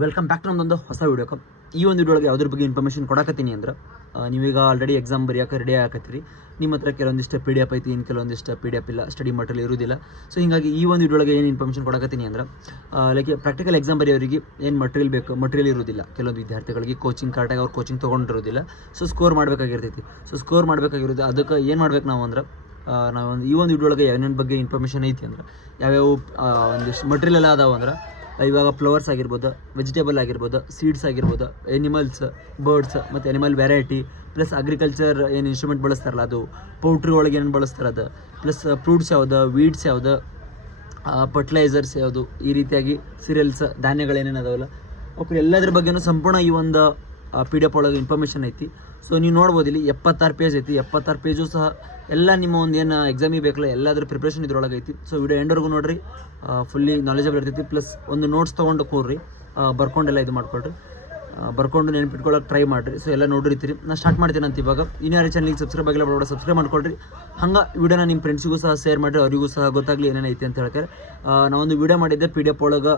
Welcome back to ನಮ್ಮದೊಂದು ಹೊಸ ವೀಡಿಯೋಕ್ಕೆ. ಈ ಒಂದು ವಿಡಿಯೋಗೆ ಯಾವುದ್ರ ಬಗ್ಗೆ ಇನ್ಫಾರ್ಮೇಷನ್ ಕೊಡಕತ್ತೀನಿ ಅಂದ್ರೆ, ನೀವೀಗ ಆಲ್ರೆಡಿ ಎಕ್ಸಾಮ್ ಬರೆಯೋಕೆ ರೆಡಿ ಆಗತ್ತೀರಿ. ನಿಮ್ಮ ಹತ್ರ ಕೆಲವೊಂದಿಷ್ಟು ಪಿ ಡಿ ಎಫ್ ಐತಿ, ಇನ್ನು ಕೆಲವೊಂದಿಷ್ಟು ಪಿ ಡಿ ಎಫ್ ಇಲ್ಲ, ಸ್ಟಡಿ ಮಟೀರಿಯಲ್ ಇರೋದಿಲ್ಲ. ಸೊ ಹೀಗಾಗಿ ಈ ಒಂದು ವಿಡಿಯೋಗೆ ಏನು ಇನ್ಫಾರ್ಮೇಷನ್ ಕೊಡಕತ್ತೀನಿ ಅಂದ್ರೆ, ಲೈಕ್ ಪ್ರಾಕ್ಟಿಕಲ್ ಎಕ್ಸಾಮ್ ಬರೆಯೋರಿಗೆ ಏನು ಮಟೀರಿಯಲ್ ಬೇಕು, ಮಟೀರಿಯಲ್ ಇರೋದಿಲ್ಲ. ಕೆಲವೊಂದು ವಿದ್ಯಾರ್ಥಿಗಳಿಗೆ ಕೋಚಿಂಗ್ ಕರೆಕ್ಟಾಗಿ ಅವ್ರು ಕೋಚಿಂಗ್ ತೊಗೊಂಡಿರೋದಿಲ್ಲ. ಸೊ ಸ್ಕೋರ್ ಮಾಡಬೇಕಾಗಿರ್ತೈತಿ. ಸೊ ಸ್ಕೋರ್ ಮಾಡಬೇಕಾಗಿರೋದು ಅದಕ್ಕೆ ಏನು ಮಾಡ್ಬೇಕು ನಾವು ಅಂದ್ರೆ, ನಾವು ಈ ಒಂದು ವಿಡಿಯೋಗೆ ಏನೇನು ಬಗ್ಗೆ ಇನ್ಫಾರ್ಮೇಷನ್ ಐತಿ ಅಂದ್ರೆ, ಯಾವ್ಯಾವ ಒಂದಿಷ್ಟು ಮಟೀರಿಯಲ್ ಎಲ್ಲ ಅದಾವೆ ಅಂದ್ರೆ, ಇವಾಗ ಫ್ಲವರ್ಸ್ ಆಗಿರ್ಬೋದು, ವೆಜಿಟೇಬಲ್ ಆಗಿರ್ಬೋದು, ಸೀಡ್ಸ್ ಆಗಿರ್ಬೋದು, ಎನಿಮಲ್ಸ್, ಬರ್ಡ್ಸ್ ಮತ್ತು ಎನಿಮಲ್ ವೆರೈಟಿ, ಪ್ಲಸ್ ಅಗ್ರಿಕಲ್ಚರ್ ಏನು ಇನ್ಸ್ಟ್ರೂಮೆಂಟ್ ಬಳಸ್ತಾರಲ್ಲ ಅದು, ಪೌಲ್ಟ್ರಿ ಒಳಗೆ ಏನು ಬಳಸ್ತಾರೆ ಅದು, ಪ್ಲಸ್ ಫ್ರೂಟ್ಸ್ ಯಾವುದು, ವೀಡ್ಸ್ ಯಾವುದು, ಫರ್ಟಿಲೈಸರ್ಸ್ ಯಾವುದು, ಈ ರೀತಿಯಾಗಿ ಸೀರಿಯಲ್ಸ್, ಧಾನ್ಯಗಳೇನೇನು ಅದಾವಲ್ಲ ಅವ್ರು ಎಲ್ಲದ್ರ ಬಗ್ಗೆನೂ ಸಂಪೂರ್ಣ ಈ ಒಂದು ಪಿ ಡಿ ಎಫ್ ಒಳಗೆ ಇನ್ಫಾರ್ಮೇಷನ್ ಐತಿ. ಸೊ ನೀವು ನೋಡ್ಬೋದು ಇಲ್ಲಿ 76 ಪೇಜ್ ಐತಿ. 76 ಪೇಜು ಸಹ ಎಲ್ಲ ನಿಮ್ಮ ಒಂದು ಏನು ಎಕ್ಸಾಮಿಗೆ ಬೇಕಲ್ಲ ಎಲ್ಲಾದ್ರ ಪ್ರಿಪ್ರೇಷನ್ ಇದ್ರೊಳಗೆ ಐತಿ. ಸೊ ವಿಡಿಯೋ ಎಂಡ್ವರೆಗೂ ನೋಡಿರಿ, ಫುಲ್ಲಿ ನಾಲೆಜಬಲ್ ಇರ್ತೈತಿ. ಪ್ಲಸ್ ಒಂದು ನೋಟ್ಸ್ ತೊಗೊಂಡು ಕೂರ್ರಿ, ಬರ್ಕೊಂಡೆಲ್ಲ ಇದು ಮಾಡ್ಕೊಳ್ರಿ, ಬರ್ಕೊಂಡು ನೆನಪಿಟ್ಕೊಳ್ಳೋಕೆ ಟ್ರೈ ಮಾಡಿರಿ. ಸೊ ಎಲ್ಲ ನೋಡಿರ್ತೀರಿ. ನಾನು ಸ್ಟಾರ್ಟ್ ಮಾಡ್ತೀನಿ ಅಂತ ಇವಾಗ. ಇನ್ಯಾರು ಚಾನಲ್ಗೆ ಸಬ್ಸ್ಕ್ರೈಬ್ ಆಗಿಲ್ಲ ಬೇಡ, ಸಬ್ಸ್ಕ್ರೈಬ್ ಮಾಡ್ಕೊಳ್ರಿ. ಹಂಗೆ ವಿಡಿಯೋನ ನಿಮ್ಮ ಫ್ರೆಂಡ್ಸಿಗೂ ಸಹ ಶೇರ್ ಮಾಡಿರಿ, ಅವರಿಗೂ ಸಹ ಗೊತ್ತಾಗಲಿ ಏನೇನೈತಿ ಅಂತ ಹೇಳ್ತಾರೆ. ನಾವೊಂದು ವಿಡಿಯೋ ಮಾಡಿದ್ದೆ ಪಿ ಡಿ ಎಫ್ ಒಳಗೆ,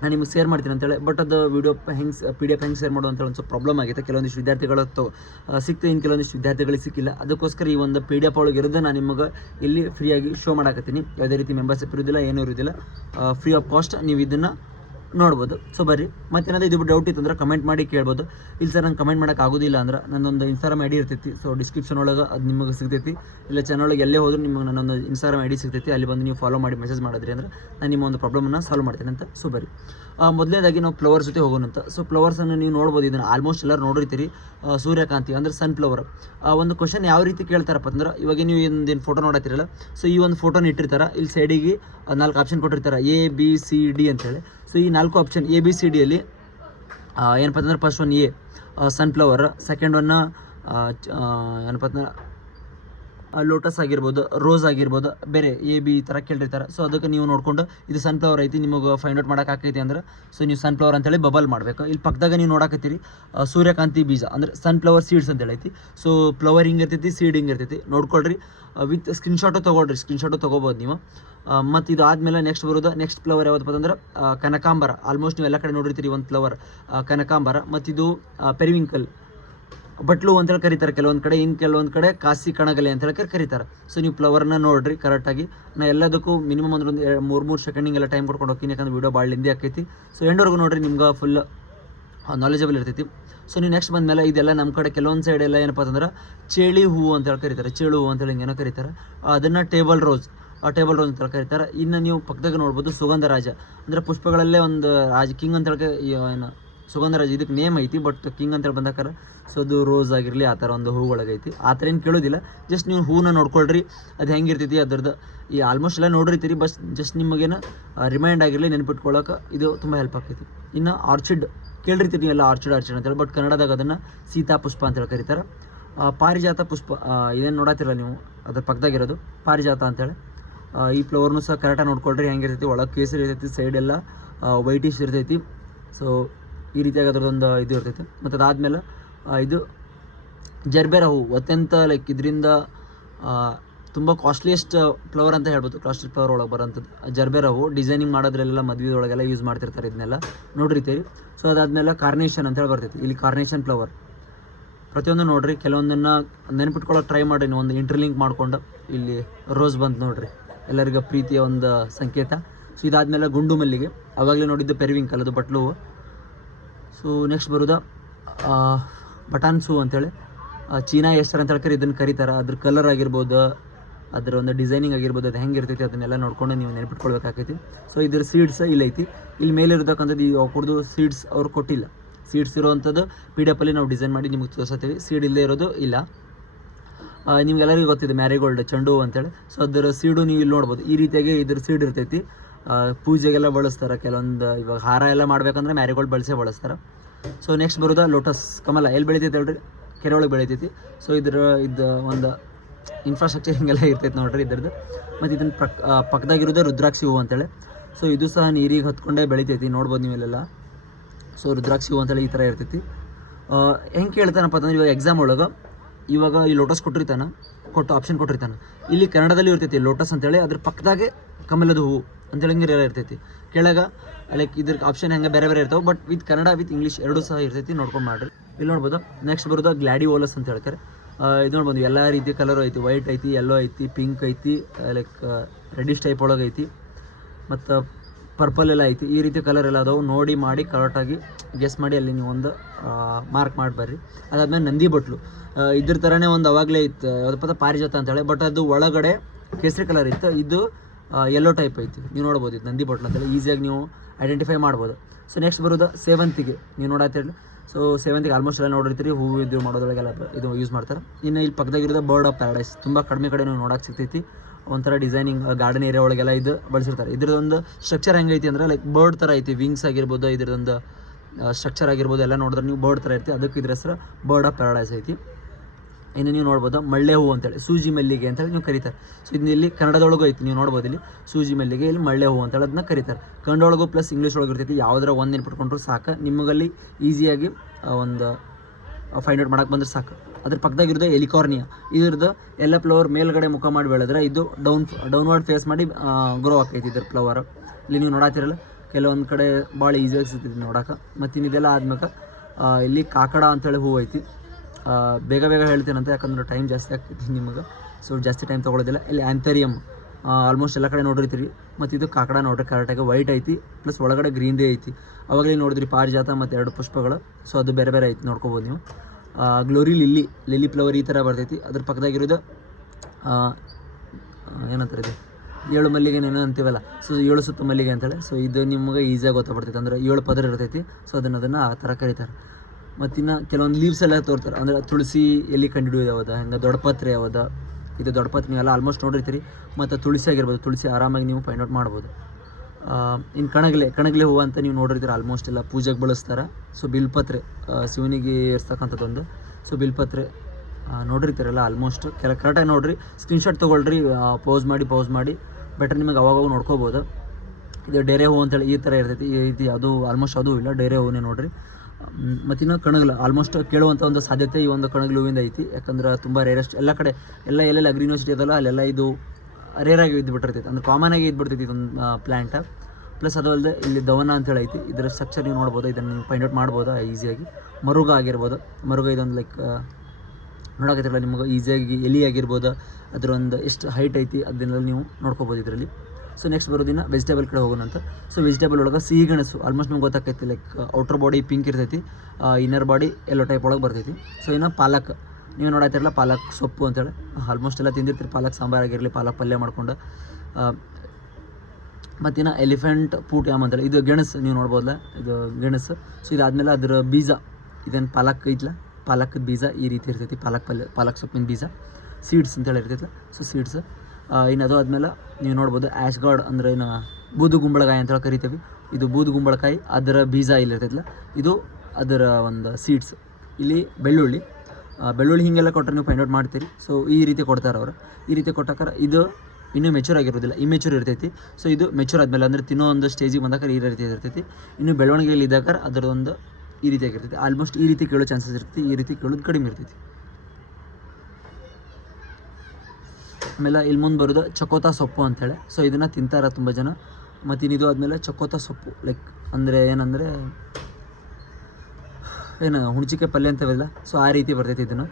ನಾನು ನಿಮಗೆ ಶೇರ್ ಮಾಡ್ತೀನಿ ಅಂತೇಳಿ. ಬಟ್ ಅದು ವಿಡಿಯೋ ಪಿ ಡಿ ಎಫ್ ಹೆಂಗೆ ಶೇರ್ ಮಾಡೋದು ಅಂತೇಳಿ ಒಂದು ಸ್ವಲ್ಪ ಪ್ರಾಬ್ಲಮ್ ಆಗಿದೆ. ಕೆಲವೊಂದಿಷ್ಟು ವಿದ್ಯಾರ್ಥಿಗಳು ಸಿಕ್ತು, ಇನ್ನು ಕೆಲವೊಂದಿಷ್ಟು ವಿದ್ಯಾರ್ಥಿಗಳಿಗೆ ಸಿಕ್ಕಿಲ್ಲ. ಅದಕ್ಕೋಸ್ಕರ ಈ ಒಂದು ಪಿ ಡಿ ಎಫ್ ಒಳಗೆ ಇರೋದು ನಾನು ನಿಮಗೆ ಇಲ್ಲಿ ಫ್ರೀಯಾಗಿ ಶೋ ಮಾಡಾಕತ್ತೀನಿ. ಯಾವುದೇ ರೀತಿ ಮೆಂಬರ್ಶಿಪ್ ಇರೋದಿಲ್ಲ, ಏನೂ ಇರೋದಿಲ್ಲ, ಫ್ರೀ ಆಫ್ ಕಾಸ್ಟ್ ನೀವು ಇದನ್ನು ನೋಡ್ಬೋದು. ಸೊ ಬರ್ರಿ, ಮತ್ತೇನಾದರೂ ಇದು ಡೌಟ್ ಇತ್ತು ಅಂದ್ರೆ ಕಮೆಂಟ್ ಮಾಡಿ ಕೇಳ್ಬೋದು. ಇಲ್ಲ ಸರ್ ನಂಗೆ ಕಮೆಂಟ್ ಮಾಡೋಕೆ ಆಗೋದಿಲ್ಲ ಅಂದ್ರೆ ನನ್ನೊಂದು ಇನ್ಸ್ಟಾಗ್ರಾಮ್ ಐ ಡಿ ಇರ್ತೈತಿ. ಸೊ ಡಿಸ್ಕ್ರಿಪ್ಷನ್ ಒಳಗೆ ಅದು ನಿಮಗೆ ಸಿಗ್ತೈತಿ. ಇಲ್ಲ ಚಾನಲ್ ಒಳಗೆ ಎಲ್ಲೇ ಹೋದರೂ ನಿಮಗೆ ನನ್ನೊಂದು ಇನ್ಸ್ಟಾಗ್ರಾಮ್ ಐ ಡಿ ಸಿಗ್ತೈತಿ. ಅಲ್ಲಿ ಬಂದು ನೀವು ಫಾಲೋ ಮಾಡಿ ಮೆಸೇಜ್ ಮಾಡಿದ್ರಿ ಅಂದ್ರೆ ನಾನು ನಿಮ್ಮ ಒಂದು ಪ್ರಾಬ್ಲಮನ್ನು ಸಾಲ್ವ್ ಮಾಡ್ತೀನಿ ಅಂತ. ಸೊ ಬರ್ರಿ, ಮೊದಲನೇದಾಗಿ ನಾವು ಫ್ಲವರ್ಸ್ ಜೊತೆ ಹೋಗೋಣ ಅಂತ. ಸೊ ಫ್ಲವರ್ಸನ್ನು ನೀವು ನೋಡ್ಬೋದು, ಇದನ್ನು ಆಲ್ಮೋಸ್ಟ್ ಎಲ್ಲರೂ ನೋಡಿರ್ತೀರಿ. ಸೂರ್ಯಕಾಂತಿ ಅಂದರೆ ಸನ್ಫ್ಲವರ್. ಒಂದು ಕ್ವಶನ್ ಯಾವ ರೀತಿ ಕೇಳ್ತಾರಪ್ಪ ಅಂದ್ರೆ, ಇವಾಗ ನೀವು ಏನು ಫೋಟೋ ನೋಡತ್ತೀರಲ್ಲ, ಸೊ ಈ ಒಂದು ಫೋಟೋನ ಇಟ್ಟಿರ್ತಾರೆ. ಇಲ್ಲಿ ಸೈಡಿಗೆ 4 ಆಪ್ಷನ್ ಕೊಟ್ಟಿರ್ತಾರೆ, ಎ ಬಿ ಸಿ ಡಿ ಅಂತೇಳಿ. ಸೊ ಈ 4 ಆಪ್ಷನ್ ಎ ಬಿ ಸಿ ಡಿಯಲ್ಲಿ ಏನಪ್ಪ ಅಂದ್ರೆ, first one A sunflower, second one ಏನಪ್ಪ ಅಂದ್ರೆ ಲೋಟಸ್ ಆಗಿರ್ಬೋದು, ರೋಸ್ ಆಗಿರ್ಬೋದು, ಬೇರೆ ಎ ಬಿ ಈ ಥರ ಕೇಳಿರ್ತಾರೆ. ಸೊ ಅದಕ್ಕೆ ನೀವು ನೋಡಿಕೊಂಡು ಇದು ಸನ್ಫ್ಲವರ್ ಐತಿ, ನಿಮಗೆ ಫೈಂಡ್ ಔಟ್ ಮಾಡೋಕ್ಕಾಗೈತಿ ಅಂದ್ರೆ ಸೊ ನೀವು ಸನ್ಫ್ಲವರ್ ಅಂತೇಳಿ ಬಬಲ್ ಮಾಡಬೇಕು. ಇಲ್ಲಿ ಪಕ್ಕದಾಗ ನೀವು ನೋಡಾಕತ್ತೀರಿ ಸೂರ್ಯಕಾಂತಿ ಬೀಜ ಅಂದರೆ ಸನ್ಫ್ಲವರ್ ಸೀಡ್ಸ್ ಅಂತೇಳಿ ಐತಿ. ಸೊ ಫ್ಲವರ್ ಹಿಂಗೆ ಇರ್ತೈತಿ, ಸೀಡ್ ಹಿಂಗೆ ಇರ್ತೈತಿ, ನೋಡ್ಕೊಳ್ರಿ. ವಿತ್ ಸ್ಕ್ರೀನ್ಶಾಟು ತೊಗೊಳ್ರಿ, ಸ್ಕ್ರೀನ್ಶಾಟು ತೊಗೋಬೋದು ನೀವು. ಮತ್ತು ಇದು ಆದಮೇಲೆ ನೆಕ್ಸ್ಟ್ ಬರೋದು, ನೆಕ್ಸ್ಟ್ ಫ್ಲವರ್ ಯಾವತ್ತಪ್ಪ ಅಂದ್ರೆ ಕನಕಾಂಬರ. ಆಲ್ಮೋಸ್ಟ್ ನೀವು ಎಲ್ಲ ಕಡೆ ನೋಡಿರ್ತೀರಿ ಒಂದು ಫ್ಲವರ್ ಕನಕಾಂಬರ. ಮತ್ತಿದು ಪೆರಿವಿಂಕಲ್, ಬಟ್ಲು ಅಂತೇಳಿ ಕರೀತಾರೆ ಕೆಲವೊಂದು ಕಡೆ, ಇನ್ನು ಕೆಲವೊಂದು ಕಡೆ ಕಾಸಿ ಕಣಗಲೆ ಅಂತೇಳಿ ಕರೀತಾರೆ. ಸೊ ನೀವು ಫ್ಲವರ್ನ ನೋಡಿರಿ ಕರೆಕ್ಟಾಗಿ. ನಾನು ಎಲ್ಲದಕ್ಕೂ ಮಿನಿಮಮ್ ಅಂದ್ರೆ ಒಂದು 3 ಸೆಕೆಂಡಿಗೆಲ್ಲ ಟೈಮ್ ಕೊಡ್ಕೊಂಡು ಹೋಗ್ತೀನಿ, ಯಾಕಂದ್ರೆ ವೀಡಿಯೋ ಭಾಳ ಲೆಂದಿ ಆಕೈತಿ. ಸೊ ಎಂಡ್ವರೆಗೂ ನೋಡಿರಿ, ನಿಮ್ಗೆ ಫುಲ್ ನಾಲೆಜಬಲ್ ಇರ್ತೈತಿ. ಸೊ ನೀವು ನೆಕ್ಸ್ಟ್ ಬಂದಮೇಲೆ ಇದೆಲ್ಲ ನಮ್ಮ ಕಡೆ ಕೆಲವೊಂದು ಸೈಡ್ ಎಲ್ಲ ಏನಪ್ಪ ಅಂದ್ರೆ ಚೇಳಿ ಹೂವು ಅಂತೇಳಿ ಕರೀತಾರೆ, ಚೇಳು ಹೂವು ಅಂತೇಳಿ ಹಿಂಗೇನೋ ಕರೀತಾರೆ. ಅದನ್ನು ಟೇಬಲ್ ರೋಸ್ ಅಂತೇಳಿ ಕರೀತಾರೆ. ಇನ್ನು ನೀವು ಪಕ್ಕದಾಗ ನೋಡ್ಬೋದು ಸುಗಂಧರಾಜ ಅಂದರೆ ಪುಷ್ಪಗಳಲ್ಲೇ ಒಂದು ಕಿಂಗ್ ಅಂತೇಳಿ ಏನು ಸುಗಂಧರಾಜ, ಇದಕ್ಕೆ ನೇಮ್ ಐತಿ, ಬಟ್ ಕಿಂಗ್ ಅಂತೇಳಿ ಬಂದಾಕಾರ. ಸೊ ಅದು ರೋಸ್ ಆಗಿರಲಿ ಆ ಥರ ಒಂದು ಹೂಗಳಾಗೈತಿ. ಆ ಥರ ಏನು ಕೇಳೋದಿಲ್ಲ, ಜಸ್ಟ್ ನೀವು ಹೂವನ್ನ ನೋಡ್ಕೊಳ್ರಿ, ಅದು ಹೆಂಗಿರ್ತೈತಿ ಅದ್ರದ್ದು. ಈ ಆಲ್ಮೋಸ್ಟ್ ಎಲ್ಲ ನೋಡಿರ್ತೀರಿ, ಬಸ್ ಜಸ್ಟ್ ನಿಮಗೇನು ರಿಮೈಂಡ್ ಆಗಿರಲಿ, ನೆನ್ಪಿಟ್ಕೊಳ್ಳೋಕೆ ಇದು ತುಂಬ ಹೆಲ್ಪ್ ಆಗ್ತೈತಿ. ಇನ್ನು ಆರ್ಚಿಡ್ ಕೇಳಿರ್ತೀರಿ ಎಲ್ಲ, ಆರ್ಚಿಡ್ ಅಂತೇಳಿ, ಬಟ್ ಕನ್ನಡದಾಗ ಅದನ್ನು ಸೀತಾ ಪುಷ್ಪ ಅಂತೇಳಿ ಕರೀತಾರೆ. ಪಾರಿಜಾತ ಪುಷ್ಪ ಇದೇನು ನೋಡತ್ತಿರಲ್ಲ ನೀವು, ಅದ್ರ ಪಕ್ಕದಾಗಿರೋದು ಪಾರಿಜಾತ ಅಂತೇಳಿ. ಈ ಫ್ಲವರ್ನು ಸಹ ಕರೆಕ್ಟಾಗಿ ನೋಡ್ಕೊಳ್ರಿ, ಹೆಂಗಿರ್ತೈತಿ. ಒಳಗೆ ಕೇಸರಿ ಇರ್ತೈತಿ, ಸೈಡೆಲ್ಲ ವೈಟಿಶ್ ಇರ್ತೈತಿ. ಸೊ ಈ ರೀತಿಯಾಗಿ ಅದ್ರದ್ದೊಂದು ಇದು ಇರ್ತೈತೆ. ಮತ್ತು ಅದಾದಮೇಲೆ ಇದು ಜರ್ಬೇರ ಹೂವು, ಅತ್ಯಂತ ಲೈಕ್ ಇದರಿಂದ ತುಂಬ ಕಾಸ್ಟ್ಲಿಯೆಸ್ಟ್ ಫ್ಲವರ್ ಅಂತ ಹೇಳ್ಬೋದು, ಕಾಸ್ಟ್ಲಿ ಫ್ಲವರ್ ಒಳಗೆ ಬರೋಂಥದ್ದು ಜರ್ಬೇರ ಹೂವು. ಡಿಸೈನಿಂಗ್ ಮಾಡೋದ್ರಲ್ಲೆಲ್ಲ ಮದುವೆ ಒಳಗೆಲ್ಲ ಯೂಸ್ ಮಾಡ್ತಿರ್ತಾರೆ, ಇದನ್ನೆಲ್ಲ ನೋಡಿರ್ತೀರಿ. ಸೊ ಅದಾದಮೇಲೆ ಕಾರ್ನೇಷನ್ ಅಂತೇಳಿ ಬರ್ತೈತಿ. ಇಲ್ಲಿ ಕಾರ್ನೇಷನ್ ಫ್ಲವರ್ ಪ್ರತಿಯೊಂದು ನೋಡಿರಿ, ಕೆಲವೊಂದನ್ನು ನೆನಪಿಟ್ಕೊಳ್ಳೋಕೆ ಟ್ರೈ ಮಾಡಿ, ಒಂದು ಇಂಟರ್ಲಿಂಕ್ ಮಾಡಿಕೊಂಡು. ಇಲ್ಲಿ ರೋಸ್ ಬಂತು ನೋಡಿರಿ, ಎಲ್ಲರಿಗೂ ಪ್ರೀತಿಯ ಒಂದು ಸಂಕೇತ. ಸೊ ಇದಾದಮೇಲೆ ಗುಂಡು ಮಲ್ಲಿಗೆ, ಆವಾಗಲೇ ನೋಡಿದ್ದು ಪೆರಿವಿಂಕಲ್, ಅದು ಬಟ್ಲು ಹೂವು. ಸೊ ನೆಕ್ಸ್ಟ್ ಬರೋದು ಬಟಾನ್ಸ್ ಹೂವು ಅಂತೇಳಿ, ಚೀನಾ ಎಸ್ಟರ್ ಅಂತೇಳಿ ಇದನ್ನು ಕರೀತಾರೆ. ಅದ್ರ ಕಲರ್ ಆಗಿರ್ಬೋದು, ಅದರ ಒಂದು ಡಿಸೈನಿಂಗ್ ಆಗಿರ್ಬೋದು, ಅದು ಹೆಂಗಿರ್ತೈತಿ ಅದನ್ನೆಲ್ಲ ನೋಡ್ಕೊಂಡು ನೀವು ನೆನಪಿಟ್ಕೊಳ್ಬೇಕಾಗೈತಿ. ಸೊ ಇದ್ರ ಸೀಡ್ಸ್ ಇಲ್ಲೈತಿ. ಇಲ್ಲಿ ಮೇಲೆ ಇರತಕ್ಕಂಥದ್ದು ಈ ಅವ್ರದ್ದು ಸೀಡ್ಸ್ ಅವ್ರು ಕೊಟ್ಟಿಲ್ಲ. ಸೀಡ್ಸ್ ಇರೋವಂಥದ್ದು ಪಿ ಡಿ ಎಫಲ್ಲಿ ನಾವು ಡಿಸೈನ್ ಮಾಡಿ ನಿಮಗೆ ತೋರಿಸ್ತೀವಿ. ಸೀಡ್ ಇಲ್ಲೇ ಇರೋದು ಇಲ್ಲ. ನಿಮ್ಗೆಲ್ಲರಿಗೂ ಗೊತ್ತಿದೆ ಮ್ಯಾರಿಗೋಲ್ಡ್, ಚೆಂಡು ಹೂವು ಅಂತೇಳಿ. ಸೊ ಅದರ ಸೀಡು ನೀವು ಇಲ್ಲಿ ನೋಡ್ಬೋದು, ಈ ರೀತಿಯಾಗಿ ಇದ್ರ ಸೀಡ್ ಇರ್ತೈತಿ. ಪೂಜೆಗೆಲ್ಲ ಬಳಸ್ತಾರೆ ಕೆಲವೊಂದು. ಇವಾಗ ಹಾರ ಎಲ್ಲ ಮಾಡ್ಬೇಕಂದ್ರೆ ಮ್ಯಾರಿಗೋಲ್ಡ್ ಬಳಸ್ತಾರೆ. ಸೊ ನೆಕ್ಸ್ಟ್ ಬರೋದು ಲೋಟಸ್ ಕಮಲ. ಎಲ್ಲಿ ಬೆಳಿತೈತೆ ಹೇಳ್ರಿ, ಕೆರೆ ಒಳಗೆ ಬೆಳಿತೈತಿ. ಸೊ ಇದು ಒಂದು ಇನ್ಫ್ರಾಸ್ಟ್ರಕ್ಚರ್ ಹಿಂಗೆಲ್ಲ ಇರ್ತೈತೆ ನೋಡ್ರಿ ಇದ್ರದ್ದು. ಮತ್ತು ಇದನ್ನು ಪಕ್ಕದಾಗಿರೋದು ರುದ್ರಾಕ್ಷಿ ಹೂವು ಅಂತೇಳಿ. ಸೊ ಇದು ಸಹ ನೀರಿಗೆ ಹತ್ಕೊಂಡೇ ಬೆಳಿತೈತಿ, ನೋಡ್ಬೋದು ನೀವೆಲ್ಲ. ಸೊ ರುದ್ರಾಕ್ಷಿ ಹೂವು ಅಂತೇಳಿ ಈ ಥರ ಇರ್ತೈತಿ. ಹೆಂಗೆ ಕೇಳ್ತಾನಪ್ಪ ಅಂತಂದ್ರೆ, ಇವಾಗ ಎಕ್ಸಾಮ್ ಒಳಗೆ ಇವಾಗ ಈ ಲೋಟಸ್ ಆಪ್ಷನ್ ಕೊಟ್ಟಿರ್ತಾನೆ. ಇಲ್ಲಿ ಕನ್ನಡದಲ್ಲಿ ಇರ್ತೈತಿ ಲೋಟಸ್ ಅಂತೇಳಿ, ಅದ್ರ ಪಕ್ಕದಾಗೆ ಕಮಲದ ಹೂವು ಅಂತೇಳಿ ಹಿಂಗೆ ಇರ್ತೈತಿ. ಕೆಳಗೆ ಲೈಕ್ ಇದ್ರ ಆಪ್ಷನ್ ಹೆಂಗೆ ಬೇರೆ ಬೇರೆ ಇರ್ತಾವೆ, but with Kannada with English ಎರಡೂ ಸಹ ಇರ್ತೈತಿ, ನೋಡ್ಕೊಂಡು ಮಾಡ್ರಿ. ಇಲ್ಲಿ ನೋಡ್ಬೋದು ನೆಕ್ಸ್ಟ್ ಬರೋದು ಗ್ಲಾಡಿಯೋಲಸ್ ಅಂತ ಹೇಳ್ತಾರೆ. ಇದು ನೋಡ್ಬೋದು ಎಲ್ಲ ರೀತಿ ಕಲರ್ ಐತಿ, ವೈಟ್ ಐತಿ, ಯೆಲ್ಲೋ ಐತಿ, ಪಿಂಕ್ ಐತಿ, ಲೈಕ್ ರೆಡಿಶ್ ಟೈಪ್ ಒಳಗೆ ಐತಿ, ಮತ್ತು ಪರ್ಪಲ್ ಎಲ್ಲ ಐತಿ. ಈ ರೀತಿ ಕಲರ್ ಎಲ್ಲ ಅದಾವೆ, ನೋಡಿ ಮಾಡಿ ಕರೆಕ್ಟಾಗಿ ಗೆಸ್ ಮಾಡಿ ಅಲ್ಲಿ ನೀವು ಒಂದು ಮಾರ್ಕ್ ಮಾಡಿ ಬರ್ರಿ. ಅದಾದ್ಮೇಲೆ ನಂದಿ ಬಟ್ಲು ಇದ್ರ ಥರನೇ ಒಂದು ಅವಾಗಲೇ ಇತ್ತು, ಯಾವುದಪ್ಪ ಪಾರಿಜಾತ ಅಂತೇಳಿ, ಬಟ್ ಅದು ಒಳಗಡೆ ಕೇಸರಿ ಕಲರ್ ಇತ್ತು, ಇದು ಯೆಲ್ಲೋ ಟೈಪ್ ಐತಿ. ನೀವು ನೋಡ್ಬೋದು ಇದು ನಂದಿ ಬಟ್ಲು ಅಂತೇಳಿ ಈಸಿಯಾಗಿ ನೀವು ಐಡೆಂಟಿಫೈ ಮಾಡ್ಬೋದು. ಸೊ ನೆಕ್ಸ್ಟ್ ಬರೋದು ಸೇವಂತಿಗೆ. ನೀವು ನೋಡತ್ತೇಳಿ, ಸೊ ಸೇವಂತಿಗೆ ಆಲ್ಮೋಸ್ಟ್ ಎಲ್ಲ ನೋಡಿರ್ತೀರಿ, ಹೂವು ಇದು ಮಾಡೋದ್ರೊಳಗೆಲ್ಲ ಇದು ಯೂಸ್ ಮಾಡ್ತಾರೆ. ಇನ್ನು ಇಲ್ಲಿ ಪಕ್ಕದಾಗಿರೋದು ಬರ್ಡ್ ಆಫ್ ಪ್ಯಾರಡೈಸ್, ತುಂಬ ಕಡಿಮೆ ಕಡೆ ನೀವು ನೋಡೋಕೆ ಸಿಗ್ತೈತಿ. ಒಂಥರ ಡಿಸೈನಿಂಗ್ ಗಾರ್ಡನ್ ಏರಿಯಾ ಒಳಗೆಲ್ಲ ಇದು ಬಳಸಿರ್ತಾರೆ. ಇದ್ರದ್ದೊಂದು ಸ್ಟ್ರಕ್ಚರ್ ಹೆಂಗೈತಿ ಅಂದರೆ ಲೈಕ್ ಬರ್ಡ್ ಥರ ಐತಿ, ವಿಂಗ್ಸ್ ಆಗಿರ್ಬೋದು, ಇದ್ರದ್ದೊಂದು ಸ್ಟ್ರಕ್ಚರ್ ಆಗಿರ್ಬೋದು ಎಲ್ಲ ನೋಡಿದ್ರೆ ನೀವು ಬರ್ಡ್ ಥರ ಐತಿ, ಅದಕ್ಕೆ ಇದ್ರ ಹೆಸರು ಬರ್ಡ್ ಆಫ್ ಪ್ಯಾರಡೈಸ್ ಐತಿ. ಇನ್ನು ನೀವು ನೋಡ್ಬೋದು ಮಳ್ಳೆ ಹೂವು ಅಂತೇಳಿ, ಸೂಜಿ ಮಲ್ಲಿಗೆ ಅಂತೇಳಿ ನೀವು ಕರೀತಾರೆ. ಸೊ ಇದನ್ನ ಇಲ್ಲಿ ಕನ್ನಡದೊಳಗೂ ಐತಿ, ನೀವು ನೋಡ್ಬೋದು ಇಲ್ಲಿ ಸೂಜಿ ಮಲ್ಲಿಗೆ, ಇಲ್ಲಿ ಮಳ್ಳೆ ಹೂವು ಅಂತೇಳಿ ಅದನ್ನ ಕರೀತಾರೆ. ಕನ್ನಡೊಳಗೂ ಪ್ಲಸ್ ಇಂಗ್ಲೀಷ್ ಒಳಗೆ ಇರ್ತೈತಿ, ಯಾವುದರ ಒಂದು ನೆನ್ಪಿಟ್ಕೊಂಡ್ರು ಸಾಕು, ನಿಮಗಲ್ಲಿ ಈಸಿಯಾಗಿ ಒಂದು ಫೈಂಡ್ ಔಟ್ ಮಾಡೋಕೆ ಬಂದ್ರೆ ಸಾಕು. ಅದ್ರ ಪಕ್ಕದಾಗಿರೋದು ಎಲಿಕಾರ್ನಿಯಾ. ಇದ್ರದ್ದು ಎಲ್ಲ ಫ್ಲವರ್ ಮೇಲ್ಗಡೆ ಮುಖ ಮಾಡಿ ಬೆಳೆದ್ರೆ ಇದು ಡೌನ್ವರ್ಡ್ ಫೇಸ್ ಮಾಡಿ ಗ್ರೋ ಆಕೈತಿ ಇದ್ರ ಫ್ಲವರ್. ಇಲ್ಲಿ ನೀವು ನೋಡತ್ತಿರಲ್ಲ, ಕೆಲವೊಂದು ಕಡೆ ಭಾಳ ಈಸಿಯಾಗಿ ಸಿಗ್ತೈತಿ ನೋಡೋಕೆ. ಮತ್ತು ಇನ್ನಿದೆಲ್ಲ ಆದ್ಮೇಲೆ ಇಲ್ಲಿ ಕಾಕಡ ಅಂತೇಳಿ ಹೂವು ಐತಿ. ಬೇಗ ಹೇಳ್ತೀನಂತ, ಯಾಕಂದ್ರೆ ಟೈಮ್ ಜಾಸ್ತಿ ಆಗ್ತೈತಿ ನಿಮಗೆ, ಸೊ ಜಾಸ್ತಿ ಟೈಮ್ ತೊಗೊಳೋದಿಲ್ಲ. ಇಲ್ಲಿ ಆ್ಯಂಥೇರಿಯಮ್ ಆಲ್ಮೋಸ್ಟ್ ಎಲ್ಲ ಕಡೆ ನೋಡಿರ್ತೀರಿ. ಮತ್ತು ಇದು ಕಾಕಡ ನೋಡ್ರಿ, ಕರೆಕ್ಟಾಗಿ ವೈಟ್ ಐತಿ, ಪ್ಲಸ್ ಒಳಗಡೆ ಗ್ರೀನ್ದೇ ಐತಿ. ಅವಾಗಲೇ ನೋಡಿದ್ರಿ ಪಾರಿಜಾತ ಮತ್ತು 2 ಪುಷ್ಪಗಳು, ಸೊ ಅದು ಬೇರೆ ಬೇರೆ ಐತಿ, ನೋಡ್ಕೋಬೋದು ನೀವು. ಗ್ಲೋರಿ ಲಿಲ್ಲಿ ಫ್ಲವರ್ ಈ ಥರ ಬರ್ತೈತಿ. ಅದ್ರ ಪಕ್ಕದಾಗಿರೋದು ಏನಂತಾರೆ ಇದು 7 ಮಲ್ಲಿಗೆ ಏನೋ ಅಂತೀವಲ್ಲ, ಸೊ 7 ಸುತ್ತು ಮಲ್ಲಿಗೆ ಅಂತೇಳಿ. ಸೊ ಇದು ನಿಮಗೆ ಈಸಿಯಾಗಿ ಗೊತ್ತಾಗ್ಬಿಡ್ತೈತೆ, ಅಂದರೆ 7 ಪದರ ಇರ್ತೈತಿ, ಸೊ ಅದನ್ನು ಆ ಥರ ಕರೀತಾರೆ. ಮತ್ತು ಇನ್ನು ಕೆಲವೊಂದು ಲೀವ್ಸ್ ಎಲ್ಲ ತೋರ್ತಾರೆ, ಅಂದರೆ ತುಳಸಿ ಎಲ್ಲಿ ಕಂಡುಹಿಡಿಯೋದು ಯಾವ್ದು, ಹಂಗೆ ದೊಡ್ಡಪತ್ರೆ ಯಾವ್ದು, ಇದು ದೊಡ್ಡಪತ್ರೆ ನೀವೆಲ್ಲ ಆಲ್ಮೋಸ್ಟ್ ನೋಡಿರ್ತೀರಿ. ಮತ್ತು ತುಳಸಿ ಆಗಿರ್ಬೋದು, ತುಳಸಿ ಆರಾಮಾಗಿ ನೀವು ಫೈಂಡ್ ಔಟ್ ಮಾಡ್ಬೋದು. ಇನ್ನು ಕಣಗಲೆ ಹೂವು ಅಂತ ನೀವು ನೋಡಿರ್ತೀರ, ಆಲ್ಮೋಸ್ಟ್ ಎಲ್ಲ ಪೂಜೆಗೆ ಬಳಸ್ತಾರೆ. ಸೊ ಬಿಲ್ಪತ್ರೆ ಶಿವನಿಗೆ ಇರ್ತಕ್ಕಂಥದ್ದೊಂದು, ಸೊ ಬಿಲ್ಪತ್ರೆ ನೋಡಿರ್ತೀರಲ್ಲ ಆಲ್ಮೋಸ್ಟ್. ಕರೆಕ್ಟಾಗಿ ನೋಡಿರಿ, ಸ್ಕ್ರೀನ್ಶಾಟ್ ತೊಗೊಳ್ರಿ, ಪೌಸ್ ಮಾಡಿ ಬೆಟರ್ ನಿಮಗೆ ಅವಾಗ ನೋಡ್ಕೋಬೋದು. ಇದು ಡೇರೆ ಹೂವು ಅಂತೇಳಿ ಈ ಥರ ಇರ್ತೈತಿ. ಈ ರೀತಿ ಅದು ಆಲ್ಮೋಸ್ಟ್ ಅದು ಇಲ್ಲ, ಡೇರೆ ಹೂವನ್ನೇ ನೋಡಿರಿ. ಮತ್ತಿನ್ನು ಕಣಗಲ ಆಲ್ಮೋಸ್ಟ್ ಕೇಳುವಂಥ ಒಂದು ಸಾಧ್ಯತೆ ಈ ಒಂದು ಕಣಗಲು ಹೂವಿಂದ ಐತಿ, ಯಾಕಂದ್ರೆ ತುಂಬ ರೇರೆಸ್ಟ್ ಎಲ್ಲ ಕಡೆ ಎಲ್ಲೆಲ್ಲ ಅಗ್ರಿ ಯೂನಿವರ್ಸಿಟಿ ಅದಲ್ಲ ಅಲ್ಲೆಲ್ಲ ಇದು ರೇರಾಗಿ ಇದ್ಬಿಟ್ಟಿರ್ತೈತಿ, ಅಂದ್ರೆ ಕಾಮನ್ ಆಗಿ ಇದ್ಬಿಡ್ತೈತಿ ಇದೊಂದು ಪ್ಲ್ಯಾಂಟ್. ಪ್ಲಸ್ ಅದು ಅಲ್ಲದೆ ಇಲ್ಲಿ ದವನ ಅಂತೇಳಿ ಐತಿ, ಇದರ ಸ್ಟ್ರಕ್ಚರ್ ನೀವು ನೋಡ್ಬೋದು, ಇದನ್ನು ನೀವು ಫೈಂಡ್ ಔಟ್ ಮಾಡ್ಬೋದು ಈಸಿಯಾಗಿ. ಮರುಗ ಆಗಿರ್ಬೋದು, ಮರುಗ ಇದೊಂದು ಲೈಕ್ ನೋಡೋಕತ್ತಿರಲ್ಲ ನಿಮಗೆ ಈಸಿಯಾಗಿ ಎಲಿ ಆಗಿರ್ಬೋದು, ಅದರ ಒಂದು ಎಷ್ಟು ಹೈಟ್ ಐತಿ ಅದನ್ನೆಲ್ಲ ನೀವು ನೋಡ್ಕೋಬೋದು ಇದರಲ್ಲಿ. ಸೊ ನೆಕ್ಸ್ಟ್ ಬರೋದಿನ ವೆಜಿಟೇಬಲ್ ಕಡೆ ಹೋಗೋಣ ಅಂತ. ಸೊ ವೆಜಿಟೇಬಲ್ ಒಳಗೆ ಸಿಹಿ ಗೆಣಸು ಆಲ್ಮೋಸ್ಟ್ ನಿಮ್ಗೆ ಗೊತ್ತಾಕೈತಿ, ಲೈಕ್ ಔಟರ್ ಬಾಡಿ ಪಿಂಕ್ ಇರ್ತೈತಿ, ಇನ್ನರ್ ಬಾಡಿ ಎಲ್ಲೋ ಟೈಪ್ ಒಳಗೆ ಬರ್ತೈತಿ. ಸೊ ಇನ್ನು ಪಾಲಕ್ ನೀವು ನೋಡತ್ತಿರಲ್ಲ, ಪಾಲಕ್ ಸೊಪ್ಪು ಅಂತೇಳಿ ಆಲ್ಮೋಸ್ಟ್ ಎಲ್ಲ ತಿಂದಿರ್ತೀರಿ, ಪಾಲಕ್ ಸಾಂಬಾರು ಆಗಿರಲಿ, ಪಾಲಕ್ ಪಲ್ಯ ಮಾಡ್ಕೊಂಡು. ಮತ್ತಿನ್ನು ಎಲಿಫೆಂಟ್ ಪೂಟ್ ಯಾಮ್ ಅಂತೇಳಿ, ಇದು ಗೆಣಸು ನೀವು ನೋಡ್ಬೋದಲ್ಲ, ಇದು ಗೆಣಸು. ಸೊ ಇದಾದಮೇಲೆ ಅದರ ಬೀಜ, ಇದೇನು ಪಾಲಕ್ ಐತಲ್ಲ, ಪಾಲಕದ ಬೀಜ ಈ ರೀತಿ ಇರ್ತೈತಿ, ಪಾಲಕ್ ಸೊಪ್ಪಿನ ಬೀಜ, ಸೀಡ್ಸ್ ಅಂತೇಳಿ ಇರ್ತೈತಲ್ಲ, ಸೊ ಸೀಡ್ಸ್. ಇನ್ನು ಅದು ಆದಮೇಲೆ ನೀವು ನೋಡ್ಬೋದು ಆ್ಯಶ್ಗಾರ್ಡ್ ಅಂದರೆ ಏನು ಬೂದು ಗುಂಬಳಕಾಯಿ ಅಂತೇಳಿ ಕರಿತೀವಿ, ಇದು ಬೂದು ಗುಂಬಳಕಾಯಿ, ಅದರ ಬೀಜ ಇಲ್ಲಿ ಇರ್ತೈತಲ್ಲ, ಇದು ಅದರ ಒಂದು ಸೀಡ್ಸ್. ಇಲ್ಲಿ ಬೆಳ್ಳುಳ್ಳಿ ಹೀಗೆಲ್ಲ ಕೊಟ್ಟರೆ ನೀವು ಫೈಂಡ್ ಔಟ್ ಮಾಡ್ತೀರಿ. ಸೊ ಈ ರೀತಿ ಕೊಡ್ತಾರೆ ಅವರು, ಈ ರೀತಿ ಕೊಟ್ಟಾಕಾರ ಇದು ಇನ್ನೂ ಮೆಚೂರ್ ಆಗಿರೋದಿಲ್ಲ, ಇಮೆಚೂರ್ ಇರ್ತೈತಿ. ಸೊ ಇದು ಮೆಚೂರ್ ಆದಮೇಲೆ ಅಂದರೆ ತಿನ್ನೋ ಒಂದು ಸ್ಟೇಜಿಗೆ ಬಂದಾಗ ಈ ರೀತಿ ಇರ್ತೈತಿ. ಇನ್ನು ಬೆಳವಣಿಗೆಯಲ್ಲಿ ಇದ್ದಾಗ ಅದರದೊಂದು ಈ ರೀತಿಯಾಗಿರ್ತೈತಿ. ಆಲ್ಮೋಸ್ಟ್ ಈ ರೀತಿ ಕೇಳೋ ಚಾನ್ಸಸ್ ಇರ್ತೈತಿ, ಈ ರೀತಿ ಕೇಳೋದು ಕಡಿಮೆ ಇರ್ತೈತಿ. ಆಮೇಲೆ ಇಲ್ಲಿ ಮುಂದೆ ಬರೋದು ಚಕೋತ ಸೊಪ್ಪು ಅಂತೇಳಿ. ಸೊ ಇದನ್ನು ತಿಂತಾರೆ ತುಂಬ ಜನ. ಮತ್ತು ಇನ್ನಿದು ಆದಮೇಲೆ ಚಕೋತ ಸೊಪ್ಪು ಲೈಕ್ ಅಂದರೆ ಏನಂದರೆ ಏನು ಹುಣ್ಚಿಕೆ ಪಲ್ಯ ಅಂತವೆಲ್ಲ, ಸೊ ಆ ರೀತಿ ಬರ್ತೈತಿ. ಇದನ್ನು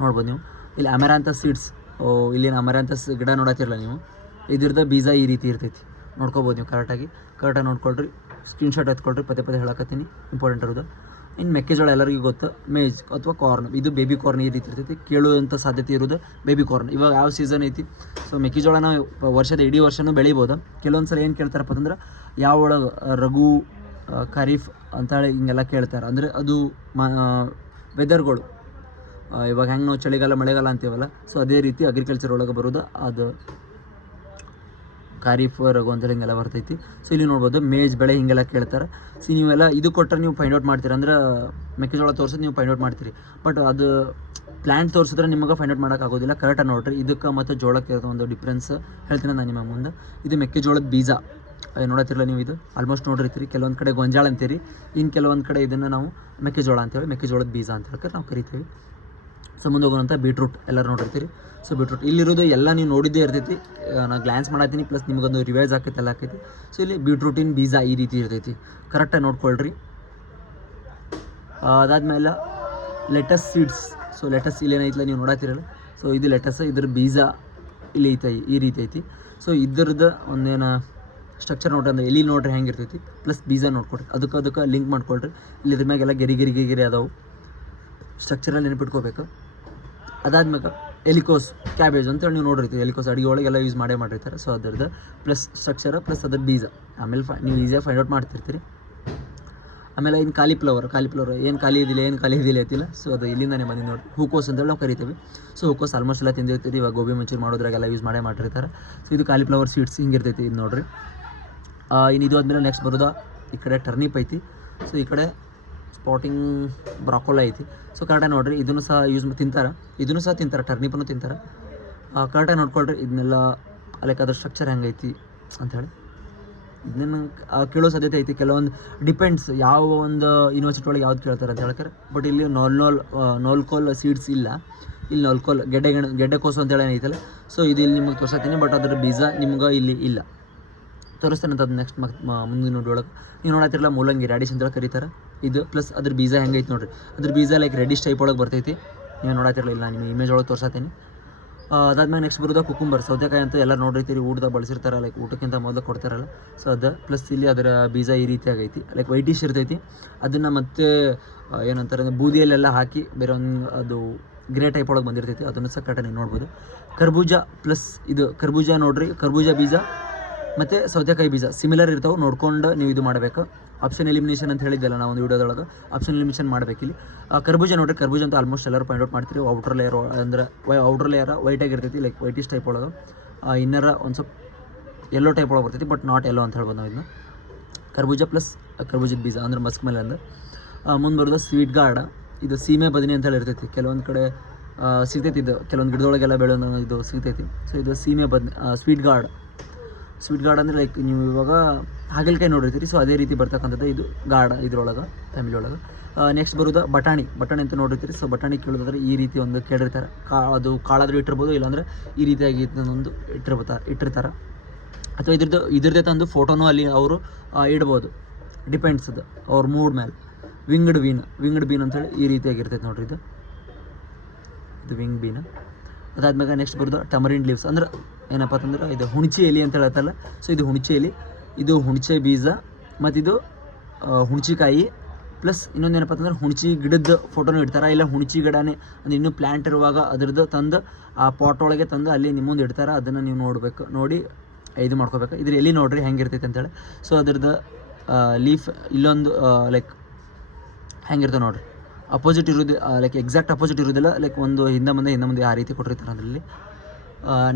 ನೋಡ್ಬೋದು ನೀವು. ಇಲ್ಲಿ ಅಮೆರಾಂಥಸ್ ಸೀಡ್ಸ್, ಇಲ್ಲಿನ ಅಮೆರಾಂಥಸ್ ಗಿಡ ನೋಡತ್ತಿರಲ್ಲ ನೀವು, ಇದ್ರದ್ದು ಬೀಜ ಈ ರೀತಿ ಇರ್ತೈತಿ, ನೋಡ್ಕೋಬೋದು ನೀವು ಕರೆಕ್ಟಾಗಿ ನೋಡ್ಕೊಳ್ರಿ, ಸ್ಕ್ರೀನ್ಶಾಟ್ ಎತ್ಕೊಳ್ರಿ, ಪದೇ ಹೇಳಕತ್ತೀನಿ, ಇಂಪಾರ್ಟೆಂಟ್ ಇರೋದು. ಇನ್ನು ಮೆಕ್ಕೆಜೋಳ ಎಲ್ಲರಿಗೂ ಗೊತ್ತು, ಮೇಜ್ ಅಥವಾ ಕಾರ್ನ್, ಇದು ಬೇಬಿ ಕಾರ್ನ್ ಈ ರೀತಿ ಇರ್ತೈತಿ. ಕೇಳುವಂಥ ಸಾಧ್ಯತೆ ಇರೋದು ಬೇಬಿ ಕಾರ್ನ್. ಇವಾಗ ಯಾವ ಸೀಸನ್ ಐತಿ, ಸೊ ಮೆಕ್ಕೆಜೋಳ ನಾವು ಇಡೀ ವರ್ಷನೂ ಬೆಳಿಬೋದು. ಕೆಲವೊಂದು ಸಲ ಏನು ಕೇಳ್ತಾರಪ್ಪ ಅಂತಂದ್ರೆ ಯಾವ ಒಳಗೆ ರಘು ಖರೀಫ್ ಅಂತೇಳಿ ಹಿಂಗೆಲ್ಲ ಕೇಳ್ತಾರೆ, ಅಂದರೆ ಅದು ವೆದರ್ಗಳು ಇವಾಗ ಹೆಂಗೆ ನಾವು ಚಳಿಗಾಲ ಮಳೆಗಾಲ ಅಂತೀವಲ್ಲ, ಸೊ ಅದೇ ರೀತಿ ಅಗ್ರಿಕಲ್ಚರ್ ಒಳಗೆ ಬರೋದು ಅದು ಖಾರೀಫ್ ರಘು ಅಂತೇಳಿ ಹಿಂಗೆಲ್ಲ ಬರ್ತೈತಿ. ಸೊ ಇಲ್ಲಿ ನೋಡ್ಬೋದು ಮೇಜ್ ಬೆಳೆ ಹಿಂಗೆಲ್ಲ ಕೇಳ್ತಾರೆ. ಸೊ ನೀವೆಲ್ಲ ಇದು ಕೊಟ್ಟರೆ ನೀವು ಫೈಂಡ್ ಔಟ್ ಮಾಡ್ತೀರಿ, ಅಂದ್ರೆ ಮೆಕ್ಕೆಜೋಳ ತೋರಿಸೋದು ನೀವು ಫೈಂಡ್ ಔಟ್ ಮಾಡ್ತೀರಿ. ಬಟ್ ಅದು ಪ್ಲ್ಯಾಂಟ್ ತೋರಿಸಿದ್ರೆ ನಿಮಗೆ ಫೈಂಡ್ ಔಟ್ ಮಾಡೋಕ್ಕಾಗೋದಿಲ್ಲ. ಕರೆಕ್ಟಾಗಿ ನೋಡಿರಿ, ಇದಕ್ಕೆ ಮತ್ತು ಜೋಳಕ್ಕೆ ಒಂದು ಡಿಫ್ರೆನ್ಸ್ ಹೇಳ್ತೀನಿ ನಾನು ನಿಮ್ಮ ಮುಂದೆ. ಇದು ಮೆಕ್ಕೆಜೋಳದ ಬೀಜ ನೋಡತ್ತಿರಲ್ಲ ನೀವು, ಇದು ಆಲ್ಮೋಸ್ಟ್ ನೋಡಿರ್ತೀರಿ. ಕೆಲವೊಂದು ಕಡೆ ಗೊಂಜಾಳ ಅಂತೀರಿ, ಇನ್ನು ಕೆಲವೊಂದು ಕಡೆ ಇದನ್ನು ನಾವು ಮೆಕ್ಕೆಜೋಳ ಅಂತೇಳಿ ಮೆಕ್ಕೆಜೋಳದ ಬೀಜ ಅಂತ ಹೇಳ್ತಾರೆ ನಾವು ಕರಿತೀವಿ. ಸೊ ಮುಂದೆ ಹೋಗೋಣಂತ ಬೀಟ್ರೂಟ್ ಎಲ್ಲರೂ ನೋಡಿರ್ತೀರಿ. ಸೊ ಬೀಟ್ರೂಟ್ ಇಲ್ಲಿರೋದು ಎಲ್ಲ ನೀವು ನೋಡಿದ್ದೇ ಇರ್ತೈತಿ. ನಾನು ಗ್ಲಾನ್ಸ್ ಮಾಡತ್ತೀನಿ, ಪ್ಲಸ್ ನಿಮಗೊಂದು ರಿವೈಸ್ ಆಕೈತೆ ಎಲ್ಲ ಆಕೈತಿ. ಸೊ ಇಲ್ಲಿ ಬೀಟ್ರೂಟಿನ ಬೀಜ ಈ ರೀತಿ ಇರ್ತೈತಿ, ಕರೆಕ್ಟಾಗಿ ನೋಡ್ಕೊಳ್ರಿ. ಅದಾದಮೇಲೆ ಲೆಟಸ್ ಸೀಡ್ಸ್. ಸೊ ಲೆಟಸ್ ಇಲ್ಲಿ ಏನೈತಿಲ್ಲ ನೀವು ನೋಡತ್ತೀರಲ್ಲ, ಸೊ ಇದು ಲೆಟಸ್, ಇದ್ರ ಬೀಜ ಇಲ್ಲಿ ಐತೆ ಈ ರೀತಿ ಐತಿ. ಸೊ ಇದ್ರದ್ದು ಒಂದೇನು ಸ್ಟ್ರಕ್ಚರ್ ನೋಡ್ರಿ, ಅಂದರೆ ಎಲ್ಲಿ ನೋಡ್ರಿ ಹೆಂಗೆ ಇರ್ತೈತಿ, ಪ್ಲಸ್ ಬೀಜ ನೋಡ್ಕೊಡ್ರಿ, ಅದಕ್ಕೆ ಲಿಂಕ್ ಮಾಡ್ಕೊಳ್ರಿ. ಇಲ್ಲಿ ಇದ್ರ ಮ್ಯಾಗೆಲ್ಲ ಗೆರಿ ಅದಾವು, ಸ್ಟ್ರಕ್ಚರಲ್ಲಿ ನೆನಪಿಟ್ಕೋಬೇಕು. ಅದಾದ್ಮೇಲೆ ಎಲಿಕೋಸ್ ಕ್ಯಾಬೇಜ್ ಅಂತೇಳಿ ನೀವು ನೋಡಿರ್ತೀವಿ, ಎಲಿಕೋಸ್ ಅಡುಗೆ ಒಳಗೆಲ್ಲ ಯೂಸ್ ಮಾಡಿರ್ತಾರೆ. ಸೊ ಅದ್ರದ್ದು ಪ್ಲಸ್ ಸ್ಟ್ರಕ್ಚರ್ ಪ್ಲಸ್ ಅದ್ರ ಬೀಜ ಆಮೇಲೆ ನೀವು ಈಸಿಯಾಗಿ ಫೈಂಡ್ ಔಟ್ ಮಾಡ್ತಿರ್ತೀರಿ. ಆಮೇಲೆ ಇನ್ನು ಕಾಲಿಫ್ಲವರ್ ಏನು ಖಾಲಿ ಇದಿಲ್ಲ ಐತಿಲ್ಲ. ಸೊ ಅದು ಇಲ್ಲಿಂದಾನೆ ಬಂದು ನೋಡಿ, ಹೂಕೋಸ್ ಅಂತೇಳಿ ನಾವು ಕರಿತೀವಿ. ಸೊ ಹೂಕೋಸ್ ಆಲ್ಮೋಸ್ಟ್ ಎಲ್ಲ ತಿಂದಿರ್ತೀವಿ, ಇವಾಗ ಗೋಬಿ ಮಂಚೂರಿ ಮಾಡೋದ್ರಾಗೆಲ್ಲ ಯೂಸ್ ಮಾಡಿರ್ತಾರೆ. ಸೊ ಇದು ಕಾಲಿಫ್ಲವರ್ ಸೀಡ್ಸ್ ಹಿಂಗಿರ್ತೈತಿ, ಇದು ನೋಡಿರಿ. ಇನ್ನು ಇದು ಆದಮೇಲೆ ನೆಕ್ಸ್ಟ್ ಬರೋದು ಈ ಕಡೆ ಟರ್ನಿಪ್ ಐತಿ. ಸೊ ಈ ಕಡೆ ಸ್ಪಾಟಿಂಗ್ ಬ್ರಾಕೋಲ ಐತಿ. ಸೊ ಕರೆಕ್ಟಾಗಿ ನೋಡಿರಿ, ಇದನ್ನು ಸಹ ತಿಂತಾರೆ, ಟರ್ನಿಪನ್ನು ತಿಂತಾರೆ. ಕರೆಕ್ಟಾಗಿ ನೋಡ್ಕೊಳ್ರಿ ಇದನ್ನೆಲ್ಲ, ಲೈಕ್ ಅದ್ರ ಸ್ಟ್ರಕ್ಚರ್ ಹೆಂಗೈತಿ ಅಂಥೇಳಿ ಇದನ್ನ ಕೇಳೋ ಸಾಧ್ಯತೆ ಐತಿ. ಕೆಲವೊಂದು ಡಿಪೆಂಡ್ಸ್ ಯಾವ ಒಂದು ಯೂನಿವರ್ಸಿಟಿ ಒಳಗೆ ಯಾವ್ದು ಕೇಳ್ತಾರೆ ಅಂತ ಹೇಳ್ತಾರೆ. ಬಟ್ ಇಲ್ಲಿ ನೋಲ್ಕೋಲ್ ಸೀಡ್ಸ್ ಇಲ್ಲ, ಇಲ್ಲಿ ನೋಲ್ಕೋಲ್ ಗೆಡ್ಡೆಕೋಸು ಅಂತೇಳಿ ಏನೈತಲ್ಲ. ಸೊ ಇದು ಇಲ್ಲಿ ನಿಮಗೆ ತೋರಿಸ್ತೀನಿ, ಬಟ್ ಅದ್ರ ಬೀಜ ನಿಮ್ಗೆ ಇಲ್ಲಿ ಇಲ್ಲ, ತೋರಿಸ್ತೇನೆ ಅಂತ. ಅದು ನೆಕ್ಸ್ಟ್ ಮುಂದಿನ ನೋಡೋಳಗೆ ನೀವು ನೋಡತ್ತಿರಲ್ಲ, ಮೂಲಂಗಿ ರ್ಯಾಡಿಶ್ ಅಂತೇಳಿ ಕರೀತಾರೆ. ಇದು ಪ್ಲಸ್ ಅದ್ರ ಬೀಜ ಹೆಂಗೈತೆ ನೋಡಿರಿ, ಅದ್ರ ಬೀಜ ಲೈಕ್ ರೆಡಿಶ್ ಟೈಪ್ ಒಳಗೆ ಬರ್ತೈತಿ, ನೀವು ನೋಡತ್ತಿರಲಿಲ್ಲ, ನಿಮಗೆ ಇಮೇಜ್ ಒಳಗೆ ತೋರಿಸ್ತೀನಿ. ಅದಾದ್ಮೇಲೆ ನೆಕ್ಸ್ಟ್ ಬರೋದು ಕುಕುಂಬರ್, ಸೌತೆಕಾಯಿ ಅಂತ ಎಲ್ಲ ನೋಡಿರ್ತೀರಿ, ಊಟದಾಗ ಬಳಸಿರ್ತಾರೆ, ಲೈಕ್ ಊಟಕ್ಕಿಂತ ಮೊದಲು ಕೊಡ್ತಾರಲ್ಲ. ಸೊ ಅದು ಪ್ಲಸ್ ಇಲ್ಲಿ ಅದರ ಬೀಜ ಈ ರೀತಿಯಾಗೈತಿ, ಲೈಕ್ ವೈಟಿಶ್ ಇರ್ತೈತಿ. ಅದನ್ನು ಮತ್ತೆ ಏನಂತಾರೆ ಬೂದಿಯಲ್ಲೆಲ್ಲ ಹಾಕಿ ಬೇರೆ ಒಂದು ಅದು ಗ್ರೇ ಟೈಪ್ ಒಳಗೆ ಬಂದಿರ್ತೈತಿ, ಅದನ್ನು ಸಹ ಕರೆಕ್ಟಾಗಿ ನೀವು ನೋಡ್ಬೋದು. ಕರ್ಬೂಜ ಪ್ಲಸ್ ಇದು ಕರ್ಬೂಜ ನೋಡಿರಿ, ಕರ್ಬೂಜ ಬೀಜ ಮತ್ತು ಸೌತೆಕಾಯಿ ಬೀಜ ಸಿಮಿಲರ್ ಇರ್ತಾವೆ, ನೋಡ್ಕೊಂಡು ನೀವು ಇದು ಮಾಡಬೇಕು. ಆಪ್ಷನ್ ಎಲಿಮಿನೇಷನ್ ಅಂತ ಹೇಳಿದ್ದೆಲ್ಲ ನಾವು ಒಂದು ವಿಡಿಯೋದೊಳಗೆ, ಆಪ್ಷನ್ ಎಲಿಮಿನೇಷನ್ ಮಾಡಬೇಕಿಲ್ಲಿ. ಕರ್ಬೂಜ ನೋಡಿರಿ, ಕರ್ಬೂಜ ಅಂತ ಆಲ್ಮೋಸ್ಟ್ ಎಲ್ಲರೂ ಪಾಯಿಂಟ್ ಔಟ್ ಮಾಡ್ತೀರಿ. ಔಟರ್ ಲೇಯರ್ ಅಂದರೆ ಔಟರ್ ಲೇಯರ್ ವೈಟಾಗಿರ್ತೈತಿ, ಲೈಕ್ ವೈಟಿಶ್ ಟೈಪ್ ಒಳಗೆ. ಇನ್ನರ ಒಂದು ಸ್ವಲ್ಪ ಯೆಲ್ಲೋ ಟೈಪ್ ಒಳಗೆ ಬರ್ತೈತಿ, ಬಟ್ ನಾಟ್ ಯೆಲ್ಲೋ ಅಂತ ಹೇಳ್ಬೋದು ನಾವು ಇದನ್ನ. ಕರ್ಬೂಜ ಪ್ಲಸ್ ಕರ್ಬೂಜದ ಬೀಜ ಅಂದ್ರೆ ಮಸ್ಕ್ ಮೇಲೆ ಅಂದ್ರೆ. ಮುಂದೆ ಬರೋದು ಸ್ವೀಟ್ ಗಾರ್ಡ್, ಇದು ಸೀಮೆ ಬದನೆ ಅಂತೇಳಿ ಇರ್ತೈತಿ, ಕೆಲವೊಂದು ಕಡೆ ಸಿಗ್ತೈತಿ, ಇದು ಕೆಲವೊಂದು ಗಿಡದೊಳಗೆಲ್ಲ ಬೆಳೆಯೋದು ಇದು ಸಿಗ್ತೈತಿ. ಸೊ ಇದು ಸೀಮೆ ಬದನೆ ಸ್ವೀಟ್ ಗಾರ್ಡ್ ಅಂದರೆ ಲೈಕ್ ನೀವು ಇವಾಗ ಹಾಗಲಕಾಯಿ ನೋಡಿರ್ತೀರಿ. ಸೊ ಅದೇ ರೀತಿ ಬರ್ತಕ್ಕಂಥದ್ದು ಇದು ಗಾರ್ಡ್ ಇದ್ರೊಳಗೆ, ಫ್ಯಾಮಿಲಿ ಒಳಗೆ. ನೆಕ್ಸ್ಟ್ ಬರೋದು ಬಟಾಣಿ ಅಂತ ನೋಡಿರ್ತೀರಿ. ಸೊ ಬಟಾಣಿ ಕೇಳೋದಾದ್ರೆ ಈ ರೀತಿ ಒಂದು ಕೇಳಿರ್ತಾರೆ, ಅದು ಕಾಳಾದರೂ ಇಟ್ಟಿರ್ಬೋದು, ಇಲ್ಲಾಂದರೆ ಈ ರೀತಿಯಾಗಿ ಒಂದು ಇಟ್ಟಿರ್ತಾರೆ. ಅಥವಾ ಇದ್ರದ್ದೇ ತಂದು ಫೋಟೋನೂ ಅಲ್ಲಿ ಅವರು ಇಡ್ಬೋದು, ಡಿಪೆಂಡ್ಸ್ ಅದು ಅವ್ರ ಮೂಡ್ ಮೇಲೆ. ವಿಂಗ್ಡ್ ಬೀನ್ ಅಂತೇಳಿ ಈ ರೀತಿಯಾಗಿರ್ತೈತೆ ನೋಡ್ರಿ, ಇದು ವಿಂಗ್ ಬೀನ್. ಅದಾದ್ಮೇಲೆ ನೆಕ್ಸ್ಟ್ ಬರೋದು ಟಮರಿನ್ ಲೀವ್ಸ್, ಅಂದ್ರೆ ಏನಪ್ಪ ಅಂತಂದ್ರೆ ಇದು ಹುಣಚಿ ಎಲೆ ಅಂತ ಹೇಳ್ತಲ್ಲ. ಸೊ ಇದು ಹುಣಚಿ ಎಲೆ, ಇದು ಹುಣಚೆ ಬೀಜ, ಮತ್ತು ಇದು ಹುಣಚಿಕಾಯಿ. ಪ್ಲಸ್ ಇನ್ನೊಂದೇನಪ್ಪ ಅಂತಂದ್ರೆ ಹುಣಚಿ ಗಿಡದ ಫೋಟೋನು ಇಡ್ತಾರೆ, ಇಲ್ಲ ಹುಣಚಿ ಗಿಡನೇ ಅಂದರೆ ಇನ್ನೂ ಪ್ಲ್ಯಾಂಟ್ ಇರುವಾಗ ಅದ್ರದ್ದು ತಂದು ಆ ಪಾಟ್ ಒಳಗೆ ತಂದು ಅಲ್ಲಿ ನಿಮ್ಮ ಮುಂದೆ ಇಡ್ತಾರೆ. ಅದನ್ನು ನೀವು ನೋಡಿ ಇದು ಮಾಡ್ಕೋಬೇಕು. ಇದ್ರ ಎಲ್ಲಿ ನೋಡಿರಿ ಹೆಂಗಿರ್ತೈತೆ ಅಂತೇಳಿ. ಸೊ ಅದ್ರದ್ದು ಲೀಫ್ ಇಲ್ಲೊಂದು ಲೈಕ್ ಹೆಂಗಿರ್ತವೆ ನೋಡಿರಿ, ಅಪೋಸಿಟ್ ಇರೋದು, ಲೈಕ್ ಎಕ್ಸಾಕ್ಟ್ ಅಪೋಸಿಟ್ ಇರೋದಿಲ್ಲ, ಲೈಕ್ ಒಂದು ಹಿಂದೆ ಮುಂದೆ ಆ ರೀತಿ ಕೊಟ್ಟಿರ್ತಾರೆ ಅದರಲ್ಲಿ.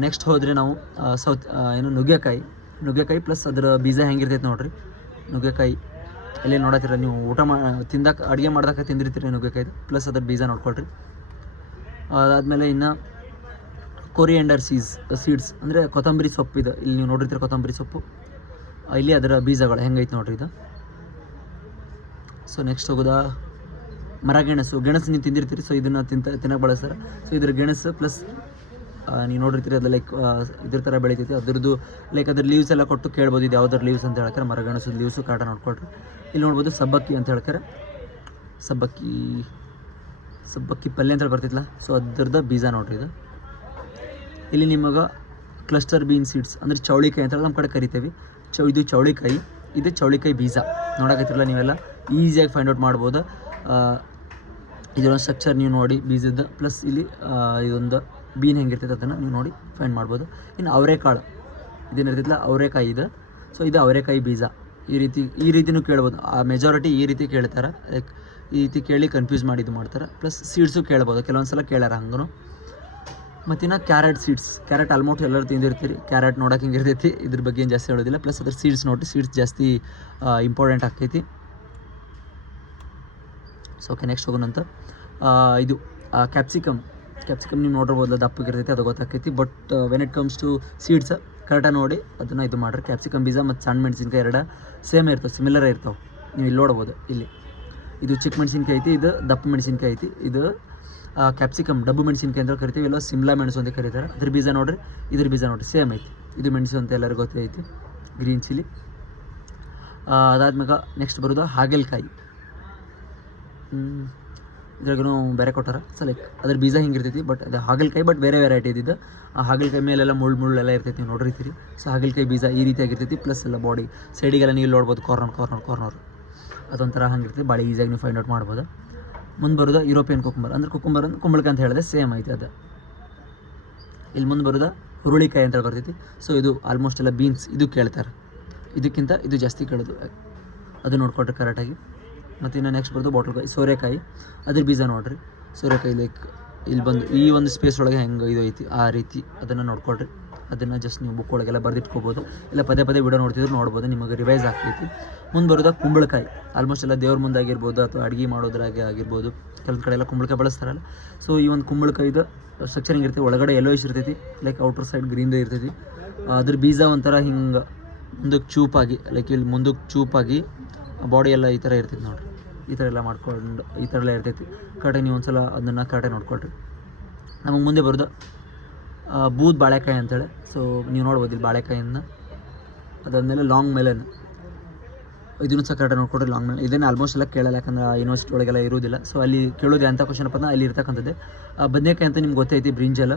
ನೆಕ್ಸ್ಟ್ ಹೋದರೆ ನಾವು ನುಗ್ಗೆಕಾಯಿ ಪ್ಲಸ್ ಅದರ ಬೀಜ ಹೆಂಗಿರ್ತೈತೆ ನೋಡಿರಿ. ನುಗ್ಗೆಕಾಯಿ ಎಲ್ಲಿ ನೋಡತ್ತೀರ ನೀವು, ತಿಂದಾಕ ಅಡುಗೆ ಮಾಡ್ದಾಕ ತಿಂದಿರ್ತೀರಿ ನುಗ್ಗೆಕಾಯ್ದು, ಪ್ಲಸ್ ಅದ್ರ ಬೀಜ ನೋಡ್ಕೊಳ್ರಿ. ಅದಾದಮೇಲೆ ಇನ್ನು ಕೊರಿಯಂಡರ್ ಸೀಡ್ಸ್ ಅಂದರೆ ಕೊತ್ತಂಬರಿ ಸೊಪ್ಪು, ಇದು ಇಲ್ಲಿ ನೀವು ನೋಡಿರ್ತೀರ ಕೊತ್ತಂಬರಿ ಸೊಪ್ಪು, ಇಲ್ಲಿ ಅದರ ಬೀಜಗಳು ಹೆಂಗೈತೆ ನೋಡಿರಿ ಇದು. ಸೊ ನೆಕ್ಸ್ಟ್ ಹೋಗೋದ ಗೆಣಸು ನೀವು ತಿಂದಿರ್ತೀರಿ. ಸೊ ಇದನ್ನು ತಿನ್ನಕ್ಕೆ ಬಳಸ್ತಾರೆ. ಸೊ ಇದ್ರ ಗೆಣಸು ಪ್ಲಸ್ ನೀವು ನೋಡಿರ್ತೀರಿ, ಅದು ಲೈಕ್ ಇದ್ರ ಥರ ಬೆಳಿತೈತಿ. ಅದ್ರದ್ದು ಲೈಕ್ ಅದ್ರ ಲೀವ್ಸ್ ಎಲ್ಲ ಕೊಟ್ಟು ಕೇಳ್ಬೋದು, ಇದು ಯಾವ್ದಾರು ಲೀವ್ಸ್ ಅಂತ ಹೇಳ್ತಾರೆ. ಮರಗೆಣಸು ಲೀವ್ಸು ಕಾಟ ನೋಡ್ಕೊಳ್ರಿ. ಇಲ್ಲಿ ನೋಡ್ಬೋದು ಸಬ್ಬಕ್ಕಿ ಅಂತ ಹೇಳ್ತಾರೆ, ಸಬ್ಬಕ್ಕಿ ಪಲ್ಯ ಅಂತ ಬರ್ತೈತಿಲ್ಲ. ಸೊ ಅದ್ರದ್ದು ಬೀಜ ನೋಡ್ರಿ ಇದು. ಇಲ್ಲಿ ನಿಮಗೆ ಕ್ಲಸ್ಟರ್ ಬೀನ್ ಸೀಡ್ಸ್ ಅಂದರೆ ಚೌಳಿಕಾಯಿ ಅಂತ ನಮ್ಮ ಕಡೆ ಕರಿತೇವೆ. ಇದು ಚೌಳಿಕಾಯಿ ಬೀಜ ನೋಡಕತ್ತಿರಲ್ಲ ನೀವೆಲ್ಲ ಈಸಿಯಾಗಿ ಫೈಂಡ್ ಔಟ್ ಮಾಡ್ಬೋದು. ಇದೊಂದು ಸ್ಟ್ರಕ್ಚರ್ ನೀವು ನೋಡಿ ಬೀಜದ, ಪ್ಲಸ್ ಇಲ್ಲಿ ಇದೊಂದು ಬೀನ್ ಹೆಂಗಿರ್ತೈತೆ ಅದನ್ನು ನೀವು ನೋಡಿ ಫೈಂಡ್ ಮಾಡ್ಬೋದು. ಇನ್ನು ಅವರೆಕಾಳು ಇದೇನಿರ್ತೈತಿಲ್ಲ, ಅವರೆಕಾಯಿ ಇದೆ. ಸೊ ಇದು ಅವರೆಕಾಯಿ ಬೀಜ ಈ ರೀತಿನೂ ಕೇಳ್ಬೋದು. ಮೆಜಾರಿಟಿ ಈ ರೀತಿ ಕೇಳ್ತಾರೆ, ಲೈಕ್ ಈ ರೀತಿ ಕೇಳಿ ಕನ್ಫ್ಯೂಸ್ ಮಾಡಿ ಇದು ಮಾಡ್ತಾರೆ. ಪ್ಲಸ್ ಸೀಡ್ಸು ಕೇಳ್ಬೋದು, ಕೆಲವೊಂದು ಸಲ ಕೇಳ್ಯಾರ ಹಂಗೂ. ಮತ್ತಿನ್ನು ಕ್ಯಾರೆಟ್ ಆಲ್ಮೋಸ್ಟ್ ಎಲ್ಲರೂ ತಿಂದಿರ್ತೀರಿ. ಕ್ಯಾರೆಟ್ ನೋಡೋಕೆ ಹಿಂಗಿರ್ತೈತಿ, ಇದ್ರ ಬಗ್ಗೆ ಏನು ಜಾಸ್ತಿ ಹೇಳೋದಿಲ್ಲ. ಪ್ಲಸ್ ಅದ್ರ ಸೀಡ್ಸ್ ನೋಡಿರಿ, ಸೀಡ್ಸ್ ಜಾಸ್ತಿ ಇಂಪಾರ್ಟೆಂಟ್ ಆಗ್ತೈತಿ. ಸೊ ಓಕೆ, ನೆಕ್ಸ್ಟ್ ಹೋಗೋಣಂತ ಇದು ಕ್ಯಾಪ್ಸಿಕಮ್ ನೀವು ನೋಡಿರ್ಬೋದಲ್ಲ, ದಪ್ಪಗಿರ್ತೈತಿ, ಅದು ಗೊತ್ತಾಗ್ತೈತಿ. But when it comes to seeds ಕರೆಕ್ಟಾಗಿ ನೋಡಿ ಅದನ್ನು ಇದು ಮಾಡಿರಿ. ಕ್ಯಾಪ್ಸಿಕಮ್ ಬೀಜ ಮತ್ತು ಸಣ್ಣ ಮೆಣಸಿನ್ಕಾಯಿ ಎರಡು ಸೇಮ್ ಇರ್ತವೆ, ಸಿಮಿಲರ್ ಇರ್ತವೆ. ನೀವು ಇಲ್ಲಿ ನೋಡ್ಬೋದು. ಇದು ಚಿಕ್ಕ ಮೆಣಸಿನ್ಕಾಯಿ ಐತಿ, ಇದು ದಪ್ಪ ಮೆಣಸಿನ್ಕಾಯಿ ಐತಿ. ಇದು ಕ್ಯಾಪ್ಸಿಕಮ್ ಡಬ್ಬು ಮೆಣಸಿನ್ಕಾಯಿ ಅಂತ ಕರಿತೀವಿ, ಎಲ್ಲ ಸಿಮ್ಲಾ ಮೆಣಸು ಅಂತ ಕರೀತಾರೆ. ಅದ್ರ ಬೀಜ ನೋಡ್ರಿ, ಇದ್ರ ಬೀಜ ನೋಡ್ರಿ ಸೇಮ್ ಐತಿ. ಇದು ಮೆಣಸು ಅಂತ ಎಲ್ಲರಿಗೂ ಗೊತ್ತೈತಿ, ಗ್ರೀನ್ ಚಿಲ್ಲಿ. ಅದಾದ್ಮ್ಯಾಗ ನೆಕ್ಸ್ಟ್ ಬರೋದು ಹಾಗಲಕಾಯಿ. ಇದ್ರಾಗೂ ಬೇರೆ ಕೊಟ್ಟಾರ. ಸೊ ಲೈಕ್ ಅದ್ರ ಬೀಜ ಹಿಂಗಿರ್ತೈತಿ, ಬಟ್ ಅದು ಹಾಗಲಕಾಯಿ ಬಟ್ ಬೇರೆ ವೆರೈಟಿ ಇದ್ದಿದ್ದು. ಆ ಹಾಗಲಕಾಯಿ ಮೇಲೆಲ್ಲ ಮುಳ್ಳೆಲ್ಲ ಇರ್ತೈತಿ, ನೀವು ನೋಡಿರ್ತೀರಿ. ಸೊ ಹಾಗಲಕಾಯಿ ಬೀಜ ಈ ರೀತಿಯಾಗಿರ್ತೈತಿ, ಪ್ಲಸ್ ಎಲ್ಲ ಬಾಡಿ ಸೈಡಿಗೆಲ್ಲ ನೀವು ನೋಡ್ಬೋದು, ಕಾರ್ನರ್ ಅದೊಂಥರ ಹಂಗಿರ್ತೈತಿ, ಭಾಳ ಈಸಿಯಾಗಿ ನೀವು ಫೈಂಡ್ ಔಟ್ ಮಾಡ್ಬೋದು. ಮುಂದೆ ಬರೋದು ಯುರೋಪಿಯನ್ ಕುಕುಂಬರ್, ಅಂದ್ರೆ ಕುಕುಂಬರ್ ಅಂದ್ರೆ ಕುಂಬಳಕಾಯಿ ಅಂತ ಹೇಳಿದೆ, ಸೇಮ್ ಐತಿ ಅದು. ಇಲ್ಲಿ ಮುಂದೆ ಬರೋದು ಹುರುಳಿಕಾಯಿ ಅಂತ ಬರ್ತೈತಿ. ಸೊ ಇದು ಆಲ್ಮೋಸ್ಟ್ ಎಲ್ಲ ಬೀನ್ಸ್, ಇದು ಕೇಳ್ತಾರೆ, ಇದಕ್ಕಿಂತ ಇದು ಜಾಸ್ತಿ ಕೇಳೋದು, ಅದು ನೋಡ್ಕೊಟ್ರೆ ಕರೆಕ್ಟಾಗಿ. ಮತ್ತು ಇನ್ನು ನೆಕ್ಸ್ಟ್ ಬರೋದು ಬಾಟಲ್ಕಾಯಿ, ಸೋರೆಕಾಯಿ, ಅದ್ರ ಬೀಜ ನೋಡಿರಿ. ಸೋರೆಕಾಯಿ ಲೈಕ್ ಇಲ್ಲಿ ಬಂದು ಈ ಒಂದು ಸ್ಪೇಸ್ ಒಳಗೆ ಹೆಂಗೆ ಇದು ಐತಿ ಆ ರೀತಿ ಅದನ್ನು ನೋಡ್ಕೊಳ್ರಿ. ಅದನ್ನು ಜಸ್ಟ್ ನೀವು ಬುಕ್ ಒಳಗೆಲ್ಲ ಬರೆದಿಟ್ಕೋಬೋದು, ಇಲ್ಲ ಪದೇ ವಿಡಿಯೋ ನೋಡ್ತಿದ್ರು ನೋಡ್ಬೋದು, ನಿಮಗೆ ರಿವೈಸ್ ಆಗ್ತೈತಿ. ಮುಂದೆ ಬರೋದು ಕುಂಬಳಕಾಯಿ. ಆಲ್ಮೋಸ್ಟ್ ಎಲ್ಲ ದೇವ್ರ ಮುಂದೆ ಆಗಿರ್ಬೋದು ಅಥವಾ ಅಡುಗೆ ಮಾಡೋದ್ರಾಗೆ ಆಗಿರ್ಬೋದು, ಕೆಲವೊಂದು ಕಡೆ ಎಲ್ಲ ಕುಂಬಳಕಾಯಿ ಬಳಸ್ತಾರಲ್ಲ. ಸೊ ಈ ಒಂದು ಕುಂಬಳಕಾಯಿದು ಸ್ಟ್ರಕ್ಚರ್ ಹಿಂಗಿರ್ತೈತಿ, ಒಳಗಡೆ ಯೆಲ್ಲೋಯಿಶ್ ಇರ್ತೈತಿ, ಲೈಕ್ ಔಟರ್ ಸೈಡ್ ಗ್ರೀನ್ದು ಇರ್ತೈತಿ. ಅದ್ರ ಬೀಜ ಒಂಥರ ಹಿಂಗೆ ಮುಂದಕ್ಕೆ ಚೂಪಾಗಿ, ಲೈಕ್ ಇಲ್ಲಿ ಮುಂದಕ್ಕೆ ಚೂಪಾಗಿ ಬಾಡಿ ಎಲ್ಲ ಈ ಥರ ಇರ್ತೈತಿ ನೋಡಿರಿ. ಈ ಥರ ಎಲ್ಲ ಮಾಡ್ಕೊಂಡು ಈ ಥರ ಎಲ್ಲ ಇರ್ತೈತಿ. ಕರೆಕ್ಟಾಗಿ ನೀವು ಒಂದ್ಸಲ ಅದನ್ನು ಕರೆಕ್ಟಾಗಿ ನೋಡ್ಕೊಳ್ರಿ. ನಮಗೆ ಮುಂದೆ ಬರೋದು ಬೂದ್ ಬಾಳೆಕಾಯಿ ಅಂತೇಳಿ. ಸೊ ನೀವು ನೋಡ್ಬೋದು ಇಲ್ಲಿ ಬಾಳೆಕಾಯಿಯನ್ನು. ಅದಾದಮೇಲೆ ಲಾಂಗ್ ಮೆಲನ್, ಇದನ್ನು ಸಹ ಕರೆಕ್ಟಾಗಿ ನೋಡ್ಕೊಡ್ರಿ. ಲಾಂಗ್ ಮೆಲನ್ ಇದನ್ನು ಆಲ್ಮೋಸ್ಟ್ ಎಲ್ಲ ಕೇಳಲ್ಲ, ಯಾಕಂದ್ರೆ ಯೂನಿವರ್ಸಿಟಿ ಒಳಗೆಲ್ಲ ಇರೋದಿಲ್ಲ. ಸೊ ಅಲ್ಲಿ ಕೇಳೋದು ಅಂತ ಕ್ವಶನ್ ಅಪ್ಪ ಅಲ್ಲಿ ಇರ್ತಕ್ಕಂಥದ್ದೇ. ಬದನೆಕಾಯಿ ಅಂತ ನಿಮ್ಗೆ ಗೊತ್ತೈತಿ, ಬ್ರಿಂಜಲ್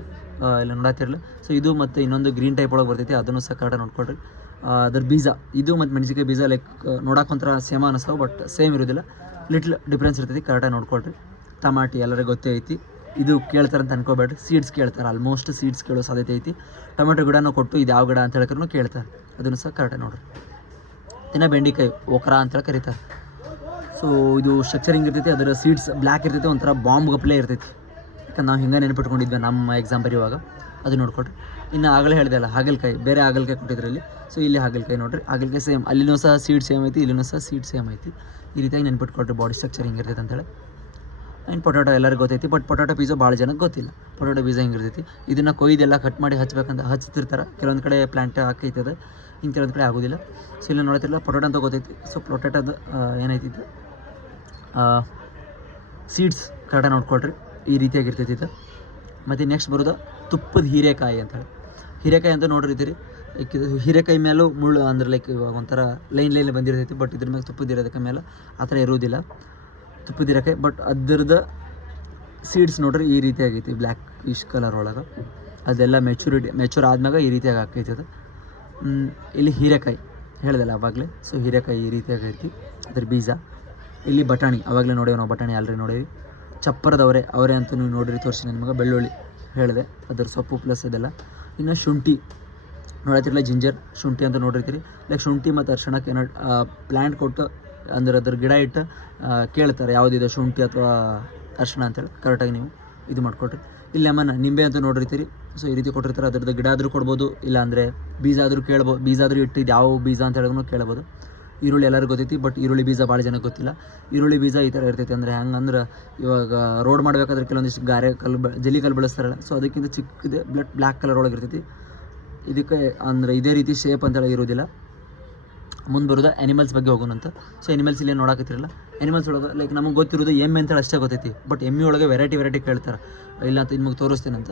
ಎಲ್ಲ ನೋಡತ್ತಿರಲ್ಲ. ಸೊ ಇದು ಮತ್ತು ಇನ್ನೊಂದು ಗ್ರೀನ್ ಟೈಪ್ ಒಳಗೆ ಬರ್ತೈತಿ, ಅದನ್ನು ಸಹ ಕರೆಕ್ಟಾಗಿ ನೋಡ್ಕೊಡ್ರಿ. ಅದ್ರ ಬೀಜ ಇದು ಮತ್ತು ಮೆಣಸಿಕಾಯಿ ಬೀಜ ಲೈಕ್ ನೋಡೋಕೆ ಒಂಥರ ಸೇಮ್ ಅನ್ನಿಸ್ತಾವೆ, ಬಟ್ ಸೇಮ್ ಇರೋದಿಲ್ಲ, ಲಿಟ್ಲ್ ಡಿಫ್ರೆನ್ಸ್ ಇರ್ತೈತಿ, ಕರೆಕ್ಟಾಗಿ ನೋಡ್ಕೊಳ್ರಿ. ಟಮಾಟಿ ಎಲ್ಲರಿಗೂ ಗೊತ್ತೇ ಐತಿ, ಇದು ಕೇಳ್ತಾರೆ ಅಂತ ಅನ್ಕೋಬೇಡ್ರಿ, ಸೀಡ್ಸ್ ಕೇಳ್ತಾರೆ, ಆಲ್ಮೋಸ್ಟ್ ಸೀಡ್ಸ್ ಕೇಳೋ ಸಾಧ್ಯತೆ ಐತಿ. ಟೊಮೆಟೊ ಗಿಡನೂ ಕೊಟ್ಟು ಇದು ಯಾವ ಗಿಡ ಅಂತ ಹೇಳ್ಕರೂ ಕೇಳ್ತಾರೆ, ಅದನ್ನು ಸಹ ಕರೆಕ್ಟಾಗಿ ನೋಡಿರಿ. ಇನ್ನು ಬೆಂಡೆಕಾಯಿ ಓಕ್ರಾ ಅಂತೇಳಿ ಕರೀತಾರೆ. ಸೊ ಇದು ಸ್ಟ್ರಕ್ಚರ್ ಹಿಂಗಿರ್ತೈತಿ, ಅದರ ಸೀಡ್ಸ್ ಬ್ಲ್ಯಾಕ್ ಇರ್ತೈತಿ, ಒಂಥರ ಬಾಂಬ್ ಗಪ್ಲೇ ಇರ್ತೈತಿ. ಯಾಕಂದ್ರೆ ನಾವು ಹಿಂಗೆ ನೆನಪಿಟ್ಕೊಂಡಿದ್ವಿ ನಮ್ಮ ಎಕ್ಸಾಮ್ ಬರೆಯುವಾಗ, ಅದು ನೋಡ್ಕೊಡ್ರಿ. ಇನ್ನು ಆಗಲೇ ಹೇಳಿದೆ ಅಲ್ಲ ಹಾಗಲಕಾಯಿ, ಬೇರೆ ಹಾಗಲಕಾಯಿ ಕೊಟ್ಟಿದ್ರಲ್ಲಿ. ಸೊ ಇಲ್ಲಿ ಹಾಗಲಕಾಯಿ ನೋಡಿರಿ, ಹಾಗಲಕಾಯಿ ಸೇಮ್, ಅಲ್ಲಿನೂ ಸಹ ಸೀಡ್ ಸೇಮ್ ಐತಿ, ಇಲ್ಲಿನೂ ಸಹ ಸೀಡ್ ಸೇಮ್ ಐತಿ. ಈ ರೀತಿಯಾಗಿ ನೆನ್ಪಿಟ್ಕೊಡ್ರಿ ಬಾಡಿ ಸ್ಟ್ರಕ್ಚರ್ ಹಿಂಗಿರ್ತೈತೆ ಅಂತೇಳಿ. ಆ್ಯಂಡ್ ಪೊಟ್ಯಾಟೊ ಎಲ್ಲರಿಗೂ ಗೊತ್ತೈತಿ, ಬಟ್ ಪೊಟ್ಯಾಟೊ ಬೀಜ ಭಾಳ ಜನಕ್ಕೆ ಗೊತ್ತಿಲ್ಲ. ಪೊಟ್ಯಾಟೊ ಬೀಜ ಹಿಂಗಿರ್ತೈತಿ, ಇದನ್ನು ಕೊಯ್ದೆಲ್ಲ ಕಟ್ ಮಾಡಿ ಹಚ್ಬೇಕಂತ ಹಚ್ತಿರ್ತಾರೆ. ಕೆಲವೊಂದು ಕಡೆ ಪ್ಲ್ಯಾಂಟ್ ಹಾಕೈತದೆ, ಹಿಂಗೆ ಕೆಲವೊಂದು ಕಡೆ ಆಗೋದಿಲ್ಲ. ಸೊ ಇಲ್ಲಿ ನೋಡ್ತಿರಲ್ಲ ಪೊಟ್ಯಾಟೊ ಅಂತ ಗೊತ್ತೈತಿ. ಸೊ ಪೊಟ್ಯಾಟೋದು ಏನೈತಿತ್ತು ಸೀಡ್ಸ್ ಕರೆಕ್ಟಾಗಿ ನೋಡ್ಕೊಳ್ರಿ, ಈ ರೀತಿಯಾಗಿರ್ತೈತಿ ಇದು. ಮತ್ತು ನೆಕ್ಸ್ಟ್ ಬರೋದು ತುಪ್ಪದ ಹೀರೆಕಾಯಿ ಅಂತೇಳಿ. ಹೀರೆಕಾಯಿ ಅಂತ ನೋಡಿರ್ತೀರಿ, ಲೈಕ್ ಇದು ಹೀರೆಕಾಯಿ ಮೇಲೂ ಮುಳ್ಳು ಅಂದ್ರೆ ಲೈಕ್ ಇವಾಗ ಒಂಥರ ಲೈನ್ ಬಂದಿರ್ತೈತಿ, ಬಟ್ ಇದ್ರ ಮೇಲೆ ತುಪ್ಪದ ಹೀರೆಕಾಯಿ ಮೇಲೆ ಆ ಥರ ಇರೋದಿಲ್ಲ ತುಪ್ಪದ ಹೀರೆಕಾಯಿ. ಬಟ್ ಅದ್ರದ್ದು ಸೀಡ್ಸ್ ನೋಡ್ರಿ ಈ ರೀತಿಯಾಗೈತಿ, ಬ್ಲ್ಯಾಕ್ ಇಶ್ ಕಲರ್ ಒಳಗೆ. ಅದೆಲ್ಲ ಮೆಚೂರ್ ಆದ್ಮ್ಯಾಗ ಈ ರೀತಿಯಾಗಿ ಆಕೈತಿ ಅದು. ಇಲ್ಲಿ ಹೀರೆಕಾಯಿ ಹೇಳಿದಲ್ಲ ಆವಾಗಲೇ. ಸೊ ಹೀರೆಕಾಯಿ ಈ ರೀತಿಯಾಗೈತಿ, ಅದ್ರ ಬೀಜ. ಇಲ್ಲಿ ಬಟಾಣಿ, ಆವಾಗಲೇ ನೋಡೇವಿ ನಾವು, ಬಟಾಣಿ ಆಲ್ರೆಡಿ ನೋಡೇವಿ. ಚಪ್ಪರದವರೆ ಅವರೇ ಅಂತ ನೀವು ನೋಡಿರಿ, ತೋರಿಸಿ ನಿಮಗೆ. ಬೆಳ್ಳುಳ್ಳಿ ಹೇಳಿದೆ, ಅದ್ರ ಸೊಪ್ಪು ಪ್ಲಸ್ ಇದೆಲ್ಲ. ಇನ್ನು ಶುಂಠಿ ನೋಡತ್ತಿರಲ್ಲ, ಜಿಂಜರ್ ಶುಂಠಿ ಅಂತ ನೋಡಿರ್ತೀರಿ. ಲೈಕ್ ಶುಂಠಿ ಮತ್ತು ಅರ್ಶಿಣಕ್ಕೆ ಏನೋ ಪ್ಲ್ಯಾಂಟ್ ಕೊಟ್ಟು ಅಂದ್ರೆ ಅದ್ರ ಗಿಡ ಇಟ್ಟು ಕೇಳ್ತಾರೆ ಯಾವುದಿದೆ ಶುಂಠಿ ಅಥವಾ ಅರ್ಶಿಣ ಅಂತೇಳಿ. ಕರೆಕ್ಟಾಗಿ ನೀವು ಇದು ಮಾಡಿಕೊಡ್ರಿ. ಇಲ್ಲಿ ಲೆಮನ್, ನಿಂಬೆ ಅಂತ ನೋಡಿರ್ತೀರಿ. ಸೊ ಈ ರೀತಿ ಕೊಟ್ಟಿರ್ತಾರೆ, ಅದ್ರದ್ದು ಗಿಡ ಆದರೂ ಕೊಡ್ಬೋದು, ಇಲ್ಲಾಂದರೆ ಬೀಜ ಆದರೂ ಕೇಳ್ಬೋದು. ಬೀಜ ಆದರೂ ಇಟ್ಟಿದ್ದು ಯಾವ ಬೀಜ ಅಂತ ಹೇಳಿದ್ರು ಕೇಳ್ಬೋದು. ಈರುಳ್ಳಿ ಎಲ್ಲರಿಗೂ ಗೊತ್ತೈತಿ, ಬಟ್ ಈರುಳ್ಳಿ ಬೀಜ ಭಾಳ ಜನಕ್ಕೆ ಗೊತ್ತಿಲ್ಲ. ಈರುಳ್ಳಿ ಬೀಜ ಈ ಥರ ಇರ್ತೈತಿ, ಅಂದರೆ ಹೆಂಗಂದ್ರೆ ಇವಾಗ ರೋಡ್ ಮಾಡಬೇಕಾದ್ರೆ ಕೆಲವೊಂದಿಷ್ಟು ಗಾರೆ ಕಲ್ಲು ಜಲ್ಲಿ ಕಲ್ಲು ಬೆಳೆಸ್ತಾರಲ್ಲ. ಸೊ ಅದಕ್ಕಿಂತ ಚಿಕ್ಕದೆ ಬ್ಲ್ಯಾಕ್ ಕಲರ್ ಒಳಗೆ ಇರ್ತೈತಿ. ಇದಕ್ಕೆ ಅಂದರೆ ಇದೇ ರೀತಿ ಶೇಪ್ ಅಂತೇಳಿ ಇರೋದಿಲ್ಲ. ಮುಂದೆ ಬರೋದು ಆ್ಯನಿಮಲ್ಸ್ ಬಗ್ಗೆ ಹೋಗೋಣಂತ. ಸೊ ಆ್ಯನಿಮಲ್ಸ್ ಇಲ್ಲೇ ನೋಡಾಕತ್ತಿರಲ್ಲ, ಆ್ಯನಿಮಲ್ಸ್ ಒಳಗೆ ಲೈಕ್ ನಮಗೆ ಗೊತ್ತಿರೋದು ಎಮ್ಮೆ ಅಂತೇಳಿ ಅಷ್ಟೇ ಗೊತ್ತೈತಿ. ಬಟ್ ಎಮ್ಮೆ ಒಳಗೆ ವೆರೈಟಿ ಕೇಳ್ತಾರೆ, ಇಲ್ಲ ಅಂತ ನಿಮಗೆ ತೋರಿಸ್ತೇನಂತ.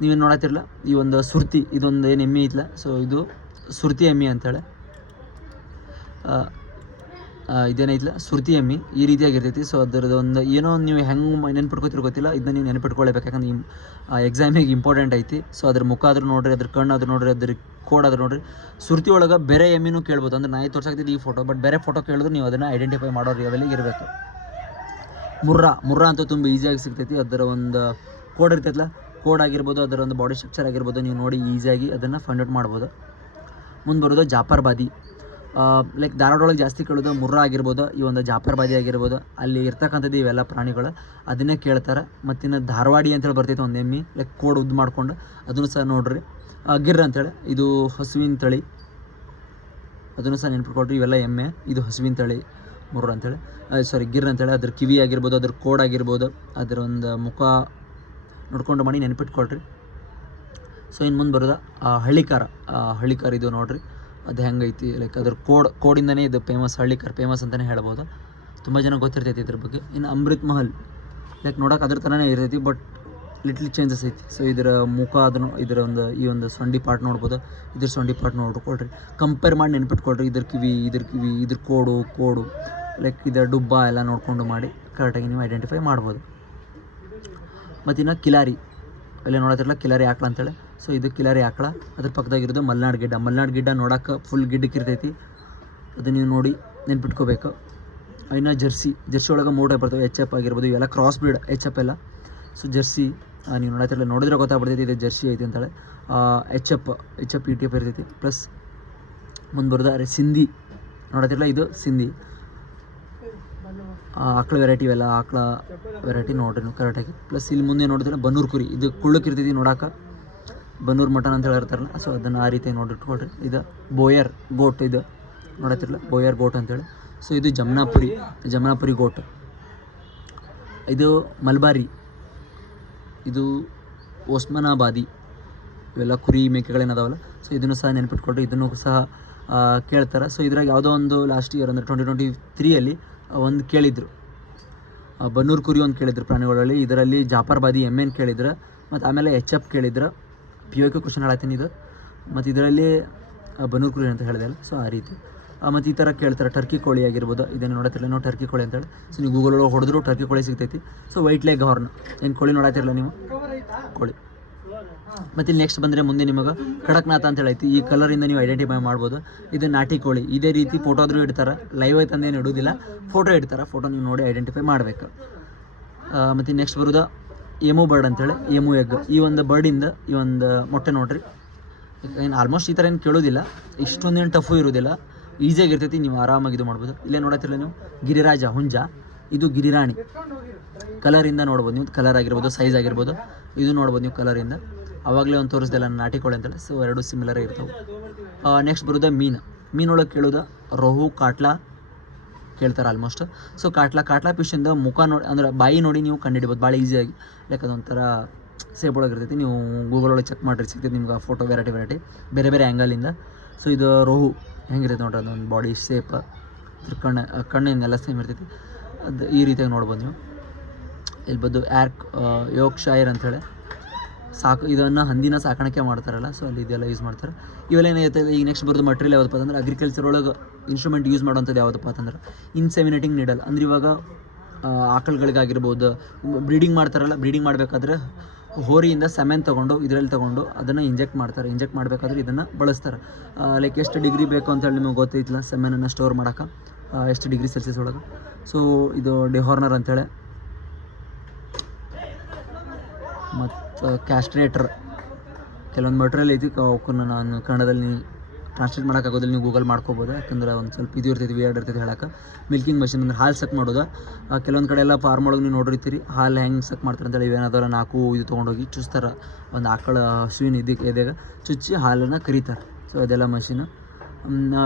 ನೀವೇನು ನೋಡತ್ತಿರಲ್ಲ, ಈ ಒಂದು ಸುರ್ತಿ, ಇದೊಂದು ಏನು ಎಮ್ಮೆ ಐತಲ್ಲ. ಸೊ ಇದು ಸುರ್ತಿ ಎಮ್ಮೆ ಅಂತೇಳಿ, ಇದೇನೈತಿಲ್ಲ ಸುರ್ತಿ ಎಮ್ಮೆ ಈ ರೀತಿಯಾಗಿರ್ತೈತಿ. ಸೊ ಅದರದ್ದು ಒಂದು ಏನೋ ನೀವು ಹೆಂಗೆ ನೆನ್ಪಿಟ್ಕೋತಿರೋ ಗೊತ್ತಿಲ್ಲ, ಇದನ್ನ ನೀವು ನೆನ್ಪಿಟ್ಕೊಳ್ಬೇಕು, ಯಾಕಂದ್ರೆ ಎಕ್ಸಾಮಿಗೆ ಇಂಪಾರ್ಟೆಂಟ್ ಐತಿ. ಸೊ ಅದ್ರ ಮುಖ ಆದರೂ ನೋಡ್ರಿ, ಅದ್ರ ಕಣ್ಣು ಆದರೂ ನೋಡ್ರಿ, ಅದ್ರ ಕೋಡ್ ಆದರೂ ನೋಡ್ರಿ. ಸುರ್ತಿ ಒಳಗೆ ಬೇರೆ ಎಮ್ಮಿನೂ ಕೇಳ್ಬೋದು, ಅಂದ್ರೆ ನಾಯಿ ತೋರ್ಸಾಕ್ತಿದ್ದು ಈ ಫೋಟೋ, ಬಟ್ ಬೇರೆ ಫೋಟೋ ಕೇಳಿದ್ರು ನೀವು ಅದನ್ನು ಐಡೆಂಟಿಫೈ ಮಾಡೋರು ಲೆವೆಲಿಗೆ ಇರಬೇಕು. ಮುರ್ರಾ ಅಂತ ತುಂಬ ಈಸಿಯಾಗಿ ಸಿಗ್ತೈತಿ. ಅದರ ಒಂದು ಕೋಡ್ ಇರ್ತೈತಲ್ಲ, ಕೋಡ್ ಆಗಿರ್ಬೋದು, ಅದರ ಒಂದು ಬಾಡಿ ಸ್ಟ್ರಕ್ಚರ್ ಆಗಿರ್ಬೋದು, ನೀವು ನೋಡಿ ಈಸಿಯಾಗಿ ಅದನ್ನು ಫೈಂಡ್ ಔಟ್ ಮಾಡ್ಬೋದು. ಮುಂದೆ ಬರೋದು ಜಾಫರ್ಬಾದಿ. ಲೈಕ್ ಧಾರವಾಡ ಜಾಸ್ತಿ ಕೇಳೋದು ಮುರ್ರಾ ಆಗಿರ್ಬೋದು, ಈ ಒಂದು ಜಾಫರ್ಬಾದಿ ಆಗಿರ್ಬೋದು. ಅಲ್ಲಿ ಇರ್ತಕ್ಕಂಥದ್ದು ಇವೆಲ್ಲ ಪ್ರಾಣಿಗಳು ಅದನ್ನೇ ಕೇಳ್ತಾರೆ. ಮತ್ತಿನ್ನು ಧಾರವಾಡಿ ಅಂತೇಳಿ ಬರ್ತೈತೆ ಒಂದು ಎಮ್ಮೆ, ಲೈಕ್ ಕೋಡ್ ಉದ್ದು ಮಾಡ್ಕೊಂಡು, ಅದನ್ನು ಸಹ ನೋಡ್ರಿ. ಗಿರ್ ಅಂತೇಳಿ, ಇದು ಹಸುವಿನ ತಳಿ, ಅದನ್ನು ಸಹ ನೆನ್ಪಿಟ್ಕೊಳ್ರಿ. ಇವೆಲ್ಲ ಎಮ್ಮೆ, ಇದು ಹಸುವಿನ ತಳಿ ಮುರ್ರಾ ಅಂತೇಳಿ, ಗಿರ್ ಅಂತೇಳಿ. ಅದ್ರ ಕಿವಿ ಆಗಿರ್ಬೋದು, ಅದ್ರ ಕೋಡ್ ಆಗಿರ್ಬೋದು, ಅದರ ಒಂದು ಮುಖ ನೋಡ್ಕೊಂಡು ಮಾಡಿ ನೆನ್ಪಿಟ್ಕೊಳ್ರಿ. ಸೊ ಇನ್ನು ಮುಂದೆ ಬರೋದು ಹಳ್ಳಿಕಾರ ಇದು ನೋಡ್ರಿ, ಅದು ಹೆಂಗೈತಿ. ಲೈಕ್ ಅದ್ರ ಕೋಡಿಂದನೇ ಇದು ಫೇಮಸ್, ಹಳ್ಳಿಕಾರ್ ಫೇಮಸ್ ಅಂತಲೇ ಹೇಳ್ಬೋದು. ತುಂಬ ಜನ ಗೊತ್ತಿರ್ತೈತಿ ಇದ್ರ ಬಗ್ಗೆ. ಇನ್ನು ಅಮೃತ್ ಮಹಲ್ ಲೈಕ್ ನೋಡೋಕೆ ಅದ್ರ ಥರನೇ ಇರ್ತೈತಿ, ಬಟ್ ಲಿಟ್ಲಿ ಚೇಂಜಸ್ ಐತಿ. ಸೊ ಇದರ ಮುಖ ಅದನ್ನು ಇದರ ಈ ಒಂದು ಸೊಂಡಿ ಪಾರ್ಟ್ ನೋಡ್ಬೋದು, ಇದ್ರ ಸೊಂಡಿ ಪಾರ್ಟ್ ನೋಡ್ಕೊಳ್ರಿ, ಕಂಪೇರ್ ಮಾಡಿ ನೆನ್ಪಿಟ್ಕೊಳ್ರಿ. ಇದ್ರ ಕಿವಿ ಇದ್ರ ಕೋಡು ಲೈಕ್ ಇದರ ಡುಬ್ಬ ಎಲ್ಲ ನೋಡಿಕೊಂಡು ಮಾಡಿ ಕರೆಕ್ಟಾಗಿ ನೀವು ಐಡೆಂಟಿಫೈ ಮಾಡ್ಬೋದು. ಮತ್ತು ಇನ್ನು ಕಿಲಾರಿ ಎಲ್ಲ ನೋಡತ್ತಿರಲ್ಲ, ಕಿಲಾರಿ ಆಕಳ ಅಂತೇಳಿ. ಸೊ ಇದು ಕಿಲಾರಿ ಆಕಳ, ಅದ್ರ ಪಕ್ಕದಾಗಿರೋದು ಮಲ್ನಾಡ್ ಗಿಡ್ಡ ನೋಡೋಕೆ ಫುಲ್ ಗಿಡ್ಡಕ್ಕೆ ಇರ್ತೈತಿ, ಅದು ನೀವು ನೋಡಿ ನೆನ್ಪಿಟ್ಕೋಬೇಕು. ಇನ್ನು ಜರ್ಸಿ ಒಳಗೆ 3 ಟೈಪ್ ಬರ್ತವೆ, HF ಆಗಿರ್ಬೋದು, ಇವೆಲ್ಲ ಕ್ರಾಸ್ ಬ್ರೀಡ್ HF ಎಲ್ಲ. ಸೊ ಜರ್ಸಿ ನೀವು ನೋಡತ್ತಿರಲ್ಲ, ನೋಡಿದ್ರೆ ಗೊತ್ತಾಗ್ಬಿಡ್ತೈತಿ ಇದು ಜರ್ಸಿ ಐತಿ ಅಂತೇಳಿ. HF ETF ಇರ್ತೈತಿ. ಪ್ಲಸ್ ಮುಂದೆ ಬರೋದು ಸಿಂಧಿ ನೋಡತ್ತಿರಲ್ಲ, ಇದು ಸಿಂಧಿ ಆಕಳ ವೆರೈಟಿ, ಇವೆಲ್ಲ ಆಕಳ ವೆರೈಟಿ ನೋಡ್ರಿ ನೀವು ಕರೆಕ್ಟಾಗಿ. ಪ್ಲಸ್ ಇಲ್ಲಿ ಮುಂದೆ ನೋಡಿದ್ರೆ ಬನ್ನೂರು ಕುರಿ, ಇದು ಕುಳ್ಳಕ್ಕೆ ಇರ್ತೈತಿ ನೋಡೋಕೆ, ಬನ್ನೂರು ಮಟನ್ ಅಂತ ಹೇಳಿರ್ತಾರಲ್ಲ. ಸೊ ಅದನ್ನು ಆ ರೀತಿ ನೋಡಿಟ್ಕೊಳ್ರಿ. ಇದು ಬೋಯರ್ ಗೋಟ್, ಇದು ನೋಡತ್ತಿರಲ್ಲ ಬೋಯರ್ ಗೋಟ್ ಅಂತೇಳಿ. ಸೊ ಇದು ಜಮ್ನಾಪುರಿ ಗೋಟ್, ಇದು ಮಲ್ಬಾರಿ, ಇದು ಓಸ್ಮಾನಾಬಾದಿ, ಇವೆಲ್ಲ ಕುರಿ ಮೇಕೆಗಳೇನದಾವಲ್ಲ. ಸೊ ಇದನ್ನು ಸಹ ನೆನ್ಪಿಟ್ಕೊಳ್ರಿ, ಇದನ್ನು ಸಹ ಕೇಳ್ತಾರೆ. ಸೊ ಇದ್ರಾಗ ಯಾವುದೋ ಒಂದು ಲಾಸ್ಟ್ ಇಯರ್ ಅಂದರೆ 2023 ಒಂದು ಕೇಳಿದ್ರು, ಬನ್ನೂರು ಕುರಿ ಒಂದು ಕೇಳಿದ್ರು ಪ್ರಾಣಿಗಳಲ್ಲಿ. ಇದರಲ್ಲಿ ಜಾಫರ್ಬಾದಿ ಎಮ್ಮೆನ್ ಕೇಳಿದ್ರು, ಮತ್ತು ಆಮೇಲೆ HF ಕೇಳಿದ್ರು. POQ ಕ್ವಶನ್ ಹೇಳತ್ತೀನಿ ಇದು. ಮತ್ತು ಇದರಲ್ಲಿ ಬನ್ನೂರು ಕುರಿ ಅಂತ ಹೇಳಿದೆ ಅಲ್ಲ. ಸೊ ಆ ರೀತಿ ಮತ್ತು ಈ ಥರ ಕೇಳ್ತಾರೆ. ಟರ್ಕಿ ಕೋಳಿ ಆಗಿರ್ಬೋದು, ಇದನ್ನು ನೋಡತ್ತಿರಲ್ಲ ನಾವು ಟರ್ಕಿ ಕೋಳಿ ಅಂತೇಳಿ. ಸೊ ನೀವು ಗೂಗಲ್ ಒಳಗೆ ಹೊಡೆದ್ರು ಟರ್ಕಿ ಕೋಳಿ ಸಿಗ್ತೈತಿ. ಸೊ ವೈಟ್ ಲೆಗ್ ಹಾರ್ನ್ ಏನು ಕೋಳಿ ನೋಡತ್ತಿರಲ್ಲ ನೀವು, ಕೋಳಿ. ಮತ್ತು ಇಲ್ಲಿ ನೆಕ್ಸ್ಟ್ ಬಂದರೆ ಮುಂದೆ ನಿಮಗೆ ಕಡಕ್ನಾಥ ಅಂತ ಹೇಳೈತಿ. ಈ ಕಲರಿಂದ ನೀವು ಐಡೆಂಟಿಫೈ ಮಾಡ್ಬೋದು, ಇದು ನಾಟಿ ಕೋಳಿ. ಇದೇ ರೀತಿ ಫೋಟೋ ಆದರೂ ಇಡ್ತಾರೆ, ಲೈವ್ ಆಯ್ತು ಅಂದೇನು ಇಡೋದಿಲ್ಲ, ಫೋಟೋ ಇಡ್ತಾರೆ. ಫೋಟೋ ನೀವು ನೋಡಿ ಐಡೆಂಟಿಫೈ ಮಾಡಬೇಕು. ಮತ್ತು ನೆಕ್ಸ್ಟ್ ಬರೋದು ಎಮು ಬರ್ಡ್ ಅಂತೇಳಿ, ಎಮು ಎಗ್. ಈ ಒಂದು ಬರ್ಡಿಂದ ಈ ಒಂದು ಮೊಟ್ಟೆ ನೋಡ್ರಿ, ಏನು ಆಲ್ಮೋಸ್ಟ್ ಈ ಥರ ಏನು ಕೇಳೋದಿಲ್ಲ, ಇಷ್ಟೊಂದೇನು ಟಫು ಇರೋದಿಲ್ಲ, ಈಸಿಯಾಗಿರ್ತೈತಿ, ನೀವು ಆರಾಮಾಗಿ ಇದು ಮಾಡ್ಬೋದು. ಇಲ್ಲೇ ನೋಡತ್ತಿರಲ್ಲ ನೀವು ಗಿರಿರಾಜ ಹುಂಜ, ಇದು ಗಿರಿರಾಣಿ. ಕಲರಿಂದ ನೋಡ್ಬೋದು ನೀವು, ಕಲರ್ ಆಗಿರ್ಬೋದು, ಸೈಜ್ ಆಗಿರ್ಬೋದು, ಇದು ನೋಡ್ಬೋದು ನೀವು ಕಲರಿಂದ. ಆವಾಗಲೇ ಒಂದು ತೋರಿಸ್ದೆಲ್ಲ ನಾಟಿ ಕೋಳಿ ಅಂತೇಳಿ. ಸೊ ಎರಡು ಸಿಮಿಲರ್ ಇರ್ತವೆ. ನೆಕ್ಸ್ಟ್ ಬರೋದು ಮೀನೊಳಗೆ ಕೇಳೋದು ರೋಹು, ಕಾಟ್ಲಾ ಕೇಳ್ತಾರೆ ಆಲ್ಮೋಸ್ಟ್. ಸೊ ಕಾಟ್ಲಾ ಫಿಶಿಂದ ಮುಖ ನೋಡಿ ಅಂದರೆ ಬಾಯಿ ನೋಡಿ ನೀವು ಕಂಡುಹಿಡಿಬೋದು ಭಾಳ ಈಸಿಯಾಗಿ. ಲೈಕ್ ಅದೊಂಥರ ಸೇಪ್ ಒಳಗೆ ಇರ್ತೈತಿ, ನೀವು ಗೂಗಲ್ ಒಳಗೆ ಚೆಕ್ ಮಾಡಿರಿ ಸಿಗ್ತೈತಿ ನಿಮ್ಗೆ ಫೋಟೋ ವೆರೈಟಿ ಬೇರೆ ಆ್ಯಂಗಲಿಂದ. ಸೊ ಇದು ರೋಹು ಹೆಂಗಿರ್ತೈತೆ ನೋಡ್ರಿ, ಅದೊಂದು ಬಾಡಿ ಶೇಪ್, ಅದ್ರ ಕಣ್ಣಿಂದೆಲ್ಲ ಸೇಮ್ ಇರ್ತೈತಿ. ಅದು ಈ ರೀತಿಯಾಗಿ ನೋಡ್ಬೋದು ನೀವು. ಇಲ್ಲಿ ಬಂದು ಯೋರ್ಕ್ಷೈರ್ ಅಂಥೇಳಿ ಇದನ್ನು ಹಂದಿನ ಸಾಕಾಣಿಕೆ ಮಾಡ್ತಾರಲ್ಲ. ಸೊ ಅಲ್ಲಿ ಇದೆಲ್ಲ ಯೂಸ್ ಮಾಡ್ತಾರೆ. ಇವೆಲ್ಲ ಏನೈತೆ ಈಗ ನೆಕ್ಸ್ಟ್ ಬರೋದು ಮಟೀರಿಯಲ್ ಯಾವುದಪ್ಪ ಅಂತಂದ್ರೆ ಅಗ್ರಿಕಲ್ಚರ್ ಒಳಗೆ ಇನ್ಸ್ಟ್ರೂಮೆಂಟ್ ಯೂಸ್ ಮಾಡೋಂಥದ್ದು ಯಾವುದಪ್ಪ ಅಂತಂದ್ರೆ ಇನ್ಸೆಮಿನೇಟಿಂಗ್ ನೀಡಲ್. ಅಂದ್ರೆ ಇವಾಗ ಆಕಳುಗಳಿಗಾಗಿರ್ಬೋದು ಬ್ರೀಡಿಂಗ್ ಮಾಡ್ತಾರಲ್ಲ, ಬ್ರೀಡಿಂಗ್ ಮಾಡಬೇಕಾದ್ರೆ ಹೋರಿಯಿಂದ ಸೆಮೆನ್ ತೊಗೊಂಡು ಇದರಲ್ಲಿ ತೊಗೊಂಡು ಅದನ್ನು ಇಂಜೆಕ್ಟ್ ಮಾಡ್ತಾರೆ. ಇಂಜೆಕ್ಟ್ ಮಾಡಬೇಕಾದ್ರೆ ಇದನ್ನು ಬಳಸ್ತಾರೆ. ಲೈಕ್ ಎಷ್ಟು ಡಿಗ್ರಿ ಬೇಕು ಅಂತೇಳಿ ನಿಮಗೆ ಗೊತ್ತೈತಿಲ್ಲ, ಸೆಮೆನನ್ನು ಸ್ಟೋರ್ ಮಾಡೋಕೆ ಎಷ್ಟು ಡಿಗ್ರಿ ಸೆಲ್ಸಿಯಸ್ ಒಳಗೆ. ಸೊ ಇದು ಡಿಹಾರ್ನರ್ ಅಂತೇಳಿ. ಮತ್ತು ಕ್ಯಾಸ್ಟ್ರೇಟರ್ ಕೆಲವೊಂದು ಮಟ್ರಿಯಲ್ ಐತಿ, ಅವಕ್ಕನ್ನು ನಾನು ಕನ್ನಡದಲ್ಲಿ ಟ್ರಾನ್ಸ್ಲೇಟ್ ಮಾಡೋಕ್ಕಾಗೋದಿಲ್ಲ, ನೀವು ಗೂಗಲ್ ಮಾಡ್ಕೋಬೋದು. ಯಾಕಂದ್ರೆ ಒಂದು ಸ್ವಲ್ಪ ಇದು ಇರ್ತೈತಿ, ವಿಯರ್ಡ್ ಇರ್ತೈತಿ ಹೇಳೋಕೆ. ಮಿಲ್ಕಿಂಗ್ ಮಷಿನ್ ಅಂದರೆ ಹಾಲು ಸಕ್ ಮಾಡೋದು. ಕೆಲವೊಂದು ಕಡೆ ಎಲ್ಲ ಫಾರ್ಮ್ ಒಳಗೆ ನೀವು ನೋಡಿರ್ತೀರಿ, ಹಾಲು ಹೆಂಗೆ ಸಕ್ ಮಾಡ್ತಾರೆ ಅಂತೇಳಿ. ಇವೇನಾದಲ್ಲ 4 ಇದು ತೊಗೊಂಡೋಗಿ ಚುಚ್ತಾರೆ, ಒಂದು ಆಕಳ ಹಸುವಿನ ಎದೆಗ ಚುಚ್ಚಿ ಹಾಲನ್ನು ಕರೀತಾರೆ. ಸೊ ಅದೆಲ್ಲ ಮಷಿನ್.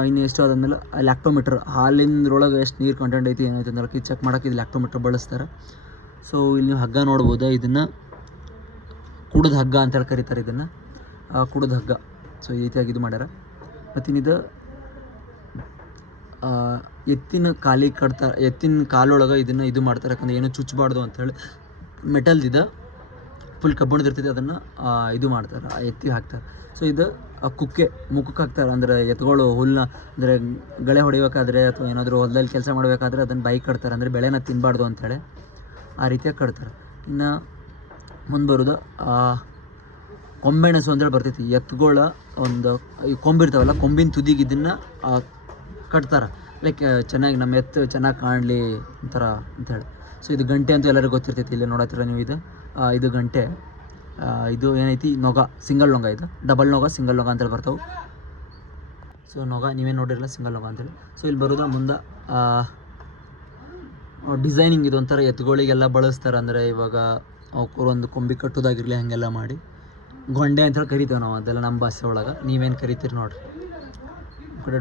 ಇನ್ನು ಎಷ್ಟು ಅದಾದ್ಮೇಲೆ ಲ್ಯಾಕ್ಟೋಮೀಟ್ರ್, ಹಾಲಿನೊಳಗೆ ಎಷ್ಟು ನೀರು ಕಂಟೆಂಟ್ ಐತಿ ಏನೈತೆ ಅಂದ್ರೆ ಚೆಕ್ ಮಾಡೋಕೆ ಇದು ಲ್ಯಾಕ್ಟೋಮೀಟ್ರ್ ಬಳಸ್ತಾರೆ. ಸೊ ಇಲ್ಲಿ ನೀವು ಹಗ್ಗ ನೋಡ್ಬೋದು, ಇದನ್ನು ಕುಡದ ಹಗ್ಗ ಅಂತೇಳಿ ಕರೀತಾರೆ ಇದನ್ನು, ಕುಡದ ಹಗ್ಗ. ಸೊ ಈ ರೀತಿಯಾಗಿ ಇದು ಮಾಡ್ಯಾರ. ಮತ್ತಿನ್ನಿದು ಎತ್ತಿನ ಕಾಲೊಳಗೆ ಇದನ್ನು ಇದು ಮಾಡ್ತಾರೆ, ಯಾಕಂದ್ರೆ ಏನೂ ಚುಚ್ಚಬಾರ್ದು ಅಂಥೇಳಿ. ಮೆಟಲ್ದಿದೆ, ಫುಲ್ ಕಬ್ಬಿಣದಿರ್ತೈತಿ, ಅದನ್ನು ಇದು ಮಾಡ್ತಾರೆ, ಎತ್ತಿ ಹಾಕ್ತಾರೆ. ಸೊ ಇದು ಕುಕ್ಕೆ ಮುಖಕ್ಕೆ ಹಾಕ್ತಾರೆ. ಅಂದರೆ ಎತ್ತುಗಳು ಹುಲ್ಲನ್ನ ಅಂದರೆ ಗಳೆ ಹೊಡಿಬೇಕಾದ್ರೆ ಅಥವಾ ಏನಾದರೂ ಹೊಲದಲ್ಲಿ ಕೆಲಸ ಮಾಡಬೇಕಾದ್ರೆ ಅದನ್ನು ಬಾಯಿಗೆ ಕಟ್ತಾರೆ, ಅಂದರೆ ಬೆಳೆನ ತಿನ್ನಬಾರ್ದು ಅಂಥೇಳಿ ಆ ರೀತಿಯಾಗಿ ಕಟ್ತಾರೆ. ಇನ್ನು ಮುಂದೆ ಬರೋದು ಕೊಂಬೆಣಸು ಅಂತೇಳಿ ಬರ್ತೈತಿ. ಎತ್ತುಗಳ ಒಂದು ಈ ಕೊಂಬಿರ್ತಾವಲ್ಲ, ಕೊಂಬಿನ ತುದಿಗೆ ಇದನ್ನು ಕಟ್ತಾರೆ. ಲೈಕ್ ಚೆನ್ನಾಗಿ ನಮ್ಮ ಎತ್ತು ಚೆನ್ನಾಗಿ ಕಾಣಲಿ ಒಂಥರ ಅಂಥೇಳಿ. ಸೊ ಇದು ಗಂಟೆ ಅಂತೂ ಎಲ್ಲರಿಗೂ ಗೊತ್ತಿರ್ತೈತಿ. ಇಲ್ಲಿ ನೋಡತ್ತೀರ ನೀವು, ಇದು ಗಂಟೆ. ಇದು ಏನೈತಿ ನೊಗ, ಸಿಂಗಲ್ ನೊಗ. ಇದು ಡಬಲ್ ನೊಗ, ಸಿಂಗಲ್ ನೊಗ ಅಂತೇಳಿ ಬರ್ತಾವೆ. ಸೊ ನೊಗ ನೀವೇನು ನೋಡಿರಲ್ಲ, ಸಿಂಗಲ್ ನೊಗ ಅಂತೇಳಿ. ಸೊ ಇಲ್ಲಿ ಬರೋದು ಮುಂದೆ ಡಿಸೈನಿಂಗ್. ಇದು ಒಂಥರ ಎತ್ತುಗಳಿಗೆಲ್ಲ ಬಳಸ್ತಾರೆ. ಅಂದರೆ ಇವಾಗ ಒಂದು ಕೊಂಬಿ ಕಟ್ಟೋದಾಗಿರಲಿ ಹಾಗೆಲ್ಲ ಮಾಡಿ ಗೊಂಡೆ ಅಂತೇಳಿ ಕರಿತೇವೆ ನಾವು, ಅದೆಲ್ಲ ನಮ್ಮ ಭಾಷೆ ಒಳಗೆ. ನೀವೇನು ಕರಿತೀರಿ ನೋಡಿರಿ, ಕಡೆ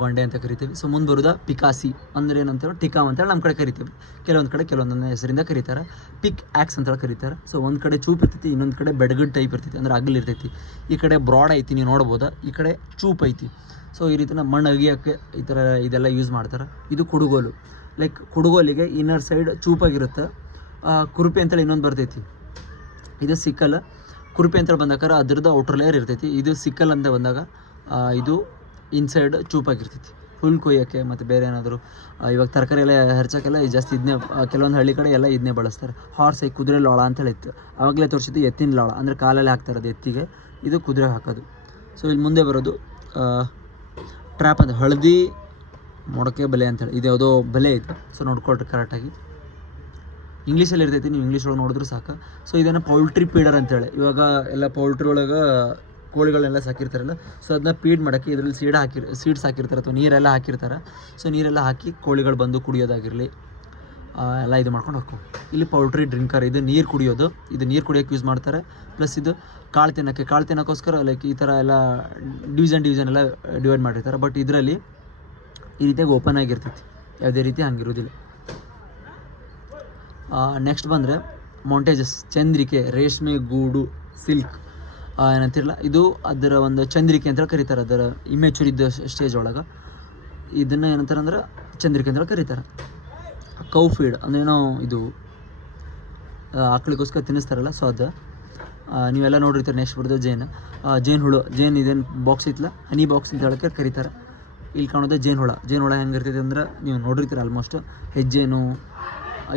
ಗೊಂಡೆ ಅಂತ ಕರಿತೀವಿ. ಸೊ ಮುಂದೆ ಬರೋದು ಪಿಕಾಸಿ, ಅಂದರೆ ಏನಂತೇಳಿ ಟಿಕಾಮ್ ಅಂತೇಳಿ ನಮ್ಮ ಕಡೆ ಕರಿತೀವಿ. ಕೆಲವೊಂದು ಕಡೆ ಕೆಲವೊಂದೊಂದು ಹೆಸರಿಂದ ಕರೀತಾರೆ. ಪಿಕ್ ಆ್ಯಕ್ಸ್ ಅಂತೇಳಿ ಕರೀತಾರೆ. ಸೊ ಒಂದು ಕಡೆ ಚೂಪ್ ಇರ್ತೈತಿ, ಇನ್ನೊಂದು ಕಡೆ ಬೆಡ್ಗಡ್ ಟೈಪ್ ಇರ್ತೈತಿ, ಅಂದರೆ ಅಗಲ್ ಇರ್ತೈತಿ. ಈ ಕಡೆ ಬ್ರಾಡ್ ಐತಿ, ನೀವು ನೋಡ್ಬೋದು, ಈ ಕಡೆ ಚೂಪ್ ಐತಿ. ಸೊ ಈ ರೀತಿ ನಮ್ಮ ಮಣ್ಣು ಅಗಿಯೋಕ್ಕೆ ಈ ಥರ ಇದೆಲ್ಲ ಯೂಸ್ ಮಾಡ್ತಾರೆ. ಇದು ಕುಡುಗೋಲು. ಲೈಕ್ ಕುಡುಗೋಲಿಗೆ ಇನ್ನರ್ ಸೈಡ್ ಚೂಪಾಗಿರುತ್ತೆ, ಕುರುಪಿ ಅಂತೇಳಿ ಇನ್ನೊಂದು ಬರ್ತೈತಿ, ಇದು ಸಿಕ್ಕಲ್. ಕುರುಪಿ ಅಂತೇಳಿ ಬಂದಾಗ ಅದ್ರದ್ದು ಔಟರ್ ಲೇಯರ್ ಇರ್ತೈತಿ. ಇದು ಸಿಕ್ಕಲ್ ಅಂತ ಬಂದಾಗ ಇದು ಇನ್ಸೈಡ್ ಚೂಪಾಗಿರ್ತೈತಿ ಹುಲ್ ಕೊಯ್ಯೋಕ್ಕೆ ಮತ್ತು ಬೇರೆ ಏನಾದರೂ ಇವಾಗ ತರಕಾರಿ ಎಲ್ಲ ಹೆರ್ಚೋಕ್ಕೆಲ್ಲ ಜಾಸ್ತಿ ಇದನ್ನೇ ಕೆಲವೊಂದು ಹಳ್ಳಿ ಕಡೆ ಎಲ್ಲ ಇದನ್ನೇ ಬಳಸ್ತಾರೆ. ಹಾರ್ಸ್ ಕುದುರೆ ಲಾಳ ಅಂತೇಳಿ ಇತ್ತು, ಆವಾಗಲೇ ತೋರಿಸಿದ್ದು ಎತ್ತಿನ ಲಾಳ, ಅಂದರೆ ಕಾಲಲ್ಲಿ ಹಾಕ್ತಾರೆ ಅದು ಎತ್ತಿಗೆ, ಇದು ಕುದುರೆ ಹಾಕೋದು. ಸೊ ಇಲ್ಲಿ ಮುಂದೆ ಬರೋದು ಟ್ರ್ಯಾಪ್ ಅಂತ, ಹಳದಿ ಮೊಡಕೆ ಬಲೆ ಅಂತೇಳಿ ಇದು ಯಾವುದೋ ಬಲೆ ಐತೆ. ಸೊ ನೋಡ್ಕೊಳ್ರಿ ಕರೆಕ್ಟಾಗಿ, ಇಂಗ್ಲೀಷಲ್ಲಿ ಇರ್ತೈತಿ, ನೀವು ಇಂಗ್ಲೀಷ್ ಒಳಗೆ ನೋಡಿದ್ರು ಸಾಕು. ಸೊ ಇದನ್ನು ಪೌಲ್ಟ್ರಿ ಫೀಡರ್ ಅಂತೇಳಿ, ಇವಾಗ ಎಲ್ಲ ಪೌಲ್ಟ್ರಿ ಒಳಗೆ ಕೋಳಿಗಳನ್ನೆಲ್ಲ ಸಾಕಿರ್ತಾರಲ್ಲ, ಸೊ ಅದನ್ನ ಫೀಡ್ ಮಾಡೋಕ್ಕೆ ಇದರಲ್ಲಿ ಸೀಡ್ಸ್ ಹಾಕಿರ್ತಾರೆ ಅಥವಾ ನೀರೆಲ್ಲ ಹಾಕಿರ್ತಾರೆ. ಸೊ ನೀರೆಲ್ಲ ಹಾಕಿ ಕೋಳಿಗಳು ಬಂದು ಕುಡಿಯೋದಾಗಿರಲಿ ಎಲ್ಲ ಇದು ಮಾಡ್ಕೊಂಡು ಹೋಗ್ಕೊ. ಇಲ್ಲಿ ಪೌಲ್ಟ್ರಿ ಡ್ರಿಂಕರ್, ಇದು ನೀರು ಕುಡಿಯೋದು, ಇದು ನೀರು ಕುಡಿಯೋಕ್ಕೆ ಯೂಸ್ ಮಾಡ್ತಾರೆ. ಪ್ಲಸ್ ಇದು ಕಾಳು ತಿನ್ನೋಕ್ಕೋಸ್ಕರ ಲೈಕ್ ಈ ಥರ ಎಲ್ಲ ಡಿವಿಷನ್ ಎಲ್ಲ ಡಿವೈಡ್ ಮಾಡಿರ್ತಾರೆ. ಬಟ್ ಇದರಲ್ಲಿ ಈ ರೀತಿಯಾಗಿ ಓಪನ್ ಆಗಿರ್ತೈತಿ, ಯಾವುದೇ ರೀತಿ ಹಂಗಿರೋದಿಲ್ಲ. ನೆಕ್ಸ್ಟ್ ಬಂದರೆ ಮೊಂಟೇಜಸ್, ಚಂದ್ರಿಕೆ, ರೇಷ್ಮೆ ಗೂಡು, ಸಿಲ್ಕ್ ಏನಂತಿರಲ್ಲ, ಇದು ಅದರ ಒಂದು ಚಂದ್ರಿಕೆ ಅಂತೇಳಿ ಕರೀತಾರೆ. ಅದರ ಇಮ್ಮೆಚೂರ್ ಇದ್ದ ಸ್ಟೇಜ್ ಒಳಗೆ ಇದನ್ನು ಏನಂತಾರೆ ಅಂದ್ರೆ ಚಂದ್ರಿಕೆ ಅಂತೇಳಿ ಕರೀತಾರೆ. ಕೌ ಫೀಡ್ ಅಂದ್ರೇನೋ ಇದು ಆಕಳಿಗೋಸ್ಕರ ತಿನ್ನಿಸ್ತಾರಲ್ಲ, ಸೊ ಅದು ನೀವೆಲ್ಲ ನೋಡಿರ್ತೀರಿ. ನೆಕ್ಸ್ಟ್ ಬರೋದು ಜೇನು ಹುಳು, ಇದೇನು ಬಾಕ್ಸ್ ಐತಲ್ಲ ಹನಿ ಬಾಕ್ಸ್ ಅಂತ ಹೇಳಕ್ಕೆ ಕರೀತಾರೆ. ಇಲ್ಲಿ ಕಾಣೋದು ಜೇನು ಹುಳ ಹೆಂಗಿರ್ತೈತೆ ಅಂದ್ರೆ ನೀವು ನೋಡಿರ್ತೀರ ಆಲ್ಮೋಸ್ಟ್, ಹೆಜ್ಜೇನು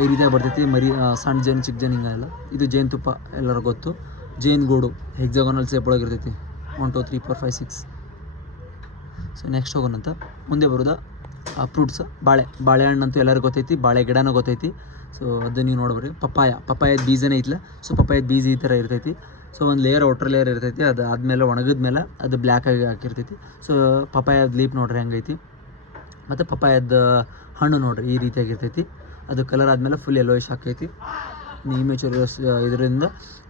ಈ ರೀತಿಯಾಗಿ ಬರ್ತೈತಿ, ಮರಿ ಸಣ್ಣ ಜೇನು ಚಿಕ್ಕ ಜೇನು ಹಿಂಗೆಲ್ಲ. ಇದು ಜೇನುತುಪ್ಪ ಎಲ್ಲರಿಗೂ ಗೊತ್ತು. ಜೇನುಗೂಡು ಹೆಕ್ಸಾಗೋನಲ್ ಶೇಪ್ ಒಳಗೆ ಇರ್ತೈತಿ, 1 2 3 4 5 6. ಸೊ ನೆಕ್ಸ್ಟ್ ಹೋಗೋಣಂತ ಮುಂದೆ ಬರೋದು ಫ್ರೂಟ್ಸ್, ಬಾಳೆಹಣ್ಣಂತೂ ಎಲ್ಲರಿಗೂ ಗೊತ್ತೈತಿ, ಬಾಳೆ ಗಿಡನೂ ಗೊತ್ತೈತಿ. ಸೊ ಅದು ನೀವು ನೋಡ್ಬರಿ. ಪಪ್ಪಾಯದ ಬೀಜನೇ ಐತಲ್ಲ, ಸೊ ಪಪ್ಪಾಯದ ಬೀಜ ಈ ಥರ ಇರ್ತೈತಿ. ಸೊ ಒಂದು ಔಟರ್ ಲೇಯರ್ ಇರ್ತೈತಿ, ಅದು ಆದಮೇಲೆ ಒಣಗಿದ್ಮೇಲೆ ಅದು ಬ್ಲ್ಯಾಕಾಗಿ ಹಾಕಿರ್ತೈತಿ. ಸೊ ಪಪ್ಪಾಯದ ಲೀಪ್ ನೋಡ್ರಿ ಹೆಂಗೈತಿ, ಮತ್ತು ಪಪ್ಪಾಯದ ಹಣ್ಣು ನೋಡ್ರಿ ಈ ರೀತಿಯಾಗಿರ್ತೈತಿ. ಅದು ಕಲರ್ ಆದಮೇಲೆ ಫುಲ್ ಯೆಲ್ಲೋಯಿಶ್ ಹಾಕೈತಿ. ಇಮ್ಮೆಚೂರ್ ಇದರಿಂದ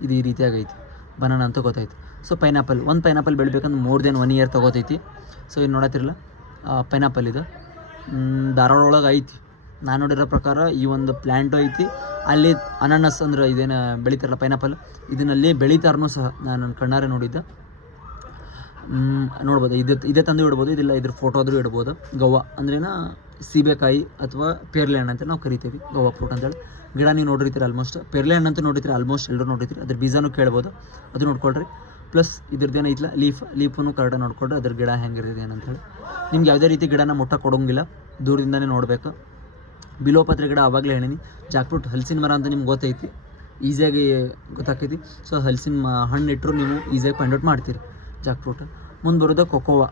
ಇದು ಈ ರೀತಿಯಾಗೈತಿ. ಬನಾನಾ ಅಂತ ಗೊತ್ತಾಯ್ತು. ಸೊ ಒಂದು ಪೈನಾಪಲ್ ಬೆಳಿಬೇಕಂದ್ರೆ ಮೋರ್ ದೆನ್ 1 ಇಯರ್ ತೊಗೋತೈತಿ. ಸೊ ಇದು ನೋಡತ್ತಿರಲ್ಲ ಪೈನಾಪಲ್, ಇದು ಧಾರವಾಡ ಒಳಗೆ ಐತಿ. ನಾನು ನೋಡಿರೋ ಪ್ರಕಾರ ಈ ಒಂದು ಪ್ಲ್ಯಾಂಟು ಐತಿ. ಅಲ್ಲಿ ಅನಾನಸ್ ಅಂದ್ರೆ ಇದೇನು ಬೆಳಿತಾರಲ್ಲ ಪೈನಾಪಲ್, ಇದನ್ನಲ್ಲಿ ಬೆಳಿತಾರನೂ ಸಹ ನಾನು ನನ್ನ ಕಣ್ಣಾರೆ ನೋಡಿದ್ದೆ. ನೋಡ್ಬೋದು, ಇದೇ ತಂದು ಇಡ್ಬೋದು, ಇದಿಲ್ಲ ಇದ್ರ ಫೋಟೋ ಆದರೂ ಇಡ್ಬೋದು. ಗವ್ವ ಅಂದ್ರೇನ ಸೀಬೆಕಾಯಿ ಅಥವಾ ಪೇರ್ಲೆ ಹಣ್ಣು ಅಂತ ನಾವು ಕರಿತೀವಿ, ಗವ್ವ ಫ್ರೂಟ್ ಅಂತೇಳಿ. ಗಿಡ ನೀವು ನೋಡಿರ್ತೀರಿ ಆಲ್ಮೋಸ್ಟ್, ಪೇರ್ಲೆ ಹಣ್ಣು ಅಂತೂ ನೋಡಿರ್ತೀರಿ ಆಲ್ಮೋಸ್ಟ್ ಎಲ್ಲರೂ ನೋಡಿರ್ತೀರಿ. ಅದ್ರ ಬೀಜನೂ ಕೇಳ್ಬೋದು, ಅದು ನೋಡ್ಕೊಳ್ರಿ. ಪ್ಲಸ್ ಇದ್ರದ್ದೇನು ಐತಲ್ಲ ಲೀಫನ್ನು ಕರೆಕ್ಟಾಗಿ ನೋಡ್ಕೊಂಡ್ರೆ ಅದ್ರ ಗಿಡ ಹೆಂಗಿರ್ತದೆ ಏನಂತೇಳಿ. ನಿಮ್ಗೆ ಯಾವುದೇ ರೀತಿ ಗಿಡನ ಮುಟ್ಟ ಕೊಡೋಂಗಿಲ್ಲ, ದೂರದಿಂದನೇ ನೋಡಬೇಕು. ಬಿಲೋಪತ್ರೆ ಗಿಡ ಆವಾಗಲೇ ಹೇಳೀನಿ. ಜಾಕ್ಫ್ರೂಟ್ ಹಲಸಿನ ಮರ ಅಂತ ನಿಮ್ಗೆ ಗೊತ್ತೈತಿ, ಈಸಿಯಾಗಿ ಗೊತ್ತಾಕೈತಿ. ಸೊ ಹಲಸಿನ ಹಣ್ಣು ಇಟ್ಟರು ನೀವು ಈಸಿಯಾಗಿ ಫೈಂಡ್ ಔಟ್ ಮಾಡ್ತೀರಿ ಜಾಕ್ಫ್ರೂಟ್. ಮುಂದೆ ಬರೋದು ಕೊಕೋವಾ,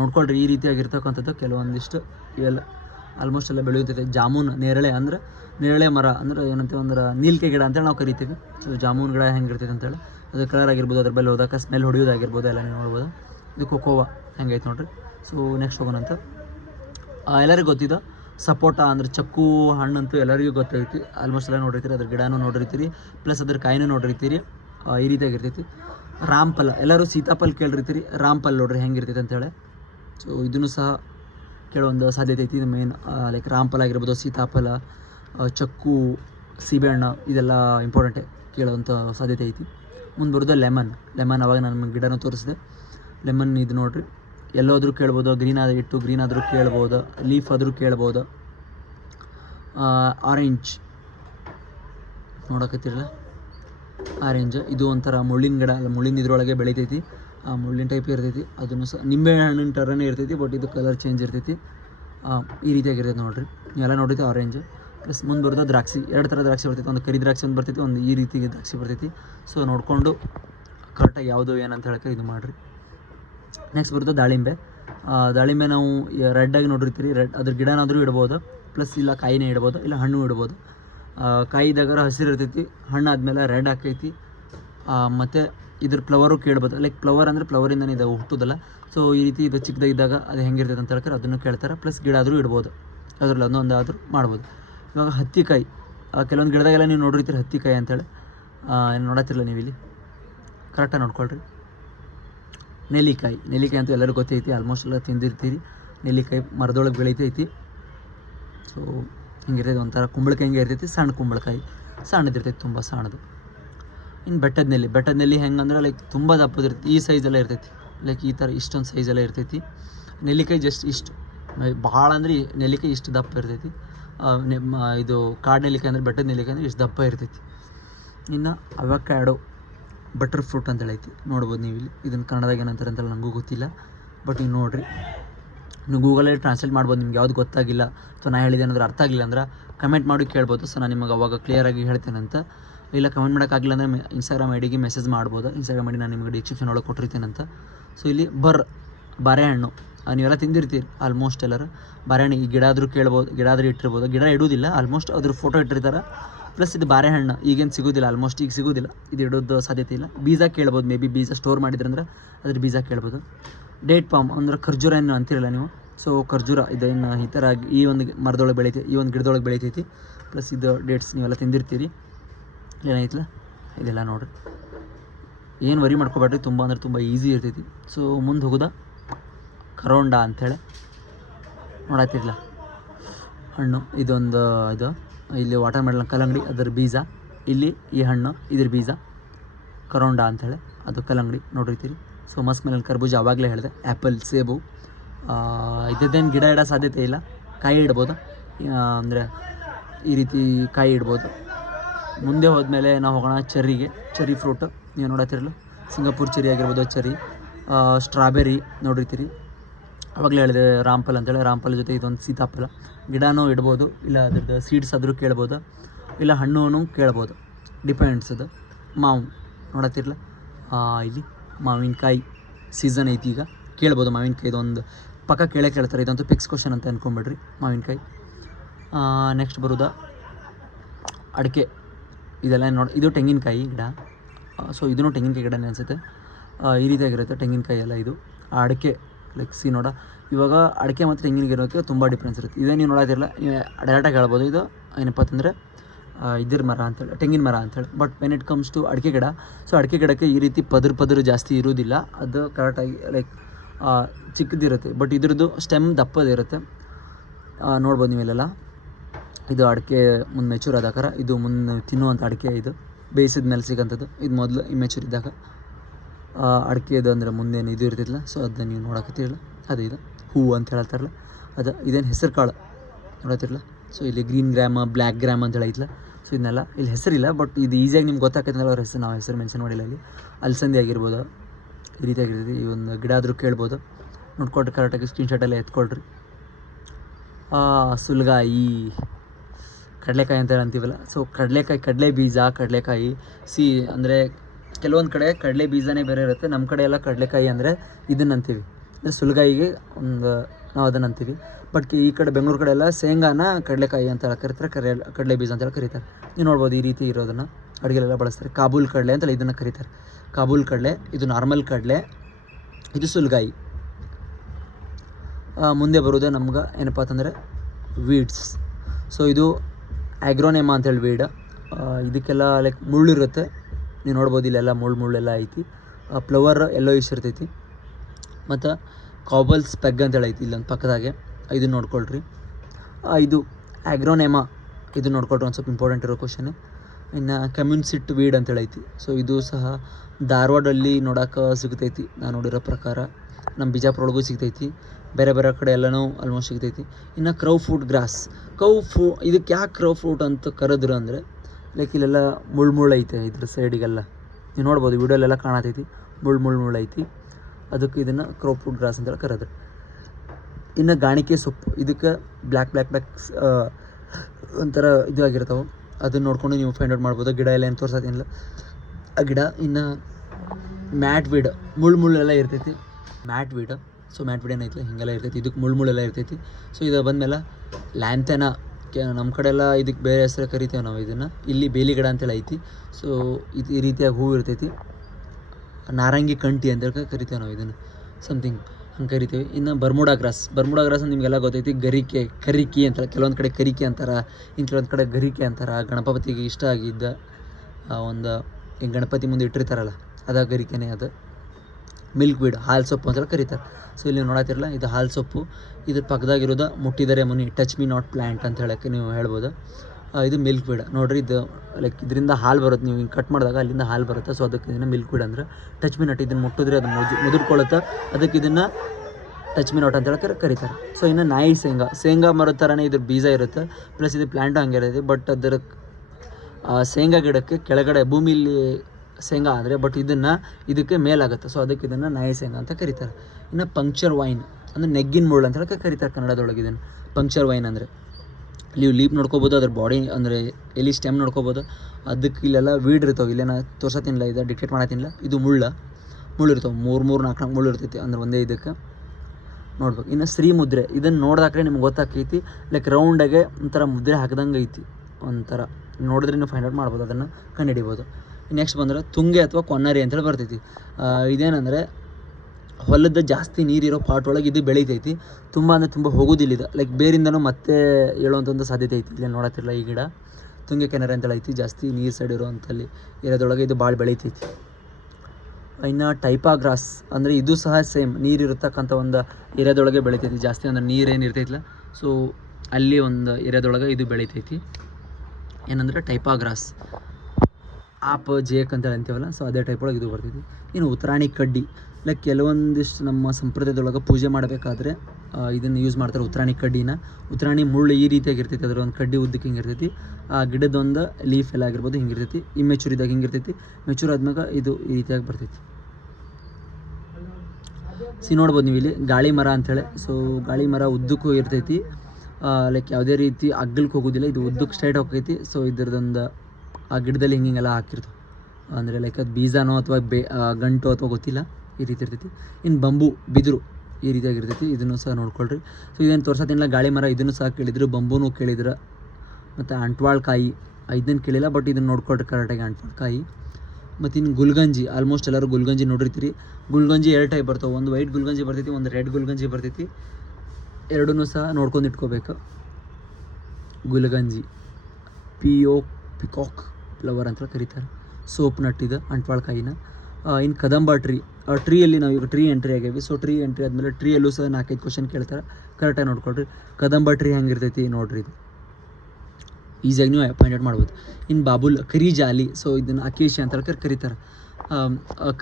ನೋಡ್ಕೊಳ್ರಿ ಈ ರೀತಿಯಾಗಿರ್ತಕ್ಕಂಥದ್ದು ಕೆಲವೊಂದಿಷ್ಟು ಇವೆಲ್ಲ ಆಲ್ಮೋಸ್ಟ್ ಎಲ್ಲ ಬೆಳೆಯುತ್ತೈತೆ. ಜಾಮೂನ್, ನೇರಳೆ ಮರ ಅಂದ್ರೆ ಏನಂತೀವಿ ಅಂದ್ರೆ ನೀಲ್ಕೆ ಗಿಡ ಅಂತೇಳಿ ನಾವು ಕರಿತೀವಿ. ಸೊ ಜಾಮೂನ್ ಗಿಡ ಹೆಂಗಿರ್ತೈತೆ ಅಂತೇಳಿ, ಅದು ಕಲರ್ ಆಗಿರ್ಬೋದು, ಅದ್ರ ಮೇಲೆ ಹೋದಾಗ ಸ್ಮೆಲ್ ಹೊಡಿಯೋದಾಗಿರ್ಬೋದು ಎಲ್ಲ ನೀವು ನೋಡ್ಬೋದು. ಇದು ಕೊಕೋವಾ ಹೆಂಗೈತೆ ನೋಡ್ರಿ. ಸೊ ನೆಕ್ಸ್ಟ್ ಹೋಗೋಣಂತ ಎಲ್ಲರಿಗೂ ಗೊತ್ತಿದ್ದು ಸಪೋಟ ಅಂದ್ರೆ ಚಕ್ಕು ಹಣ್ಣಂತೂ ಎಲ್ಲರಿಗೂ ಗೊತ್ತೈತಿ, ಆಲ್ಮೋಸ್ಟ್ ಎಲ್ಲ ನೋಡಿರ್ತೀರಿ. ಅದ್ರ ಗಿಡನೂ ನೋಡಿರ್ತೀರಿ, ಪ್ಲಸ್ ಅದ್ರ ಕಾಯಿನೂ ನೋಡಿರ್ತೀರಿ. ಈ ರೀತಿಯಾಗಿರ್ತೈತಿ. ರಾಮ್ಫಲ, ಎಲ್ಲರೂ ಸೀತಾಫಲ ಕೇಳಿರ್ತೀರಿ, ರಾಮ್ಫಲ ನೋಡ್ರಿ ಹೆಂಗಿರ್ತೈತೆ ಅಂತೇಳಿ. ಸೊ ಇದನ್ನು ಸಹ ಕೇಳೋಒಂದು ಸಾಧ್ಯತೆ ಐತಿ. ಇದು ಮೇನ್ ಲೈಕ್ ರಾಮ್ಫಲ ಆಗಿರ್ಬೋದು, ಸೀತಾಫಲ, ಚಕ್ಕು, ಸೀಬೆಹಣ್ಣು ಇದೆಲ್ಲ ಇಂಪಾರ್ಟೆಂಟೇ ಕೇಳೋವಂಥ ಸಾಧ್ಯತೆ ಐತಿ. ಮುಂದೆ ಬರೋದು ಲೆಮನ್ ಅವಾಗ ನಾನು ಗಿಡನೂ ತೋರಿಸಿದೆ. ಲೆಮನ್ ಇದು ನೋಡಿರಿ, ಎಲ್ಲೋದ್ರೂ ಕೇಳ್ಬೋದು, ಗ್ರೀನ್ ಆದರೂ ಕೇಳ್ಬೋದು, ಲೀಫ್ ಆದರೂ ಕೇಳ್ಬೋದು. ಆರೆಂಜ್ ನೋಡಕತ್ತಿರಲ್ಲ, ಆರೆಂಜ್ ಇದು ಒಂಥರ ಮುಳ್ಳಿನ ಗಿಡ, ಮುಳ್ಳಿನ ಇದ್ರೊಳಗೆ ಬೆಳಿತೈತಿ, ಮುಳ್ಳಿನ ಟೈಪ್ ಇರ್ತೈತಿ. ಅದನ್ನು ಸಹ ನಿಂಬೆ ಹಣ್ಣಿನ ಥರನೇ ಇರ್ತೈತಿ, ಬಟ್ ಇದು ಕಲರ್ ಚೇಂಜ್ ಇರ್ತೈತಿ. ಈ ರೀತಿಯಾಗಿರ್ತೈತಿ ನೋಡಿರಿ, ನೀವೆಲ್ಲ ನೋಡಿರ್ತೀವಿ ಆರೆಂಜ್. ಪ್ಲಸ್ ಮುಂದೆ ಬರೋದು ದ್ರಾಕ್ಷಿ, 2 ಥರ ದ್ರಾಕ್ಷಿ ಬರ್ತೈತಿ, ಒಂದು ಕರಿ ದ್ರಾಕ್ಷಿ ಒಂದು ಬರ್ತೈತಿ, ಒಂದು ಈ ರೀತಿ ದ್ರಾಕ್ಷಿ ಬರ್ತೈತಿ. ಸೊ ನೋಡಿಕೊಂಡು ಕರೆಕ್ಟಾಗಿ ಯಾವುದು ಏನಂತ ಹೇಳಕ್ಕೆ ಇದು ಮಾಡಿರಿ. ನೆಕ್ಸ್ಟ್ ಬರೋದು ದಾಳಿಂಬೆ ನಾವು ರೆಡ್ಡಾಗಿ ನೋಡಿರ್ತೀರಿ, ಅದ್ರ ಗಿಡನಾದರೂ ಇಡ್ಬೋದು, ಪ್ಲಸ್ ಇಲ್ಲ ಕಾಯಿನೇ ಇಡ್ಬೋದು, ಇಲ್ಲ ಹಣ್ಣು ಇಡ್ಬೋದು. ಕಾಯಿದಾಗ ಹಸಿರು ಇರ್ತೈತಿ, ಹಣ್ಣು ಆದಮೇಲೆ ರೆಡ್ ಹಾಕೈತಿ. ಮತ್ತು ಇದ್ರ ಫ್ಲವರು ಕೇಳ್ಬೋದು, ಲೈಕ್ ಫ್ಲವರ್ ಅಂದರೆ ಫ್ಲವರಿಂದನೇ ಇದು ಹುಟ್ಟೋದಲ್ಲ. ಸೊ ಈ ರೀತಿ ಇದು ಚಿಕ್ಕದಾಗಿದ್ದಾಗ ಅದು ಹೆಂಗಿರ್ತೈತೆ ಅಂತ ಹೇಳ್ತಾರೆ, ಅದನ್ನು ಕೇಳ್ತಾರೆ. ಪ್ಲಸ್ ಗಿಡ ಆದರೂ ಇಡ್ಬೋದು, ಅದರಲ್ಲಿ ಒಂದೊಂದಾದರೂ ಮಾಡ್ಬೋದು. ಇವಾಗ ಹತ್ತಿಕಾಯಿ, ಕೆಲವೊಂದು ಗಿಡದಾಗೆಲ್ಲ ನೀವು ನೋಡಿರ್ತೀರಿ ಹತ್ತಿಕಾಯಿ ಅಂತೇಳಿ, ನೋಡತ್ತಿರಲ್ಲ ನೀವು ಇಲ್ಲಿ ಕರೆಕ್ಟಾಗಿ ನೋಡ್ಕೊಳ್ರಿ. ನೆಲ್ಲಿಕಾಯಿ ಅಂತೂ ಎಲ್ಲರಿಗೂ ಗೊತ್ತೈತಿ, ಆಲ್ಮೋಸ್ಟ್ ಎಲ್ಲ ತಿಂದಿರ್ತೀರಿ. ನೆಲ್ಲಿಕಾಯಿ ಮರದೊಳಗೆ ಬೆಳಿತೈತಿ. ಸೊ ಹಿಂಗಿರ್ತೈತೆ, ಒಂಥರ ಕುಂಬಳಕಾಯಿ ಹಿಂಗೆ ಇರ್ತೈತಿ, ಸಣ್ಣ ಕುಂಬಳಕಾಯಿ ಸಣ್ಣದಿರ್ತೈತಿ, ತುಂಬ ಸಣ್ಣದು. ಇನ್ನು ಬೆಟ್ಟದ ನೆಲ್ಲಿ ಹೆಂಗಂದ್ರೆ ಲೈಕ್ ತುಂಬ ದಪ್ಪದಿರ್ತೈತಿ, ಈ ಸೈಜೆಲ್ಲ ಇರ್ತೈತಿ, ಲೈಕ್ ಈ ಥರ ಇಷ್ಟೊಂದು ಸೈಜೆಲ್ಲ ಇರ್ತೈತಿ. ನೆಲ್ಲಿಕಾಯಿ ಜಸ್ಟ್ ಇಷ್ಟು ಭಾಳ ಅಂದರೆ ನೆಲ್ಲಿಕಾಯಿ ಇಷ್ಟು ದಪ್ಪ ಇರ್ತೈತಿ. ಇದು ಕಾಡು ನೆಲ್ಲಿಕಾಯಿ ಅಂದರೆ ಬೆಟ್ಟದ ನೆಲ್ಲಿಕಾಯಿ ಅಂದರೆ ಇಷ್ಟು ದಪ್ಪ ಇರ್ತೈತಿ. ಇನ್ನು ಅವಕ್ಯಾಡೋ ಬಟರ್ ಫ್ರೂಟ್ ಅಂತೇಳಿ ಐತಿ, ನೋಡ್ಬೋದು ನೀವು ಇಲ್ಲಿ. ಇದನ್ನು ಕನ್ನಡದಾಗ ಏನಂತಾರೆ ಅಂತೇಳಿ ನನಗೂ ಗೊತ್ತಿಲ್ಲ, ಬಟ್ ನೀವು ನೋಡಿರಿ, ನೀವು ಗೂಗಲಲ್ಲಿ ಟ್ರಾನ್ಸ್ಲೇಟ್ ಮಾಡ್ಬೋದು. ನಿಮ್ಗೆ ಯಾವ್ದು ಗೊತ್ತಾಗಿಲ್ಲ ಅಥವಾ ನಾ ಹೇಳಿದೆ ಏನಾದರೂ ಅರ್ಥ ಆಗಿಲ್ಲ ಅಂದ್ರೆ ಕಮೆಂಟ್ ಮಾಡಿ ಕೇಳ್ಬೋದು. ಸೊ ನಾನು ನಿಮಗೆ ಅವಾಗ ಕ್ಲಿಯರಾಗಿ ಹೇಳ್ತೇನೆ ಅಂತ. ಇಲ್ಲ ಕಮೆಂಟ್ ಮಾಡೋಕ್ಕಾಗಿಲ್ಲ ಅಂದರೆ ಇನ್ಸ್ಟಾಗ್ರಾಮ್ ಐ ಡಿಗೆ ಮೆಸೇಜ್ ಮಾಡ್ಬೋದು. ಇನ್ಸ್ಟಾಗ್ರಾಮ್ ಐ ಡಿ ನಾನು ನಿಮಗೆ ಡಿಸ್ಕ್ರಿಪ್ಷನ್ ಒಳಗೆ ಕೊಟ್ಟಿರ್ತೇನಂತ. ಸೊ ಇಲ್ಲಿ ಬಾರೆಹಣ್ಣು ನೀವೆಲ್ಲ ತಿಂದಿರ್ತೀರಿ ಆಲ್ಮೋಸ್ಟ್ ಎಲ್ಲರೂ. ಬಾರೆಹಣ್ಣು ಈ ಗಿಡ ಆದರೂ ಕೇಳ್ಬೋದು, ಗಿಡ ಆದರೂ ಇಟ್ಟಿರ್ಬೋದು. ಗಿಡ ಇಡೋದಿಲ್ಲ, ಆಲ್ಮೋಸ್ಟ್ ಅದ್ರ ಫೋಟೋ ಇಟ್ಟಿರ್ತಾರೆ. ಪ್ಲಸ್ ಇದು ಬಾರೆಹಣ್ಣು ಈಗೇನು ಸಿಗೋದಿಲ್ಲ, ಆಲ್ಮೋಸ್ಟ್ ಈಗ ಸಿಗೋದಿಲ್ಲ, ಇದು ಇಡೋದು ಸಾಧ್ಯತೆ ಇಲ್ಲ. ಬೀಜ ಕೇಳ್ಬೋದು, ಮೇ ಬಿ ಬೀಜ ಸ್ಟೋರ್ ಮಾಡಿದ್ರಂದ್ರೆ ಅದ್ರ ಬೀಜ ಕೇಳ್ಬೋದು. ಡೇಟ್ ಪಾಮ್ ಅಂದ್ರೆ ಖರ್ಜೂರ ಏನು ಅಂತಿರಲ್ಲ ನೀವು. ಸೊ ಖರ್ಜೂರ ಇದನ್ನು ಈ ಥರ ಈ ಒಂದು ಮರದೊಳಗೆ ಬೆಳೀತೈತಿ, ಈ ಒಂದು ಗಿಡದೊಳಗೆ ಬೆಳೀತೈತಿ. ಪ್ಲಸ್ ಇದು ಡೇಟ್ಸ್ ನೀವೆಲ್ಲ ತಿಂದಿರ್ತೀರಿ. ಏನೈತಲ್ಲ ಇದೆಲ್ಲ ನೋಡಿರಿ, ಏನು ವರಿ ಮಾಡ್ಕೊಬೇಡ್ರಿ, ತುಂಬ ಅಂದ್ರೆ ತುಂಬ ಈಸಿ ಇರ್ತೈತಿ. ಸೊ ಮುಂದೆ ಹೋಗೋದ ಕರೋಂಡ ಅಂಥೇಳಿ ನೋಡತ್ತಿರಲ್ಲ ಹಣ್ಣು. ಇದೊಂದು ಇದು ಇಲ್ಲಿ ವಾಟರ್ ಮೆಲನ್ ಕಲ್ಲಂಗಡಿ, ಅದರ ಬೀಜ. ಇಲ್ಲಿ ಈ ಹಣ್ಣು ಇದ್ರ ಬೀಜ ಕರೋಂಡ ಅಂಥೇಳಿ, ಅದು ಕಲ್ಲಂಗಡಿ ನೋಡಿರ್ತೀರಿ. ಸೊ ಮಸ್ಕ್ ಮೆಲನ್ ಕರ್ಬೂಜ ಆವಾಗಲೇ ಹೇಳಿದೆ. ಆ್ಯಪಲ್, ಸೇಬು, ಇದ್ದೇನು ಗಿಡ ಇಡೋ ಸಾಧ್ಯತೆ ಇಲ್ಲ, ಕಾಯಿ ಇಡ್ಬೋದು. ಅಂದರೆ ಈ ರೀತಿ ಕಾಯಿ ಇಡ್ಬೋದು. ಮುಂದೆ ಹೋದ್ಮೇಲೆ ನಾವು ಹೋಗೋಣ ಚೆರ್ರಿ ಫ್ರೂಟ್. ನೀವು ನೋಡತ್ತಿರಲ್ಲ, ಸಿಂಗಾಪುರ್ ಚೆರಿ ಆಗಿರ್ಬೋದು, ಚೆರಿ, ಸ್ಟ್ರಾಬೆರಿ ನೋಡಿರ್ತೀರಿ. ಆವಾಗಲೇ ಹೇಳಿದೆ ರಾಂಪಲ್ ಅಂತೇಳಿ. ರಾಂಪಲ್ ಜೊತೆ ಇದೊಂದು ಸೀತಾಫಲ ಗಿಡನೂ ಇಡ್ಬೋದು, ಇಲ್ಲ ಅದ್ರದ್ದು ಸೀಡ್ಸ್ ಆದರೂ ಕೇಳ್ಬೋದು, ಇಲ್ಲ ಹಣ್ಣು ಕೇಳ್ಬೋದು, ಡಿಪೆಂಡ್ಸ್. ಅದು ಮಾವು ನೋಡತ್ತಿರಲ್ಲ, ಇಲ್ಲಿ ಮಾವಿನಕಾಯಿ ಸೀಸನ್ ಐತಿ ಈಗ, ಕೇಳ್ಬೋದು ಮಾವಿನಕಾಯಿ. ಇದೊಂದು ಪಕ್ಕ ಕೇಳ್ತಾರೆ, ಇದಂತೂ ಫಿಕ್ಸ್ ಕ್ವಶನ್ ಅಂತ ಅಂದ್ಕೊಂಬಿಡ್ರಿ. ಮಾವಿನಕಾಯಿ ನೆಕ್ಸ್ಟ್ ಬರೋದಾ ಅಡಿಕೆ. ಇದೆಲ್ಲ ಇದು ತೆಂಗಿನಕಾಯಿ ಗಿಡ. ಸೊ ಇದೂ ತೆಂಗಿನಕಾಯಿ ಗಿಡನೇ ಅನಿಸುತ್ತೆ. ಈ ರೀತಿಯಾಗಿರುತ್ತೆ ತೆಂಗಿನಕಾಯಿ ಎಲ್ಲ. ಇದು ಅಡಿಕೆ ನೋಡ, ಇವಾಗ ಅಡಿಕೆ ಮತ್ತು ತೆಂಗಿನ ಗಿಡಕ್ಕೆ ತುಂಬ ಡಿಫ್ರೆನ್ಸ್ ಇರುತ್ತೆ. ಇದೇ ನೀವು ನೋಡೋದಿರಲ್ಲ, ಡೈರೆಕ್ಟಾಗಿ ಹೇಳ್ಬೋದು ಇದು ಏನಪ್ಪ ಅಂತಂದರೆ ಇದ್ರ ಮರ ಅಂತೇಳಿ, ತೆಂಗಿನ ಮರ ಅಂತೇಳಿ. But when it comes to ಅಡಿಕೆ ಗಿಡ, ಸೊ ಅಡಿಕೆ ಗಿಡಕ್ಕೆ ಈ ರೀತಿ ಪದರು ಜಾಸ್ತಿ ಇರೋದಿಲ್ಲ, ಅದು ಕರೆಕ್ಟಾಗಿ ಚಿಕ್ಕದಿರುತ್ತೆ. ಬಟ್ ಇದ್ರದ್ದು ಸ್ಟೆಮ್ ದಪ್ಪದಿರುತ್ತೆ, ನೋಡ್ಬೋದು ನೀವೆಲ್ಲ. ಇದು ಅಡಿಕೆ ಮುಂದೆ ಮೆಚೂರ್ ಆದಾಕಾರ, ಇದು ಮುಂದೆ ತಿನ್ನುವಂಥ ಅಡಿಕೆ, ಇದು ಬೇಯಿಸಿದ ಮೇಲೆ ಸಿಗೋಂಥದ್ದು. ಇದು ಮೊದಲು ಮೆಚೂರ್ ಇದ್ದಾಗ ಅಡಿಕೆದು ಅಂದರೆ ಮುಂದೇನು ಇದು ಇರ್ತಿಲ್ಲ. ಸೊ ಅದನ್ನ ನೀವು ನೋಡಕತ್ತಿರಲ್ಲ, ಅದು ಇದು ಹೂವು ಅಂತ ಹೇಳ್ತಾರಲ್ಲ ಅದು. ಇದೇನು ಹೆಸರು ಕಾಳು ನೋಡತ್ತಿರಲ್ಲ. ಸೊ ಇಲ್ಲಿ ಗ್ರೀನ್ ಗ್ರಾಮ್, ಬ್ಲ್ಯಾಕ್ ಗ್ರಾಮ್ ಅಂತ ಹೇಳೈತಿಲ್ಲ. ಸೊ ಇದನ್ನೆಲ್ಲ ಇಲ್ಲಿ ಹೆಸರಿಲ್ಲ, ಬಟ್ ಇದು ಈಸಿಯಾಗಿ ನಿಮ್ಗೆ ಗೊತ್ತಾಗ್ತದೆ ಅವ್ರ ಹೆಸರು. ನಾವು ಹೆಸರು ಮೆನ್ಷನ್ ಮಾಡಿಲ್ಲ ಇಲ್ಲಿ. ಅಲಸಂದಿ ಆಗಿರ್ಬೋದು, ಈ ರೀತಿಯಾಗಿರ್ತೈತಿ. ಈ ಒಂದು ಗಿಡ ಆದರೂ ಕೇಳ್ಬೋದು. ನೋಡ್ಕೊಟ್ಟು ಕರೆಕ್ಟಾಗಿ ಸ್ಕ್ರೀನ್ಶಾಟೆಲ್ಲ ಎತ್ಕೊಳ್ರಿ. ಸುಲ್ಗಾಯಿ, ಕಡಲೆಕಾಯಿ ಅಂತ ಅಂತೀವಲ್ಲ. ಸೊ ಕಡಲೆ ಬೀಜ, ಕಡಲೆಕಾಯಿ ಅಂದರೆ ಕೆಲವೊಂದು ಕಡೆ ಕಡಲೆ ಬೀಜನೇ ಬೇರೆ ಇರುತ್ತೆ. ನಮ್ಮ ಕಡೆ ಎಲ್ಲ ಕಡಲೆಕಾಯಿ ಅಂದರೆ ಇದನ್ನು ಅಂತೀವಿ, ಅಂದರೆ ಸುಲ್ಗಾಯಿಗೆ ನಾವು ಅದನ್ನು ಅಂತೀವಿ. ಬಟ್ ಈ ಕಡೆ ಬೆಂಗಳೂರು ಕಡೆ ಎಲ್ಲ ಶೇಂಗಾನ ಕಡಲೆಕಾಯಿ ಅಂತ ಕರೀತಾರೆ, ಕಡಲೆ ಬೀಜ ಅಂತೇಳಿ ಕರೀತಾರೆ. ನೀವು ನೋಡ್ಬೋದು ಈ ರೀತಿ ಇರೋದನ್ನು ಅಡುಗೆಲೆಲ್ಲ ಬಳಸ್ತಾರೆ. ಕಾಬೂಲ್ ಕಡಲೆ ಅಂತೇಳಿ ಇದನ್ನು ಕರೀತಾರೆ. ಕಾಬೂಲ್ ಕಡಲೆ, ಇದು ನಾರ್ಮಲ್ ಕಡಲೆ, ಇದು ಸುಲ್ಗಾಯಿ. ಮುಂದೆ ಬರೋದೇ ನಮ್ಗೆ ಏನಪ್ಪ ಅಂತಂದರೆ ವೀಡ್ಸ್. ಸೊ ಇದು ಆಗ್ರೋನೆಮಾ ಅಂತೇಳಿ ವೀಡ್. ಇದಕ್ಕೆಲ್ಲ ಮುಳ್ಳಿರುತ್ತೆ, ನೀವು ನೋಡ್ಬೋದು ಇಲ್ಲೆಲ್ಲ ಮುಳ್ಳೆಲ್ಲ ಐತಿ. ಫ್ಲವರ್ ಎಲ್ಲೋ ಇರ್ತೈತಿ. ಮತ್ತು ಕಾಬಲ್ಸ್ ಪೆಗ್ ಅಂತೇಳಿ ಐತಿ ಇಲ್ಲೊಂದು ಪಕ್ಕದಾಗೆ, ಇದನ್ನು ನೋಡ್ಕೊಳ್ರಿ. ಇದು ಆಗ್ರೋನೆಮಾ, ಇದು ನೋಡ್ಕೊಳ್ರಿ, ಒಂದು ಸ್ವಲ್ಪ ಇಂಪಾರ್ಟೆಂಟ್ ಇರೋ ಕ್ವಶನ್. ಇನ್ನು ಕಮ್ಯುನ್ಸಿಟ್ ವೀಡ್ ಅಂತೇಳಿ ಐತಿ. ಸೊ ಇದು ಸಹ ಧಾರವಾಡಲ್ಲಿ ನೋಡೋಕೆ ಸಿಗ್ತೈತಿ, ನಾನು ನೋಡಿರೋ ಪ್ರಕಾರ. ನಮ್ಮ ಬಿಜಾಪುರೊಳಗೂ ಸಿಗ್ತೈತಿ, ಬೇರೆ ಕಡೆ ಎಲ್ಲನೂ ಆಲ್ಮೋಸ್ಟ್ ಸಿಗ್ತೈತಿ. ಇನ್ನು ಕ್ರೌ ಫ್ರೂಟ್ ಗ್ರಾಸ್. ಇದಕ್ಕೆ ಯಾಕೆ ಕ್ರೌ ಫ್ರೂಟ್ ಅಂತ ಕರೆದ್ರು ಅಂದರೆ ಇಲ್ಲೆಲ್ಲ ಮುಳ್ಳು ಐತೆ ಇದ್ರ ಸೈಡಿಗೆಲ್ಲ, ನೀವು ನೋಡ್ಬೋದು ವಿಡಿಯೋಲೆಲ್ಲ ಕಾಣತೈತಿ, ಮುಳ್ಳು ಐತಿ. ಅದಕ್ಕೆ ಇದನ್ನು ಕ್ರೌ ಫ್ರೂಟ್ ಗ್ರಾಸ್ ಅಂತೇಳಿ ಕರೆದ್ರು. ಇನ್ನು ಗಾಣಿಕೆ ಸೊಪ್ಪು, ಇದಕ್ಕೆ ಬ್ಲ್ಯಾಕ್ ಒಂಥರ ಇದು ಆಗಿರ್ತಾವೆ, ಅದನ್ನು ನೋಡ್ಕೊಂಡು ನೀವು ಫೈಂಡ್ ಔಟ್ ಮಾಡ್ಬೋದು. ಗಿಡ ಎಲ್ಲ ಏನು ತೋರ್ಸೋದಿಲ್ಲ ಆ ಗಿಡ. ಇನ್ನು ಮ್ಯಾಟ್ ವೀಡ್, ಮುಳ್ಳೆಲ್ಲ ಇರ್ತೈತಿ, mat weed. So mat weed ಏನೈತಿಲ್ಲ ಹಿಂಗೆಲ್ಲ ಇರ್ತೈತಿ, ಇದಕ್ಕೆ ಮುಳ್ಳೆಲ್ಲ ಇರ್ತೈತಿ. ಸೊ ಇದು ಬಂದಮೇಲೆ ಲ್ಯಾಂಥೆನ, ನಮ್ಮ ಕಡೆ ಎಲ್ಲ ಇದಕ್ಕೆ ಬೇರೆ ಹೆಸರು ಕರಿತೇವೆ ನಾವು ಇದನ್ನು. ಇಲ್ಲಿ ಬೇಲಿ ಗಿಡ ಅಂತೇಳಿ ಐತಿ. ಸೊ ಇದು ಈ ರೀತಿಯಾಗಿ ಹೂವು ಇರ್ತೈತಿ. ನಾರಂಗಿ ಕಂಟಿ ಅಂತೇಳಿ ಕರಿತೇವೆ ನಾವು ಇದನ್ನು, ಸಮಥಿಂಗ್ ಹಂಗೆ ಕರಿತೀವಿ. ಇನ್ನು ಬರ್ಮುಡಾ ಗ್ರಾಸ್ ಅಂತ ನಿಮಗೆಲ್ಲ ಗೊತ್ತೈತಿ. ಕರಿಕಿ ಅಂತಾರೆ, ಕೆಲವೊಂದು ಕಡೆ ಕರಿಕೆ ಅಂತಾರೆ, ಇನ್ನು ಕೆಲವೊಂದು ಕಡೆ ಗರಿಕೆ ಅಂತಾರೆ. ಗಣಪತಿಗೆ ಇಷ್ಟ ಆಗಿದ್ದ ಒಂದು ಗಣಪತಿ ಮುಂದೆ ಇಟ್ಟಿರ್ತಾರಲ್ಲ, ಅದು ಗರಿಕೆನೇ. ಅದು ಮಿಲ್ಕ್ ವೀಡ್, ಹಾಲು ಸೊಪ್ಪು ಅಂತೇಳಿ ಕರೀತಾರೆ. ಸೊ ಇಲ್ಲಿ ನೀವು ನೋಡತ್ತಿರಲ್ಲ, ಇದು ಹಾಲು ಸೊಪ್ಪು. ಇದ್ರ ಪಕ್ಕದಾಗಿರೋದು ಮುಟ್ಟಿದರೆ ಮುನಿ, ಟಚ್ ಮಿ ನಾಟ್ ಪ್ಲ್ಯಾಂಟ್ ಅಂತ ಹೇಳೋಕ್ಕೆ ನೀವು ಹೇಳ್ಬೋದು. ಇದು ಮಿಲ್ಕ್ ವೀಡ್ ನೋಡಿರಿ. ಇದು ಇದರಿಂದ ಹಾಲು ಬರುತ್ತೆ, ನೀವು ಹಿಂಗೆ ಕಟ್ ಮಾಡಿದಾಗ ಅಲ್ಲಿಂದ ಹಾಲು ಬರುತ್ತೆ. ಸೊ ಅದಕ್ಕೆ ಇದನ್ನು ಮಿಲ್ಕ್ ವೀಡ್ ಅಂದರೆ. ಟಚ್ ಮಿ ನಾಟ್, ಇದನ್ನು ಮುಟ್ಟಿದ್ರೆ ಅದು ಮುದುರ್ಕೊಳ್ಳುತ್ತೆ, ಅದಕ್ಕೆ ಇದನ್ನು ಟಚ್ ಮಿ ನಾಟ್ ಅಂತ ಹೇಳಿ ಕರೀತಾರೆ. ಸೊ ಇನ್ನು ನಾಯಿ ಶೇಂಗಾ ಮರದ ಥರನೇ ಇದ್ರ ಬೀಜ ಇರುತ್ತೆ, ಪ್ಲಸ್ ಇದು ಪ್ಲ್ಯಾಂಟು ಹಂಗೆ ಇರುತ್ತೆ. ಬಟ್ ಅದರ ಶೇಂಗಾ ಗಿಡಕ್ಕೆ ಕೆಳಗಡೆ ಭೂಮಿಲಿ ಶೇಂಗಾ ಆದರೆ, ಬಟ್ ಇದಕ್ಕೆ ಮೇಲಾಗುತ್ತೆ. ಸೊ ಅದಕ್ಕೆ ಇದನ್ನು ನಾಯಿ ಶೇಂಗಾ ಅಂತ ಕರೀತಾರೆ. ಇನ್ನು ಪಂಕ್ಚರ್ ವೈನ್ ಅಂದರೆ ನೆಗ್ಗಿನ ಮುಳ್ಳು ಅಂತ ಹೇಳಿ ಕರೀತಾರೆ ಕನ್ನಡದೊಳಗೆ ಇದನ್ನು. ಪಂಕ್ಚರ್ ವೈನ್ ಅಂದರೆ ನೀವು ಲೀಪ್ ನೋಡ್ಕೋಬೋದು, ಅದ್ರ ಬಾಡಿ ಅಂದರೆ ಎಲ್ಲಿ ಸ್ಟೆಮ್ ನೋಡ್ಕೋಬೋದು. ಅದಕ್ಕೆ ಇಲ್ಲೆಲ್ಲ ವೀಡ್ ಇರ್ತಾವೆ, ಇಲ್ಲೇನ ತೋರ್ಸತ್ತಿಲ್ಲ, ಇದು ಡಿಕ್ಟೇಟ್ ಮಾಡತ್ತಿಲ್ಲ. ಇದು ಮುಳ್ಳು ಇರ್ತಾವೆ, 3-4 ಮುಳ್ಳು ಇರ್ತೈತಿ ಅಂದ್ರೆ ಒಂದೇ ಇದಕ್ಕೆ ನೋಡ್ಬೇಕು. ಇನ್ನು ಶ್ರೀ ಮುದ್ರೆ ಇದನ್ನು ನೋಡಿದಾಕ್ರೆ ನಿಮ್ಗೆ ಗೊತ್ತಾಕೈತಿ, ಲೈಕ್ ರೌಂಡಾಗೆ ಒಂಥರ ಮುದ್ರೆ ಹಾಕಿದಂಗೆ ಐತಿ, ಒಂಥರ ನೋಡಿದ್ರೆ ನೀವು ಫೈಂಡ್ ಔಟ್ ಮಾಡ್ಬೋದು, ಅದನ್ನು ಕಂಡುಹಿಡಿಬೋದು. ನೆಕ್ಸ್ಟ್ ಬಂದರೆ ತುಂಗೆ ಅಥವಾ ಕೊನ್ನರಿ ಅಂತೇಳಿ ಬರ್ತೈತಿ. ಇದೇನಂದರೆ ಹೊಲದ ಜಾಸ್ತಿ ನೀರಿರೋ ಪಾಟ್ ಒಳಗೆ ಇದು ಬೆಳಿತೈತಿ. ತುಂಬ ಅಂದರೆ ತುಂಬ ಹೋಗೋದಿಲ್ಲ ಇದು, ಲೈಕ್ ಬೇರಿಂದನೂ ಮತ್ತೆ ಹೇಳುವಂಥ ಒಂದು ಸಾಧ್ಯತೆ ಐತಿ. ಇಲ್ಲಿ ನೋಡತ್ತಿರಲ್ಲ ಈ ಗಿಡ ತುಂಗೆ ಕೆನರೆ ಅಂತೇಳಿ ಐತಿ, ಜಾಸ್ತಿ ನೀರು ಸೈಡ್ ಇರೋವಂಥಲ್ಲಿ ಏರಿಯಾದೊಳಗೆ ಇದು ಭಾಳ ಬೆಳಿತೈತಿ. ಇನ್ನು ಟೈಪಾ ಗ್ರಾಸ್ ಅಂದರೆ ಇದು ಸಹ ಸೇಮ್ ನೀರು ಇರತಕ್ಕಂಥ ಒಂದು ಏರಿಯಾದೊಳಗೆ ಬೆಳಿತೈತಿ, ಜಾಸ್ತಿ ಅಂದರೆ ನೀರೇನು ಇರ್ತೈತಿಲ್ಲ. ಸೊ ಅಲ್ಲಿ ಒಂದು ಏರಿಯಾದೊಳಗೆ ಇದು ಬೆಳಿತೈತಿ, ಏನಂದರೆ ಟೈಪಾ ಗ್ರಾಸ್, ಆಪ್ ಜೇಕ್ ಅಂತೇಳಿ ಅಂತೀವಲ್ಲ. ಸೊ ಅದೇ ಟೈಪ್ ಒಳಗೆ ಇದು ಬರ್ತೈತಿ. ಇನ್ನು ಉತ್ತರಾಣಿ ಕಡ್ಡಿ, ಲೈಕ್ ಕೆಲವೊಂದಿಷ್ಟು ನಮ್ಮ ಸಂಪ್ರದಾಯದೊಳಗೆ ಪೂಜೆ ಮಾಡಬೇಕಾದ್ರೆ ಇದನ್ನು ಯೂಸ್ ಮಾಡ್ತಾರೆ, ಉತ್ತರಾಣಿ ಕಡ್ಡಿನ. ಉತ್ತರಾಣಿ ಮುಳ್ಳು ಈ ರೀತಿಯಾಗಿ ಇರ್ತೈತಿ, ಅದರ ಒಂದು ಕಡ್ಡಿ ಉದ್ದಕ್ಕೆ ಹಿಂಗೆ ಇರ್ತೈತಿ. ಆ ಗಿಡದೊಂದು ಲೀಫ್ ಎಲ್ಲ ಆಗಿರ್ಬೋದು ಹಿಂಗಿರ್ತೈತಿ. ಇಮ್ಮೆಚೂರ್ ಇದ್ದಾಗ ಹಿಂಗಿರ್ತೈತಿ, ಮೆಚೂರ್ ಆದ್ಮೇಲೆ ಇದು ಈ ರೀತಿಯಾಗಿ ಬರ್ತೈತಿ. ನೋಡ್ಬೋದು ನೀವು ಇಲ್ಲಿ ಗಾಳಿ ಮರ ಅಂಥೇಳಿ. ಸೊ ಗಾಳಿ ಮರ ಉದ್ದಕ್ಕೂ ಇರ್ತೈತಿ, ಲೈಕ್ ಯಾವುದೇ ರೀತಿ ಅಗ್ಗಲ್ಗೆ ಹೋಗೋದಿಲ್ಲ, ಇದು ಉದ್ದಕ್ಕೆ ಸ್ಟ್ರೈಟ್ ಹೋಗ್ತೈತಿ. ಸೊ ಇದ್ರದ್ದೊಂದು ಆ ಗಿಡದಲ್ಲಿ ಹಿಂಗೆಲ್ಲ ಹಾಕಿರ್ತವೆ, ಅಂದರೆ ಲೈಕ್ ಅದು ಬೀಜನೋ ಅಥವಾ ಗಂಟು ಅಥವಾ ಗೊತ್ತಿಲ್ಲ, ಈ ರೀತಿ ಇರ್ತೈತಿ. ಇನ್ನು ಬಂಬು ಬಿದಿರು ಈ ರೀತಿಯಾಗಿರ್ತೈತಿ, ಇದನ್ನು ಸಹ ನೋಡ್ಕೊಳ್ರಿ. ಸೊ ಇದೇನು ತೋರ್ಸತ್ತಿಲ್ಲ, ಗಾಳಿ ಮರ ಇದನ್ನು ಸಹ ಕೇಳಿದ್ರು, ಬಂಬೂನು ಕೇಳಿದ್ರು, ಮತ್ತು ಅಂಟ್ವಾಳ ಕಾಯಿ ಇದನ್ನು ಕೇಳಿಲ್ಲ, ಬಟ್ ಇದನ್ನು ನೋಡ್ಕೊಳ್ರಿ ಕರೆಕ್ಟಾಗಿ, ಅಂಟ್ವಾಳ ಕಾಯಿ. ಮತ್ತು ಇನ್ನು ಗುಲ್ಗಂಜಿ, ಆಲ್ಮೋಸ್ಟ್ ಎಲ್ಲರೂ ಗುಲ್ಗಂಜಿ ನೋಡಿರ್ತೀರಿ. ಗುಲ್ಗಂಜಿ 2 ಟೈಪ್ ಬರ್ತಾವೆ, ಒಂದು ವೈಟ್ ಗುಲ್ಗಂಜಿ ಬರ್ತೈತಿ, ಒಂದು ರೆಡ್ ಗುಲ್ಗಂಜಿ ಬರ್ತೈತಿ. ಎರಡನ್ನೂ ಸಹ ನೋಡ್ಕೊಂಡು ಇಟ್ಕೋಬೇಕು. ಗುಲ್ಗಂಜಿ ಪಿಕಾಕ್ ಫ್ಲವರ್ ಅಂತ ಕರೀತಾರೆ, ಸೋಪ್ ನಟ್ ಇದು ಅಂಟ್ವಾಳ ಕಾಯಿನ. ಇನ್ನು ಕದಂಬ ಟ್ರೀಯಲ್ಲಿ ನಾವು ಈಗ ಟ್ರೀ ಎಂಟ್ರಿ ಆಗೇವಿ. ಸೊ ಟ್ರೀ ಎಂಟ್ರಿ ಆದಮೇಲೆ ಟ್ರೀಯಲ್ಲೂ ಸಹ 4-5 ಕ್ವಶನ್ ಕೇಳ್ತಾರೆ, ಕರೆಕ್ಟಾಗಿ ನೋಡ್ಕೊಳ್ರಿ. ಕದಂಬ ಟ್ರೀ ಹೆಂಗಿರ್ತೈತಿ ನೋಡ್ರಿ, ಇದು ಈಸಿಯಾಗಿ ನೀವು ಪಾಯಿಂಟ್ ಔಟ್ ಮಾಡ್ಬೋದು. ಇನ್ನು ಬಾಬುಲ್ ಕರಿ ಜಾಲಿ, ಸೊ ಇದನ್ನು ಅಕೇಶಿ ಅಂತ ಕರೀತಾರೆ.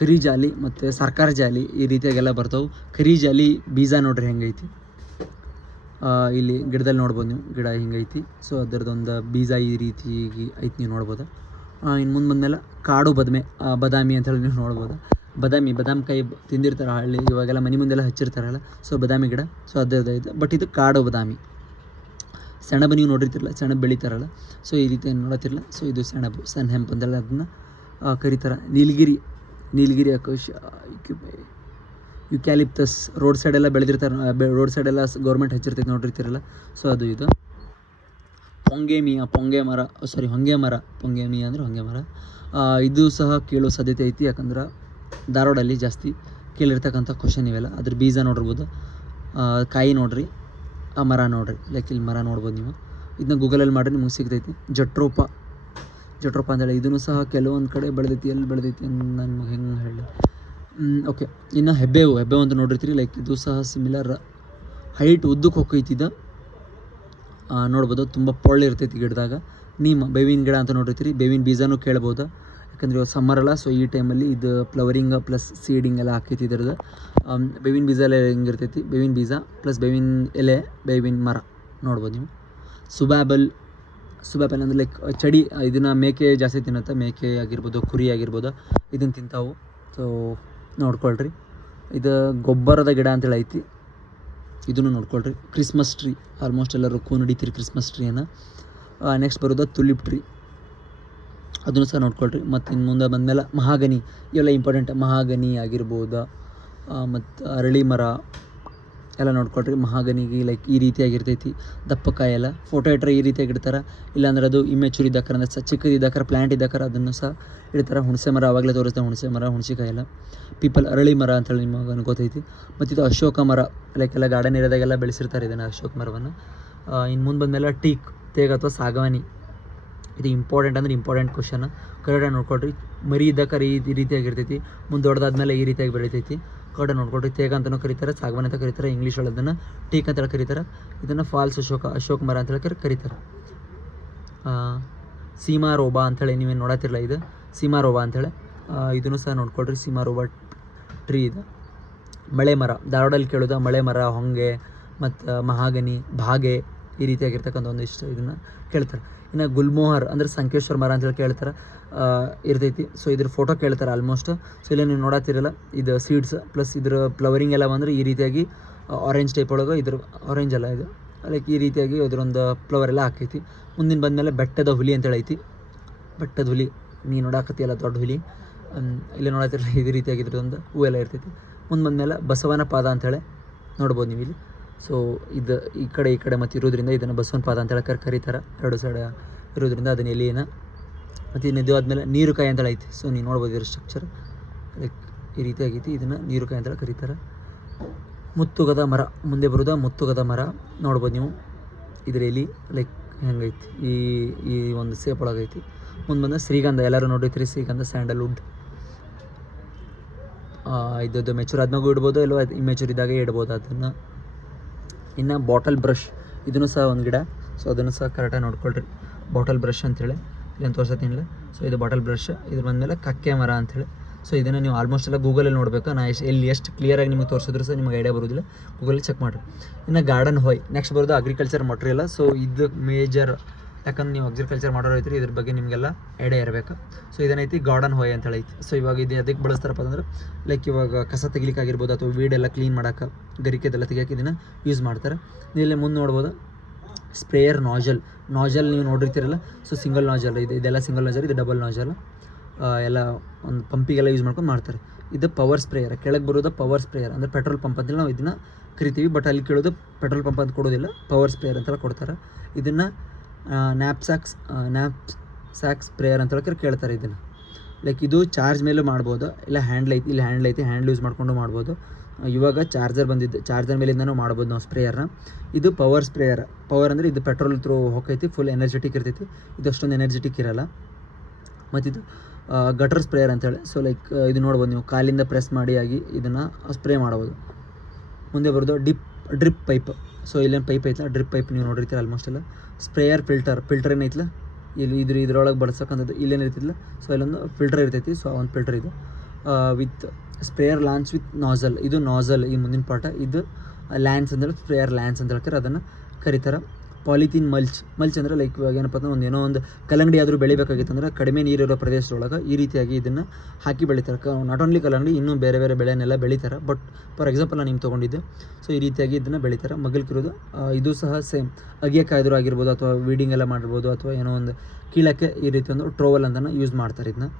ಕರಿ ಜಾಲಿ ಮತ್ತು ಸರ್ಕಾರ ಜಾಲಿ ಈ ರೀತಿಯಾಗೆಲ್ಲ ಬರ್ತಾವೆ. ಕರಿ ಜಾಲಿ ಬೀಜ ನೋಡ್ರಿ ಹೆಂಗೈತಿ, ಇಲ್ಲಿ ಗಿಡದಲ್ಲಿ ನೋಡ್ಬೋದು ನೀವು, ಗಿಡ ಹಿಂಗೈತಿ. ಸೊ ಅದರದ್ದೊಂದು ಬೀಜ ಈ ರೀತಿ ಐತಿ, ನೀವು ನೋಡ್ಬೋದು. ಇನ್ನು ಮುಂದೆ ಬಂದಮೇಲೆ ಕಾಡು ಬದಾಮಿ ಅಂತೇಳಿ ನೀವು ನೋಡ್ಬೋದು. ಬಾದಾಮಿ ಕಾಯಿ ತಿಂದಿರ್ತಾರೆ ಹಳ್ಳಿ, ಇವಾಗೆಲ್ಲ ಮನೆ ಮುಂದೆಲ್ಲ ಹಚ್ಚಿರ್ತಾರಲ್ಲ. ಸೊ ಬಾದಾಮಿ ಗಿಡ, ಸೊ ಅದೇ ಇದು, ಬಟ್ ಇದು ಕಾಡು ಬಾದಾಮಿ. ಸೆಣಬು ನೀವು ನೋಡಿರ್ತಿರಲ್ಲ, ಸೆಣಬು ಬೆಳಿತಾರಲ್ಲ, ಸೊ ಈ ರೀತಿ ನೋಡತ್ತಿರಲ್ಲ. ಸೊ ಇದು ಸೆಣಬು, ಸನ್ ಹೆಂಪ್ ಅಂತೆಲ್ಲ ಅದನ್ನು ಕರೀತಾರೆ. ನೀಲಗಿರಿ ಯುಕ್ಯಾಲಿಪ್ಟಸ್ ರೋಡ್ ಸೈಡೆಲ್ಲ ಬೆಳೆದಿರ್ತಾರೆ, ರೋಡ್ ಸೈಡೆಲ್ಲ ಗೌರ್ಮೆಂಟ್ ಹಚ್ಚಿರ್ತೈತೆ ನೋಡಿರ್ತಿರಲ್ಲ. ಸೊ ಅದು ಇದು ಹೊಂಗೆ ಮರ. ಇದು ಸಹ ಕೇಳೋ ಸಾಧ್ಯತೆ ಐತಿ, ಯಾಕಂದ್ರೆ ಧಾರವಾಡಲ್ಲಿ ಜಾಸ್ತಿ ಕೇಳಿರ್ತಕ್ಕಂಥ ಕ್ವಶನ್ ಇವೆಲ್ಲ. ಅದ್ರ ಬೀಜ ನೋಡಿರ್ಬೋದು, ಕಾಯಿ ನೋಡ್ರಿ, ಆ ಮರ ನೋಡ್ರಿ, ಲೈಕ್ ಇಲ್ಲಿ ಮರ ನೋಡ್ಬೋದು ನೀವು. ಇದನ್ನ ಗೂಗಲಲ್ಲಿ ಮಾಡಿರಿ ನಿಮ್ಗೆ ಸಿಗ್ತೈತಿ. ಜಟ್ರೋಪ ಅಂತೇಳಿ ಇದನ್ನು ಸಹ ಕೆಲವೊಂದು ಕಡೆ ಬೆಳೆದೈತಿ, ಎಲ್ಲಿ ಬೆಳೆದೈತಿ ನನ್ಗೆ ಹೆಂಗೆ ಹೇಳಿ. ಓಕೆ, ಇನ್ನು ಹೆಬ್ಬೇವು ಅಂತ ನೋಡಿರ್ತೀರಿ, ಲೈಕ್ ಇದು ಸಹ ಸಿಮಿಲರ್ ಹೈಟ್ ಉದ್ದಕ್ಕೆ ಹೋಗೈತಿದ ನೋಡ್ಬೋದು, ತುಂಬ ಇರ್ತೈತಿ ಗಿಡದಾಗ. ಬೇವಿನ ಗಿಡ ಅಂತ ನೋಡಿರ್ತೀರಿ, ಬೇವಿನ ಬೀಜನೂ ಕೇಳ್ಬೋದು, ಯಾಕಂದರೆ ಇವಾಗ ಸಮ್ಮರ್ ಅಲ್ಲ. ಸೊ ಈ ಟೈಮಲ್ಲಿ ಇದು ಫ್ಲವರಿಂಗ್ ಪ್ಲಸ್ ಸೀಡಿಂಗ್ ಎಲ್ಲ ಹಾಕೈತಿ ಇದ್ರದ್ದು. ಬೇವಿನ ಬೀಜ ಎಲ್ಲ ಹಿಂಗಿರ್ತೈತಿ, ಬೇವಿನ ಬೀಜ ಪ್ಲಸ್ ಬೇವಿನ ಎಲೆ, ಬೇವಿನ ಮರ ನೋಡ್ಬೋದು ನೀವು. ಸುಬ್ಯಾಬಲ್ ಅಂದರೆ ಲೈಕ್ ಚಡಿ, ಇದನ್ನು ಮೇಕೆ ಜಾಸ್ತಿ ತಿನ್ನುತ್ತೆ, ಮೇಕೆ ಆಗಿರ್ಬೋದು, ಕುರಿ ಆಗಿರ್ಬೋದು, ಇದನ್ನು ತಿಂತಾವು. ಸೊ ನೋಡ್ಕೊಳ್ರಿ. ಇದು ಗೊಬ್ಬರದ ಗಿಡ ಅಂತೇಳಿ ಐತಿ, ಇದನ್ನು ನೋಡ್ಕೊಳ್ರಿ. ಕ್ರಿಸ್ಮಸ್ ಟ್ರೀ, ಆಲ್ಮೋಸ್ಟ್ ಎಲ್ಲರೂ ನಡೀತೀರಿ ಕ್ರಿಸ್ಮಸ್ ಟ್ರೀಯನ್ನು. ನೆಕ್ಸ್ಟ್ ಬರೋದು ತುಲಿಪ್ ಟ್ರೀ, ಅದನ್ನು ಸಹ ನೋಡ್ಕೊಳ್ರಿ. ಮತ್ತು ಇನ್ನು ಮುಂದೆ ಬಂದಮೇಲೆ ಮಹಾಗನಿ, ಇವೆಲ್ಲ ಇಂಪಾರ್ಟೆಂಟ್. ಮಹಾಗನಿ ಆಗಿರ್ಬೋದು, ಮತ್ತು ಅರಳಿ ಮರ ಎಲ್ಲ ನೋಡ್ಕೊಳ್ರಿ. ಮಹಾಗನಿಗೆ ಲೈಕ್ ಈ ರೀತಿಯಾಗಿರ್ತೈತಿ, ದಪ್ಪಕಾಯಿ ಎಲ್ಲ ಫೋಟೋ ಇಟ್ಟರೆ ಈ ರೀತಿಯಾಗಿ ಇಡ್ತಾರೆ. ಇಲ್ಲಾಂದ್ರೆ ಅದು ಇಮ್ಮೆಚೂರ್ ಇದ್ದಾಕಾರ, ಅಂದರೆ ಚಿಕ್ಕದಿದ್ದಾಕಾರ, ಪ್ಲ್ಯಾಂಟ್ ಇದ್ದಾಕಾರ ಅದನ್ನು ಸಹ ಇಡ್ತಾರೆ. ಹುಣಸೆ ಮರ ಆವಾಗಲೇ ತೋರಿಸ್ತಾರೆ, ಹುಣಸೆ ಮರ, ಹುಣಸೆಕಾಯಿ ಎಲ್ಲ. ಪೀಪಲ್ ಅರಳಿ ಮರ ಅಂತೇಳಿ ನಿಮಗೆ ಗೊತ್ತೈತಿ. ಮತ್ತು ಇದು ಅಶೋಕ ಮರ, ಲೈಕ್ ಎಲ್ಲ ಗಾರ್ಡನ್ ಏರಿಯಾದಾಗೆಲ್ಲ ಬೆಳೆಸಿರ್ತಾರೆ ಇದನ್ನು, ಅಶೋಕ ಮರವನ್ನು. ಇನ್ನು ಮುಂದೆ ಬಂದಮೇಲೆ ತೇಗ ಅಥವಾ ಸಾಗವಾನಿ, ಇದು ಇಂಪಾರ್ಟೆಂಟ್ ಕ್ವಶನ್, ಕರೆಕ್ಟಾಗಿ ನೋಡ್ಕೊಳ್ರಿ. ಮರಿ ಇದ್ದಾಕಾರ ಈ ರೀತಿಯಾಗಿರ್ತೈತಿ, ಮುಂದೆ ದೊಡ್ಡದಾದ್ಮೇಲೆ ಈ ರೀತಿಯಾಗಿ ಬೆಳಿತೈತಿ, ಕರೆಕ್ಟಾಗಿ ನೋಡ್ಕೊಳ್ರಿ. ತೇಗ ಅಂತಲೂ ಕರೀತಾರೆ, ಸಾಗವಾನಿ ಅಂತ ಕರೀತಾರೆ, ಇಂಗ್ಲೀಷ್ ಒಳಗೆ ಟೀಕ್ ಅಂತೇಳಿ ಕರೀತಾರೆ. ಇದನ್ನು ಫಾಲ್ಸ್ ಅಶೋಕ ಮರ ಅಂತೇಳಿ ಕರೀತಾರೆ. ಸೀಮಾರೋಬಾ ಅಂಥೇಳಿ ನೀವೇನು ನೋಡತ್ತಿರಲ್ಲ, ಇದು ಸೀಮಾರೋಬಾ ಅಂಥೇಳಿ, ಇದನ್ನು ಸಹ ನೋಡ್ಕೊಳ್ರಿ. ಸೀಮಾರೋಬಾ ಟ್ರೀ ಇದು. ಮಳೆ ಮರ, ಧಾರವಾಡಲ್ಲಿ ಕೇಳೋದು ಮಳೆ ಮರ, ಹೊಂಗೆ ಮತ್ತು ಮಹಾಗನಿ, ಭಾಗೆ ಈ ರೀತಿಯಾಗಿರ್ತಕ್ಕಂಥ ಒಂದಿಷ್ಟು ಇದನ್ನು ಕೇಳ್ತಾರೆ. ಇನ್ನು ಗುಲ್ಮೋಹರ್ ಅಂದರೆ ಸಂಕೇಶ್ವರ ಮರ ಅಂತೇಳಿ ಕೇಳ್ತಾರೆ, ಇರ್ತೈತಿ. ಸೊ ಇದ್ರ ಫೋಟೋ ಕೇಳ್ತಾರೆ ಆಲ್ಮೋಸ್ಟ್. ಸೊ ಇಲ್ಲ ನೀವು ನೋಡತ್ತಿರಲ್ಲ ಇದು ಸೀಡ್ಸ್ ಪ್ಲಸ್ ಇದ್ರ ಫ್ಲವರಿಂಗ್ ಎಲ್ಲ ಬಂದರೆ ಈ ರೀತಿಯಾಗಿ ಆರೆಂಜ್ ಟೈಪ್ ಒಳಗೆ ಇದ್ರ ಆರೆಂಜ್ ಅಲ್ಲ ಇದು ಲೈಕ್ ಈ ರೀತಿಯಾಗಿ ಇದ್ರೊಂದು ಫ್ಲವರ್ ಎಲ್ಲ ಹಾಕೈತಿ. ಮುಂದಿನ ಬಂದಮೇಲೆ ಬೆಟ್ಟದ ಹುಲಿ ಅಂತೇಳಿ ಐತಿ. ಬೆಟ್ಟದ ಹುಲಿ ನೀ ನೋಡಾಕತ್ತಿಯಲ್ಲ ದೊಡ್ಡ ಹುಲಿ, ಇಲ್ಲಿ ನೋಡತ್ತಿರಲ್ಲ ಇದೇ ರೀತಿಯಾಗಿದ್ರೊಂದು ಹೂವೆಲ್ಲ ಇರ್ತೈತಿ. ಮುಂದೆ ಬಂದಮೇಲೆ ಬಸವನ ಪಾದ ಅಂಥೇಳಿ ನೋಡ್ಬೋದು ನೀವು ಇಲ್ಲಿ. ಸೊ ಇದು ಈ ಕಡೆ ಮತ್ತು ಇರೋದ್ರಿಂದ ಇದನ್ನು ಬಸವನ ಪಾದ ಅಂತೇಳಿ ಕರೀತಾರೆ. ಎರಡು ಸೈಡ್ ಇರೋದ್ರಿಂದ ಅದನ್ನ ಎಲಿನ ಮತ್ತು ಇದು ಆದಮೇಲೆ ನೀರುಕಾಯಿ ಅಂತೇಳಿ ಐತಿ. ಸೊ ನೀವು ನೋಡ್ಬೋದು ಇದ್ರ ಸ್ಟ್ರಕ್ಚರ್ ಲೈಕ್ ಈ ರೀತಿಯಾಗೈತಿ. ಇದನ್ನು ನೀರುಕಾಯಿ ಅಂತೇಳಿ ಕರೀತಾರೆ. ಮುತ್ತುಗದ ಮರ ಮುಂದೆ ಬರೋದು ಮುತ್ತುಗದ ಮರ ನೋಡ್ಬೋದು ನೀವು. ಇದ್ರ ಎಲಿ ಲೈಕ್ ಹೆಂಗೈತಿ ಈ ಒಂದು ಸೇಪ್ ಒಳಗೈತಿ. ಮುಂದೆ ಬಂದ ಶ್ರೀಗಂಧ, ಎಲ್ಲರೂ ನೋಡಿರ್ತೀರಿ ಶ್ರೀಗಂಧ, ಸ್ಯಾಂಡಲ್ವುಡ್. ಇದ್ದದ್ದು ಮೆಚೂರ್ ಆದ್ಮೇಲೆ ಇಡ್ಬೋದು, ಇಲ್ಲೋ ಇಮ್ಮೆಚೂರ್ ಇದ್ದಾಗ ಇಡ್ಬೋದು ಅದನ್ನು. ಇನ್ನು ಬಾಟಲ್ ಬ್ರಷ್, ಇದನ್ನು ಸಹ ಒಂದು ಗಿಡ. ಸೊ ಅದನ್ನು ಸಹ ಕರೆಕ್ಟಾಗಿ ನೋಡ್ಕೊಳ್ರಿ. ಬಾಟಲ್ ಬ್ರಷ್ ಅಂತೇಳಿ ಇಲ್ಲೇನು ತೋರ್ಸತ್ತೀನಿಲ್ಲ. ಸೊ ಇದು ಬಾಟಲ್ ಬ್ರಷ್. ಇದ್ರ ಬಂದಮೇಲೆ ಕಕ್ಕೆ ಮರ ಅಂಥೇಳಿ. ಸೊ ಇದನ್ನು ನೀವು ಆಲ್ಮೋಸ್ಟ್ ಎಲ್ಲ ಗೂಗಲಲ್ಲಿ ನೋಡಬೇಕು. ನಾ ಎಷ್ಟು ಕ್ಲಿಯರಾಗಿ ನಿಮಗೆ ತೋರಿಸಿದ್ರು ಸಹ ನಿಮಗೆ ಐಡಿಯಾ ಬರೋದಿಲ್ಲ, ಗೂಗಲಲ್ಲಿ ಚೆಕ್ ಮಾಡಿರಿ. ಇನ್ನು ಗಾರ್ಡನ್ ಹೊಯ್ ನೆಕ್ಸ್ಟ್ ಬರೋದು ಅಗ್ರಿಕಲ್ಚರ್ ಮಟೀರಿಯಲ್. ಸೊ ಇದು ಮೇಜರ್, ಯಾಕಂದ್ರೆ ನೀವು ಅಗ್ರಿಕಲ್ಚರ್ ಮಾಡೋರು ಐತ್ರಿ, ಇದ್ರ ಬಗ್ಗೆ ನಿಮಗೆಲ್ಲ ಐಡಿಯಾ ಇರಬೇಕು. ಸೊ ಇದನ್ನೈತಿ ಗಾರ್ಡನ್ ಹೊಯ್ ಅಂತೇಳಿ ಐತಿ. ಸೊ ಇವಾಗ ಇದು ಅದಕ್ಕೆ ಬಳಸ್ತಾರಪ್ಪ ಅಂದ್ರೆ ಲೈಕ್ ಇವಾಗ ಕಸ ತೆಗಿಲಿಕ್ಕಾಗಿರ್ಬೋದು ಅಥವಾ ವೀಡೆಲ್ಲ ಕ್ಲೀನ್ ಮಾಡೋಕೆ, ಗರಿಕೆದೆಲ್ಲ ತೆಗಿಯೋಕೆ ಇದನ್ನು ಯೂಸ್ ಮಾಡ್ತಾರೆ. ಇಲ್ಲಿ ಮುಂದೆ ನೋಡ್ಬೋದು ಸ್ಪ್ರೇಯರ್ ನಾಜಲ್ ನೀವು ನೋಡಿರ್ತೀರಲ್ಲ. ಸೊ ಸಿಂಗಲ್ ನಾಜಲ್ ಇದೆಲ್ಲ ಸಿಂಗಲ್ ನಾಜಲ್, ಇದು ಡಬಲ್ ನಾಜಲ್. ಎಲ್ಲ ಒಂದು ಪಂಪಿಗೆಲ್ಲ ಯೂಸ್ ಮಾಡ್ಕೊಂಡು ಮಾಡ್ತಾರೆ. ಇದು ಪವರ್ ಸ್ಪ್ರೇಯರ್. ಕೆಳಗೆ ಬರೋದು ಪವರ್ ಸ್ಪ್ರೇಯರ್ ಅಂದರೆ ಪೆಟ್ರೋಲ್ ಪಂಪ್ ಅಂತೇಳಿ ನಾವು ಇದನ್ನು ಕರಿತೀವಿ. ಬಟ್ ಅಲ್ಲಿ ಕೇಳೋದು ಪೆಟ್ರೋಲ್ ಪಂಪ್ ಅಂತ ಕೊಡೋದಿಲ್ಲ, ಪವರ್ ಸ್ಪ್ರೇಯರ್ ಅಂತೆಲ್ಲ ಕೊಡ್ತಾರೆ. ಇದನ್ನು ನ್ಯಾಪ್ಸ್ಯಾಕ್ ಸ್ಪ್ರೇಯರ್ ಅಂತ ಕೇಳ್ತಾರೆ. ಇದನ್ನು ಲೈಕ್ ಇದು ಚಾರ್ಜ್ ಮೇಲೂ ಮಾಡ್ಬೋದು, ಇಲ್ಲ ಹ್ಯಾಂಡ್ಲ್ ಐತಿ, ಇಲ್ಲಿ ಹ್ಯಾಂಡ್ಲ್ ಐತಿ, ಹ್ಯಾಂಡ್ಲ್ ಯೂಸ್ ಮಾಡ್ಕೊಂಡು ಮಾಡ್ಬೋದು. ಇವಾಗ ಚಾರ್ಜರ್ ಬಂದಿದ್ದು, ಚಾರ್ಜರ್ ಮೇಲಿಂದನೂ ಮಾಡ್ಬೋದು ನಾವು ಸ್ಪ್ರೇಯರ್ನ. ಇದು ಪವರ್ ಸ್ಪ್ರೇಯರ್. ಪವರ್ ಅಂದರೆ ಇದು ಪೆಟ್ರೋಲ್ ಥ್ರೂ ಹೋಗೈತಿ, ಫುಲ್ ಎನರ್ಜೆಟಿಕ್ ಇರ್ತೈತಿ. ಇದು ಅಷ್ಟೊಂದು ಎನರ್ಜೆಟಿಕ್ ಇರೋಲ್ಲ. ಮತ್ತಿದು ಗಟರ್ ಸ್ಪ್ರೇಯರ್ ಅಂತೇಳಿ. ಸೊ ಲೈಕ್ ಇದು ನೋಡ್ಬೋದು ನೀವು, ಕಾಲಿಂದ ಪ್ರೆಸ್ ಮಾಡಿ ಆಗಿ ಇದನ್ನು ಸ್ಪ್ರೇ ಮಾಡ್ಬೋದು. ಮುಂದೆ ಬರೋದು ಡ್ರಿಪ್ ಪೈಪ್. ಸೊ ಇಲ್ಲೇನು ಪೈಪ್ ಐತಲ್ಲ, ಡ್ರಿಪ್ ಪೈಪ್ ನೀವು ನೋಡಿರ್ತೀರ ಆಲ್ಮೋಸ್ಟ್ ಎಲ್ಲ. ಸ್ಪ್ರೇಯರ್ ಫಿಲ್ಟರ್ ಏನೈತಲ್ಲ, ಇದ್ರೊಳಗೆ ಬಳಸಕ್ಕಂಥದ್ದು ಇಲ್ಲೇನಿರ್ತಿಲ್ಲ. ಸೊ ಇಲ್ಲೊಂದು ಫಿಲ್ಟರ್ ಇರ್ತೈತಿ. ಸೊ ಒಂದು ಫಿಲ್ಟರ್ ಇದು with sprayer launch with nozzle. ಇದು ನಾಜಲ್ ಈ ಮುಂದಿನ ಪಾಠ. ಇದು ಲ್ಯಾನ್ಸ್ ಅಂತೇಳಿ, ಸ್ಪ್ರೇಯರ್ ಲ್ಯಾನ್ಸ್ ಅಂತ ಹೇಳ್ತಾರೆ, ಅದನ್ನು ಕರೀತಾರೆ. ಪಾಲಿಥೀನ್ ಮಲ್ಚ್ ಅಂದರೆ ಲೈಕ್ ಇವಾಗ ಏನಪ್ಪ ಅಂದ್ರೆ ಏನೋ ಒಂದು ಕಲ್ಲಂಗಡಿ ಆದರೂ ಬೆಳಿಬೇಕಾಗಿತ್ತು ಅಂದ್ರೆ ಕಡಿಮೆ ನೀರಿರೋ ಪ್ರದೇಶದೊಳಗೆ ಈ ರೀತಿಯಾಗಿ ಇದನ್ನು ಹಾಕಿ ಬೆಳಿತಾರೆ. ನಾಟ್ ಓನ್ಲಿ ಕಲ್ಲಂಗಡಿ, ಇನ್ನೂ ಬೇರೆ ಬೇರೆ ಬೆಳೆಯನ್ನೆಲ್ಲ ಬೆಳಿತಾರೆ. ಬಟ್ ಫಾರ್ ಎಕ್ಸಾಂಪಲ್ ನಾನು ನಿಮ್ಗೆ ತೊಗೊಂಡಿದ್ದೆ. ಸೊ ಈ ರೀತಿಯಾಗಿ ಇದನ್ನು ಬೆಳಿತಾರೆ. ಮಗಲ್ಕಿರೋದು ಇದು ಸಹ ಸೇಮ್ ಅಗಿಯೋಕ್ಕಾದ್ರೂ ಆಗಿರ್ಬೋದು, ಅಥವಾ ವೀಡಿಂಗ್ ಎಲ್ಲ ಮಾಡಿರ್ಬೋದು, ಅಥವಾ ಏನೋ ಒಂದು ಕೀಳಕ್ಕೆ ಈ ರೀತಿ ಒಂದು ಟ್ರೋವಲ್ ಅಂತಲೂ ಯೂಸ್ ಮಾಡ್ತಾರೆ. ಇದನ್ನ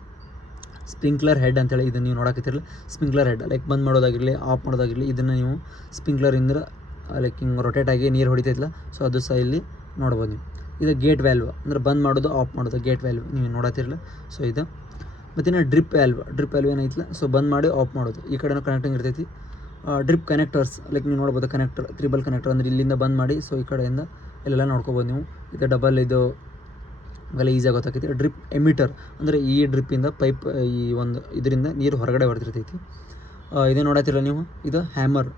ಸ್ಪ್ರಿಂಕ್ಲರ್ ಹೆಡ್ ಅಂತೇಳಿ ಇದನ್ನು ನೀವು ನೋಡೋಕತ್ತಿರಲಿ. ಸ್ಪ್ರಿಂಕ್ಲರ್ ಹೆಡ್ ಲೈಕ್ ಬಂದ್ ಮಾಡೋದಾಗಿರಲಿ, ಆಫ್ ಮಾಡೋದಾಗಿರಲಿ, ಇದನ್ನು ನೀವು ಸ್ಪ್ರಿಂಕ್ಲರಿಂದ ಲೈಕ್ ಹಿಂಗೆ ರೊಟೇಟ್ ಆಗಿ ನೀರು ಹೊಡಿತೈತಿಲ್ಲ. ಸೊ ಅದು ಸಹ ಇಲ್ಲಿ ನೋಡ್ಬೋದು ನೀವು. ಇದು ಗೇಟ್ ವ್ಯಾಲ್ವ್ ಅಂದರೆ ಬಂದ್ ಮಾಡೋದು ಆಫ್ ಮಾಡೋದು ಗೇಟ್ ವ್ಯಾಲ್ವ್ ನೀವು ನೋಡತ್ತಿರಲ್ಲ. ಸೊ ಇದು ಮತ್ತಿನ್ನು ಡ್ರಿಪ್ ವ್ಯಾಲ್ವ್ ಏನೈತಿಲ್ಲ. ಸೊ ಬಂದ್ ಮಾಡಿ ಆಫ್ ಮಾಡೋದು, ಈ ಕಡೆನೂ ಕನೆಕ್ಟಿಂಗ್ ಇರ್ತೈತಿ. ಡ್ರಿಪ್ ಕನೆಕ್ಟರ್ಸ್ ಲೈಕ್ ನೀವು ನೋಡ್ಬೋದು, ಕನೆಕ್ಟರ್ ತ್ರಿಬಲ್ ಕನೆಕ್ಟರ್ ಅಂದರೆ ಇಲ್ಲಿಂದ ಬಂದ್ ಮಾಡಿ, ಸೊ ಈ ಕಡೆಯಿಂದ ಇಲ್ಲೆಲ್ಲ ನೋಡ್ಕೊಬೋದು ನೀವು. ಇದು ಡಬಲ್, ಇದು ಅವೆಲ್ಲ ಈಸಿಯಾಗಿ ಗೊತ್ತಾಗ್ತೈತಿ. ಡ್ರಿಪ್ ಎಮಿಟರ್ ಅಂದರೆ ಈ ಡ್ರಿಪ್ಪಿಂದ ಪೈಪ್ ಈ ಒಂದು ಇದರಿಂದ ನೀರು ಹೊರಗಡೆ ಬರ್ತಿರ್ತೈತಿ. ಇದೇ ನೋಡತ್ತಿರಲ್ಲ ನೀವು, ಇದು ಹ್ಯಾಮರ್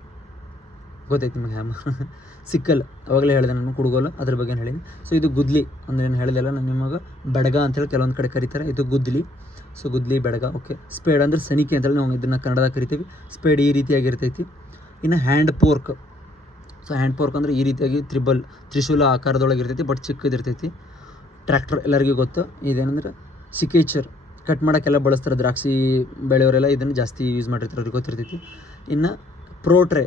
ಗೊತ್ತೈತಿ ನಿಮಗೆ, ಹ್ಯಾಮರ್ ಸಿಕ್ಕಲ್ ಅವಾಗಲೇ ಹೇಳಿದೆ ನಾನು, ಕುಡುಗೋಲು ಅದ್ರ ಬಗ್ಗೆ ಹೇಳೀನಿ. ಸೊ ಇದು ಗುದ್ಲಿ ಅಂದರೆ ಏನು ಹೇಳಿದೆಲ್ಲ ನಾನು ನಿಮಗೆ, ಬೆಡಗ ಅಂತೇಳಿ ಕೆಲವೊಂದು ಕಡೆ ಕರೀತಾರೆ. ಇದು ಗುದ್ಲಿ. ಸೊ ಗುದ್ಲಿ, ಬೆಡಗ. ಓಕೆ. ಸ್ಪೇಡ್ ಅಂದರೆ ಸನಿಕೆ ಅಂತೇಳಿ ನಾವು ಇದನ್ನು ಕನ್ನಡದಾಗ ಕರಿತೀವಿ. ಸ್ಪೇಡ್ ಈ ರೀತಿಯಾಗಿರ್ತೈತಿ. ಇನ್ನು hand pork. So hand pork ಅಂದರೆ ಈ ರೀತಿಯಾಗಿ ತ್ರಿಶೂಲ ಆಕಾರದೊಳಗೆ ಇರ್ತೈತಿ, ಬಟ್ ಚಿಕ್ಕದಿರ್ತೈತಿ. ಟ್ರ್ಯಾಕ್ಟರ್ ಎಲ್ಲರಿಗೂ ಗೊತ್ತು. ಇದೇನಂದ್ರೆ ಸಿಕೇಚರ್ ಕಟ್ ಮಾಡೋಕ್ಕೆಲ್ಲ ಬಳಸ್ತಾರೆ. ದ್ರಾಕ್ಷಿ ಬೆಳೆಯವರೆಲ್ಲ ಇದನ್ನು ಜಾಸ್ತಿ ಯೂಸ್ ಮಾಡಿರ್ತಾರೆ, ಅವ್ರಿಗೆ ಗೊತ್ತಿರ್ತೈತಿ. ಇನ್ನು ಪ್ರೋಟ್ರೆ,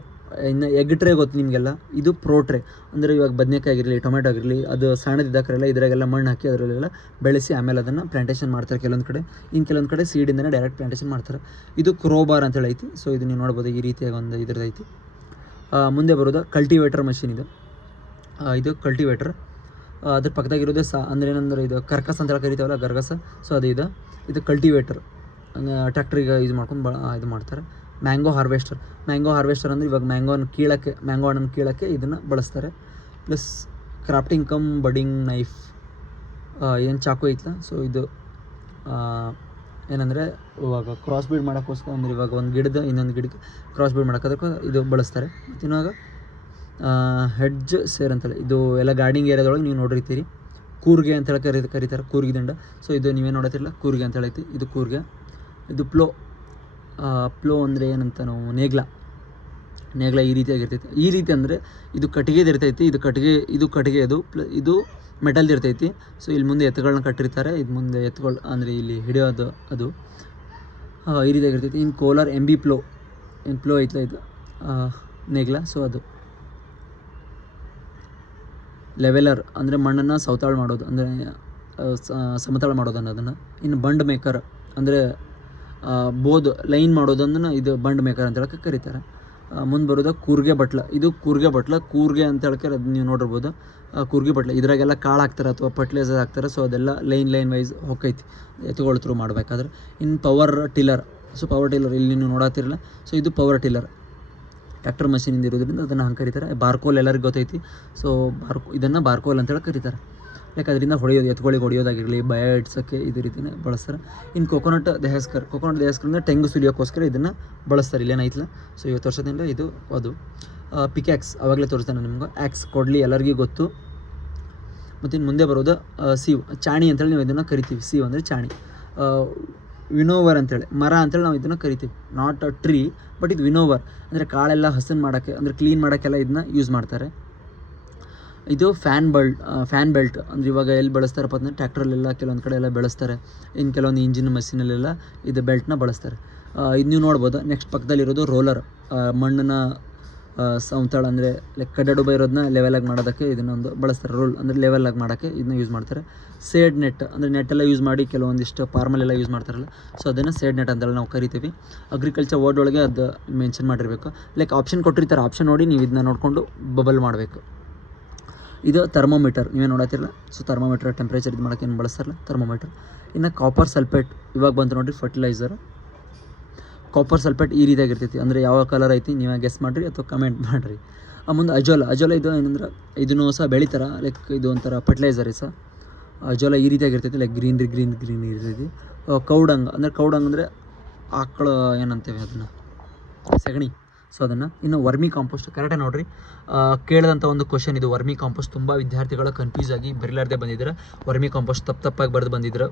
ಇನ್ನು ಎಗ್ ಟ್ರೇ ಗೊತ್ತು ನಿಮಗೆಲ್ಲ. ಇದು ಪ್ರೋಟ್ರೆ ಅಂದರೆ ಇವಾಗ ಬದನೆಕಾಯಿ ಆಗಿರಲಿ, ಟೊಮೆಟೊ ಆಗಿರಲಿ, ಅದು ಸಣ್ಣದಿದ್ದಾಕರೆಲ್ಲ ಇದರಾಗೆಲ್ಲ ಮಣ್ಣು ಹಾಕಿ ಅದರಲ್ಲೆಲ್ಲ ಬೆಳೆಸಿ ಆಮೇಲೆ ಅದನ್ನು ಪ್ಲಾಂಟೇಷನ್ ಮಾಡ್ತಾರೆ ಕೆಲವೊಂದು ಕಡೆ. ಇನ್ನು ಕೆಲವೊಂದು ಕಡೆ ಸೀಡಿಂದನೇ ಡೈರೆಕ್ಟ್ ಪ್ಲಾಂಟೇಷನ್ ಮಾಡ್ತಾರೆ. ಇದು ಕ್ರೋಬಾರ್ ಅಂತೇಳಿ ಐತಿ. ಸೊ ಇದು ನೀವು ನೋಡ್ಬೋದು, ಈ ರೀತಿಯಾಗಿ ಒಂದು ಇದ್ರದ್ದು ಐತಿ. ಮುಂದೆ ಬರೋದು ಕಲ್ಟಿವೇಟರ್ ಮಷಿನ್. ಇದು ಕಲ್ಟಿವೇಟರ್. ಅದ್ರ ಪಕ್ಕದಾಗಿರೋದೇ ಅಂದರೆ ಏನಂದ್ರೆ ಇದು ಕರ್ಕಸ್ ಅಂತೇಳಿ ಕರಿತಾವಲ್ಲ, ಗರ್ಗಸ. ಸೊ ಅದು ಇದು ಕಲ್ಟಿವೇಟರ್ ಟ್ರ್ಯಾಕ್ಟ್ರಿಗೆ ಯೂಸ್ ಮಾಡ್ಕೊಂಡು ಇದು ಮಾಡ್ತಾರೆ. ಮ್ಯಾಂಗೋ ಹಾರ್ವೆಸ್ಟರ್ ಅಂದರೆ ಇವಾಗ ಮ್ಯಾಂಗೋ ಹಣ್ಣನ್ನು ಕೀಳೋಕ್ಕೆ ಇದನ್ನು ಬಳಸ್ತಾರೆ. Plus crafting come budding knife, ಏನು ಚಾಕು ಐತಲ್ಲ. ಸೊ ಇದು ಏನಂದರೆ ಇವಾಗ ಕ್ರಾಸ್ ಬೀಡ್ ಮಾಡೋಕ್ಕೋಸ್ಕರ, ಅಂದರೆ ಇವಾಗ ಒಂದು ಗಿಡದ ಇನ್ನೊಂದು ಗಿಡಕ್ಕೆ ಕ್ರಾಸ್ ಬೀಡ್ ಮಾಡೋಕ್ಕೋದಕ್ಕೆ ಇದು ಬಳಸ್ತಾರೆ. ಮತ್ತು ಇವಾಗ ಹೆಡ್ಜ್ ಸೇರ್ ಅಂತೇಳಿ, ಇದು ಎಲ್ಲ ಗಾರ್ಡಿಂಗ್ ಏರಿಯಾದೊಳಗೆ ನೀವು ನೋಡಿರ್ತೀರಿ. ಕೂರ್ಗೆ ಅಂತೇಳಿ ಕರೀತಾರೆ, ಕೂರ್ಗಿ ದಂಡ. ಸೊ ಇದು ನೀವೇನು ನೋಡತ್ತಿರಲ್ಲ, ಕೂರ್ಗೆ ಅಂತೇಳಿ ಐತಿ. ಇದು ಕೂರ್ಗೆ. ಇದು ಪ್ಲೋ ಅಂದರೆ ಏನಂತ ನಾವು ನೇಗ್ಲ ನೇಗ್ಲ ಈ ರೀತಿಯಾಗಿರ್ತೈತಿ. ಈ ರೀತಿ ಅಂದರೆ ಇದು ಕಟ್ಟಿಗೆದು ಇರ್ತೈತಿ, ಇದು ಕಟ್ಟಿಗೆ ಇದು ಮೆಟಲ್ದು ಇರ್ತೈತಿ. ಸೊ ಇಲ್ಲಿ ಮುಂದೆ ಎತ್ತುಗಳನ್ನ ಕಟ್ಟಿರ್ತಾರೆ, ಇದು ಮುಂದೆ ಎತ್ತುಗಳು ಅಂದರೆ ಇಲ್ಲಿ ಹಿಡಿಯೋದು ಅದು ಈ ರೀತಿಯಾಗಿರ್ತೈತಿ. ಇನ್ನು ಕೋಲಾರ್ MB ಪ್ಲೋ ಐತಲ್ಲ ಇದು ನೇಗ್ಲ. ಸೊ ಅದು ಲೆವೆಲರ್ ಅಂದರೆ ಮಣ್ಣನ್ನು ಸವತಾಳು ಮಾಡೋದು, ಅಂದರೆ ಸಮತಳ ಮಾಡೋದು ಅನ್ನೋದನ್ನು. ಇನ್ನು ಬಂಡ್ ಮೇಕರ್ ಅಂದರೆ ಬೋದು ಲೈನ್ ಮಾಡೋದನ್ನು ಇದು ಬಂಡ್ ಮೇಕರ್ ಅಂತ ಹೇಳಕ್ಕೆ ಕರೀತಾರೆ. ಮುಂದೆ ಬರೋದು ಕೂರ್ಗೆ ಬಟ್ಲ. ಇದು ಕೂರ್ಗೆ ಅಂತ ಹೇಳಕ್ಕೆ ಅದು ನೀವು ನೋಡಿರ್ಬೋದು. ಕೂರ್ಗೆ ಬಟ್ಲ ಇದ್ರಾಗೆಲ್ಲ ಕಾಳು ಹಾಕ್ತಾರೆ ಅಥವಾ ಫರ್ಟಿಲೈಸರ್ ಹಾಕ್ತಾರೆ. ಸೊ ಅದೆಲ್ಲ ಲೈನ್ ವೈಸ್ ಹೋಗೈತಿ ಎತ್ತುಗಳ ಥ್ರೂ ಮಾಡಬೇಕಾದ್ರೆ. ಇನ್ನು power tiller. So power tiller ಇಲ್ಲಿ ನೀವು ನೋಡತ್ತಿರಲ್ಲ. ಸೊ ಇದು ಪವರ್ ಟಿಲ್ಲರ್ ಟ್ರ್ಯಾಕ್ಟರ್ ಮಷೀನಿಂದ ಇರೋದ್ರಿಂದ ಅದನ್ನು ಹಂಗೆ ಕರೀತಾರೆ. ಬಾರ್ಕೋಲ್ ಎಲ್ಲರಿಗೂ ಗೊತ್ತೈತಿ. ಸೊ ಇದನ್ನು ಬಾರ್ಕೋಲ್ ಅಂತೇಳಿ ಕರೀತಾರೆ. ಲೈಕ್ ಅದರಿಂದ ಎತ್ತುಗಳಿಗೆ ಹೊಡೆಯೋದಾಗಿರಲಿ, ಭಯ ಇಡ್ಸೋಕ್ಕೆ ಇದೇ ರೀತಿಯೇ ಬಳಸ್ತಾರೆ. ಇನ್ನು ಕೋಕೋನಟ್ ದೆಹಸ್ಕರ್ ತೆಂಗು ಸುಲಿಯೋಕ್ಕೋಸ್ಕರ ಇದನ್ನು ಬಳಸ್ತಾರೆ. ಇಲ್ಲೇನೈತಲ್ಲ. ಸೊ ಇವತ್ತು ವರ್ಷದಿಂದ ಇದು ಅದು ಪಿಕ್ಯಾಕ್ಸ್ ಆವಾಗಲೇ ತೋರಿಸ್ತಾನೆ ನಿಮ್ಗೆ. ಆ್ಯಕ್ಸ್ ಕೊಡಲಿ ಎಲ್ಲರಿಗೂ ಗೊತ್ತು. ಮತ್ತು ಇನ್ನು ಮುಂದೆ ಬರೋದು ಸೀವ್, ಚಾಣಿ ಅಂತೇಳಿ ನಾವು ಇದನ್ನು ಕರಿತೀವಿ. ಸೀವ್ ಅಂದರೆ ಚಾಣಿ. ವಿನೋವರ್ ಅಂತೇಳಿ ಮರ ಅಂತೇಳಿ ನಾವು ಇದನ್ನು ಕರಿತೀವಿ. ನಾಟ್ ಅ ಟ್ರೀ, ಬಟ್ ಇದು ವಿನೋವರ್ ಅಂದರೆ ಕಾಳೆಲ್ಲ ಹಸನ್ ಮಾಡೋಕ್ಕೆ, ಅಂದರೆ ಕ್ಲೀನ್ ಮಾಡೋಕ್ಕೆಲ್ಲ ಇದನ್ನ ಯೂಸ್ ಮಾಡ್ತಾರೆ. ಇದು ಫ್ಯಾನ್ ಬೆಲ್ಟ್ ಅಂದರೆ ಇವಾಗ ಎಲ್ಲಿ ಬಳಸ್ತಾರಪ್ಪ ಅಂದರೆ ಟ್ರ್ಯಾಕ್ಟ್ರಲ್ಲೆಲ್ಲ ಕೆಲವೊಂದು ಕಡೆ ಎಲ್ಲ ಬಳಸ್ತಾರೆ. ಇನ್ನು ಕೆಲವೊಂದು ಇಂಜಿನ್ ಮಷೀನಲ್ಲೆಲ್ಲ ಇದು ಬೆಲ್ಟ್ನ ಬಳಸ್ತಾರೆ. ಇದು ನೀವು ನೋಡ್ಬೋದು. ನೆಕ್ಸ್ಟ್ ಪಕ್ಕದಲ್ಲಿರೋದು ರೋಲರ್, ಮಣ್ಣನ್ನ ಸಮತಳ ಅಂದರೆ ಲೈಕ್ ಕಡ್ಡಡುಬ ಇರೋದನ್ನ ಲೆವೆಲಾಗಿ ಮಾಡೋದಕ್ಕೆ ಇದನ್ನೊಂದು ಬಳಸ್ತಾರೆ. ರೋಲ್ ಅಂದರೆ ಲೆವೆಲಾಗಿ ಮಾಡೋಕ್ಕೆ ಇದನ್ನ ಯೂಸ್ ಮಾಡ್ತಾರೆ. ಸೇಡ್ ನೆಟ್ ಅಂದರೆ ನೆಟ್ಟೆಲ್ಲ ಯೂಸ್ ಮಾಡಿ ಕೆಲವೊಂದಿಷ್ಟು ಫಾರ್ಮಲ್ಲೆಲ್ಲ ಯೂಸ್ ಮಾಡ್ತಾರಲ್ಲ. ಸೊ ಅದನ್ನು ಸೇಡ್ ನೆಟ್ ಅಂತೇಳಿ ನಾವು ಕರಿತೀವಿ. ಅಗ್ರಿಕಲ್ಚರ್ ವರ್ಡ್ ಒಳಗೆ ಅದು ಮೆನ್ಷನ್ ಮಾಡಿರಬೇಕು. ಲೈಕ್ ಆಪ್ಷನ್ ಕೊಟ್ಟಿರ್ತಾರೆ, ಆಪ್ಷನ್ ನೋಡಿ ನೀವು ಇದನ್ನ ನೋಡಿಕೊಂಡು ಬಬಲ್ ಮಾಡಬೇಕು. ಇದು ಥರ್ಮೋಮೀಟರ್ ನೀವೇ ನೋಡತ್ತಿರಲ್ಲ. ಸೊ ಥರ್ಮೋಮೀಟರ್ ಟೆಂಪ್ರೇಚರ್ ಇದು ಮಾಡೋಕ್ಕೆ ಏನು ಬಳಸ್ತಾರಲ್ಲ ಥರ್ಮೋಮೀಟರ್. ಇನ್ನು ಕಾಪರ್ ಸಲ್ಫೇಟ್ ಇವಾಗ ಬಂತು ನೋಡಿರಿ, ಫರ್ಟಿಲೈಸರ್. ಕಾಪರ್ ಸಲ್ಫೇಟ್ ಈ ರೀತಿಯಾಗಿರ್ತೈತಿ. ಅಂದರೆ ಯಾವ ಕಲರ್ ಐತಿ ನೀವೇ ಗೆಸ್ ಮಾಡಿರಿ ಅಥವಾ ಕಮೆಂಟ್ ಮಾಡಿರಿ. ಮುಂದೆ ಅಜೋಲ ಇದು ಏನಂದ್ರೆ ಇದನ್ನು ಸಹ ಬೆಳಿತಾರೆ. ಲೈಕ್ ಇದು ಒಂಥರ ಫರ್ಟಿಲೈಸರ್ ಸಹ. ಅಜೋಲ ಈ ರೀತಿಯಾಗಿರ್ತೈತಿ. ಲೈಕ್ ಗ್ರೀನ್ ಇರ್ತೈತಿ. ಕೌಡಂಗ್ ಅಂದರೆ ಆಕಳು ಏನಂತೇವೆ ಅದನ್ನು, ಸಗಣಿ. ಸೊ ಅದನ್ನು. ಇನ್ನು ವರ್ಮಿ ಕಾಂಪೋಸ್ಟ್ ಕರೆಕ್ಟಾಗಿ ನೋಡಿರಿ. ಕೇಳಿದಂಥ ಒಂದು ಕ್ವಶನ್ ಇದು. ವರ್ಮಿ ಕಾಂಪೋಸ್ಟ್ ತುಂಬ ವಿದ್ಯಾರ್ಥಿಗಳು ಕನ್ಫ್ಯೂಸ್ ಆಗಿ ಬರೀಲಾರ್ದೆ ಬಂದಿದ್ದಾರೆ. ವರ್ಮಿ ಕಾಂಪೋಸ್ಟ್ ತಪ್ಪಾಗಿ ಬರೆದು ಬಂದಿದ್ರು.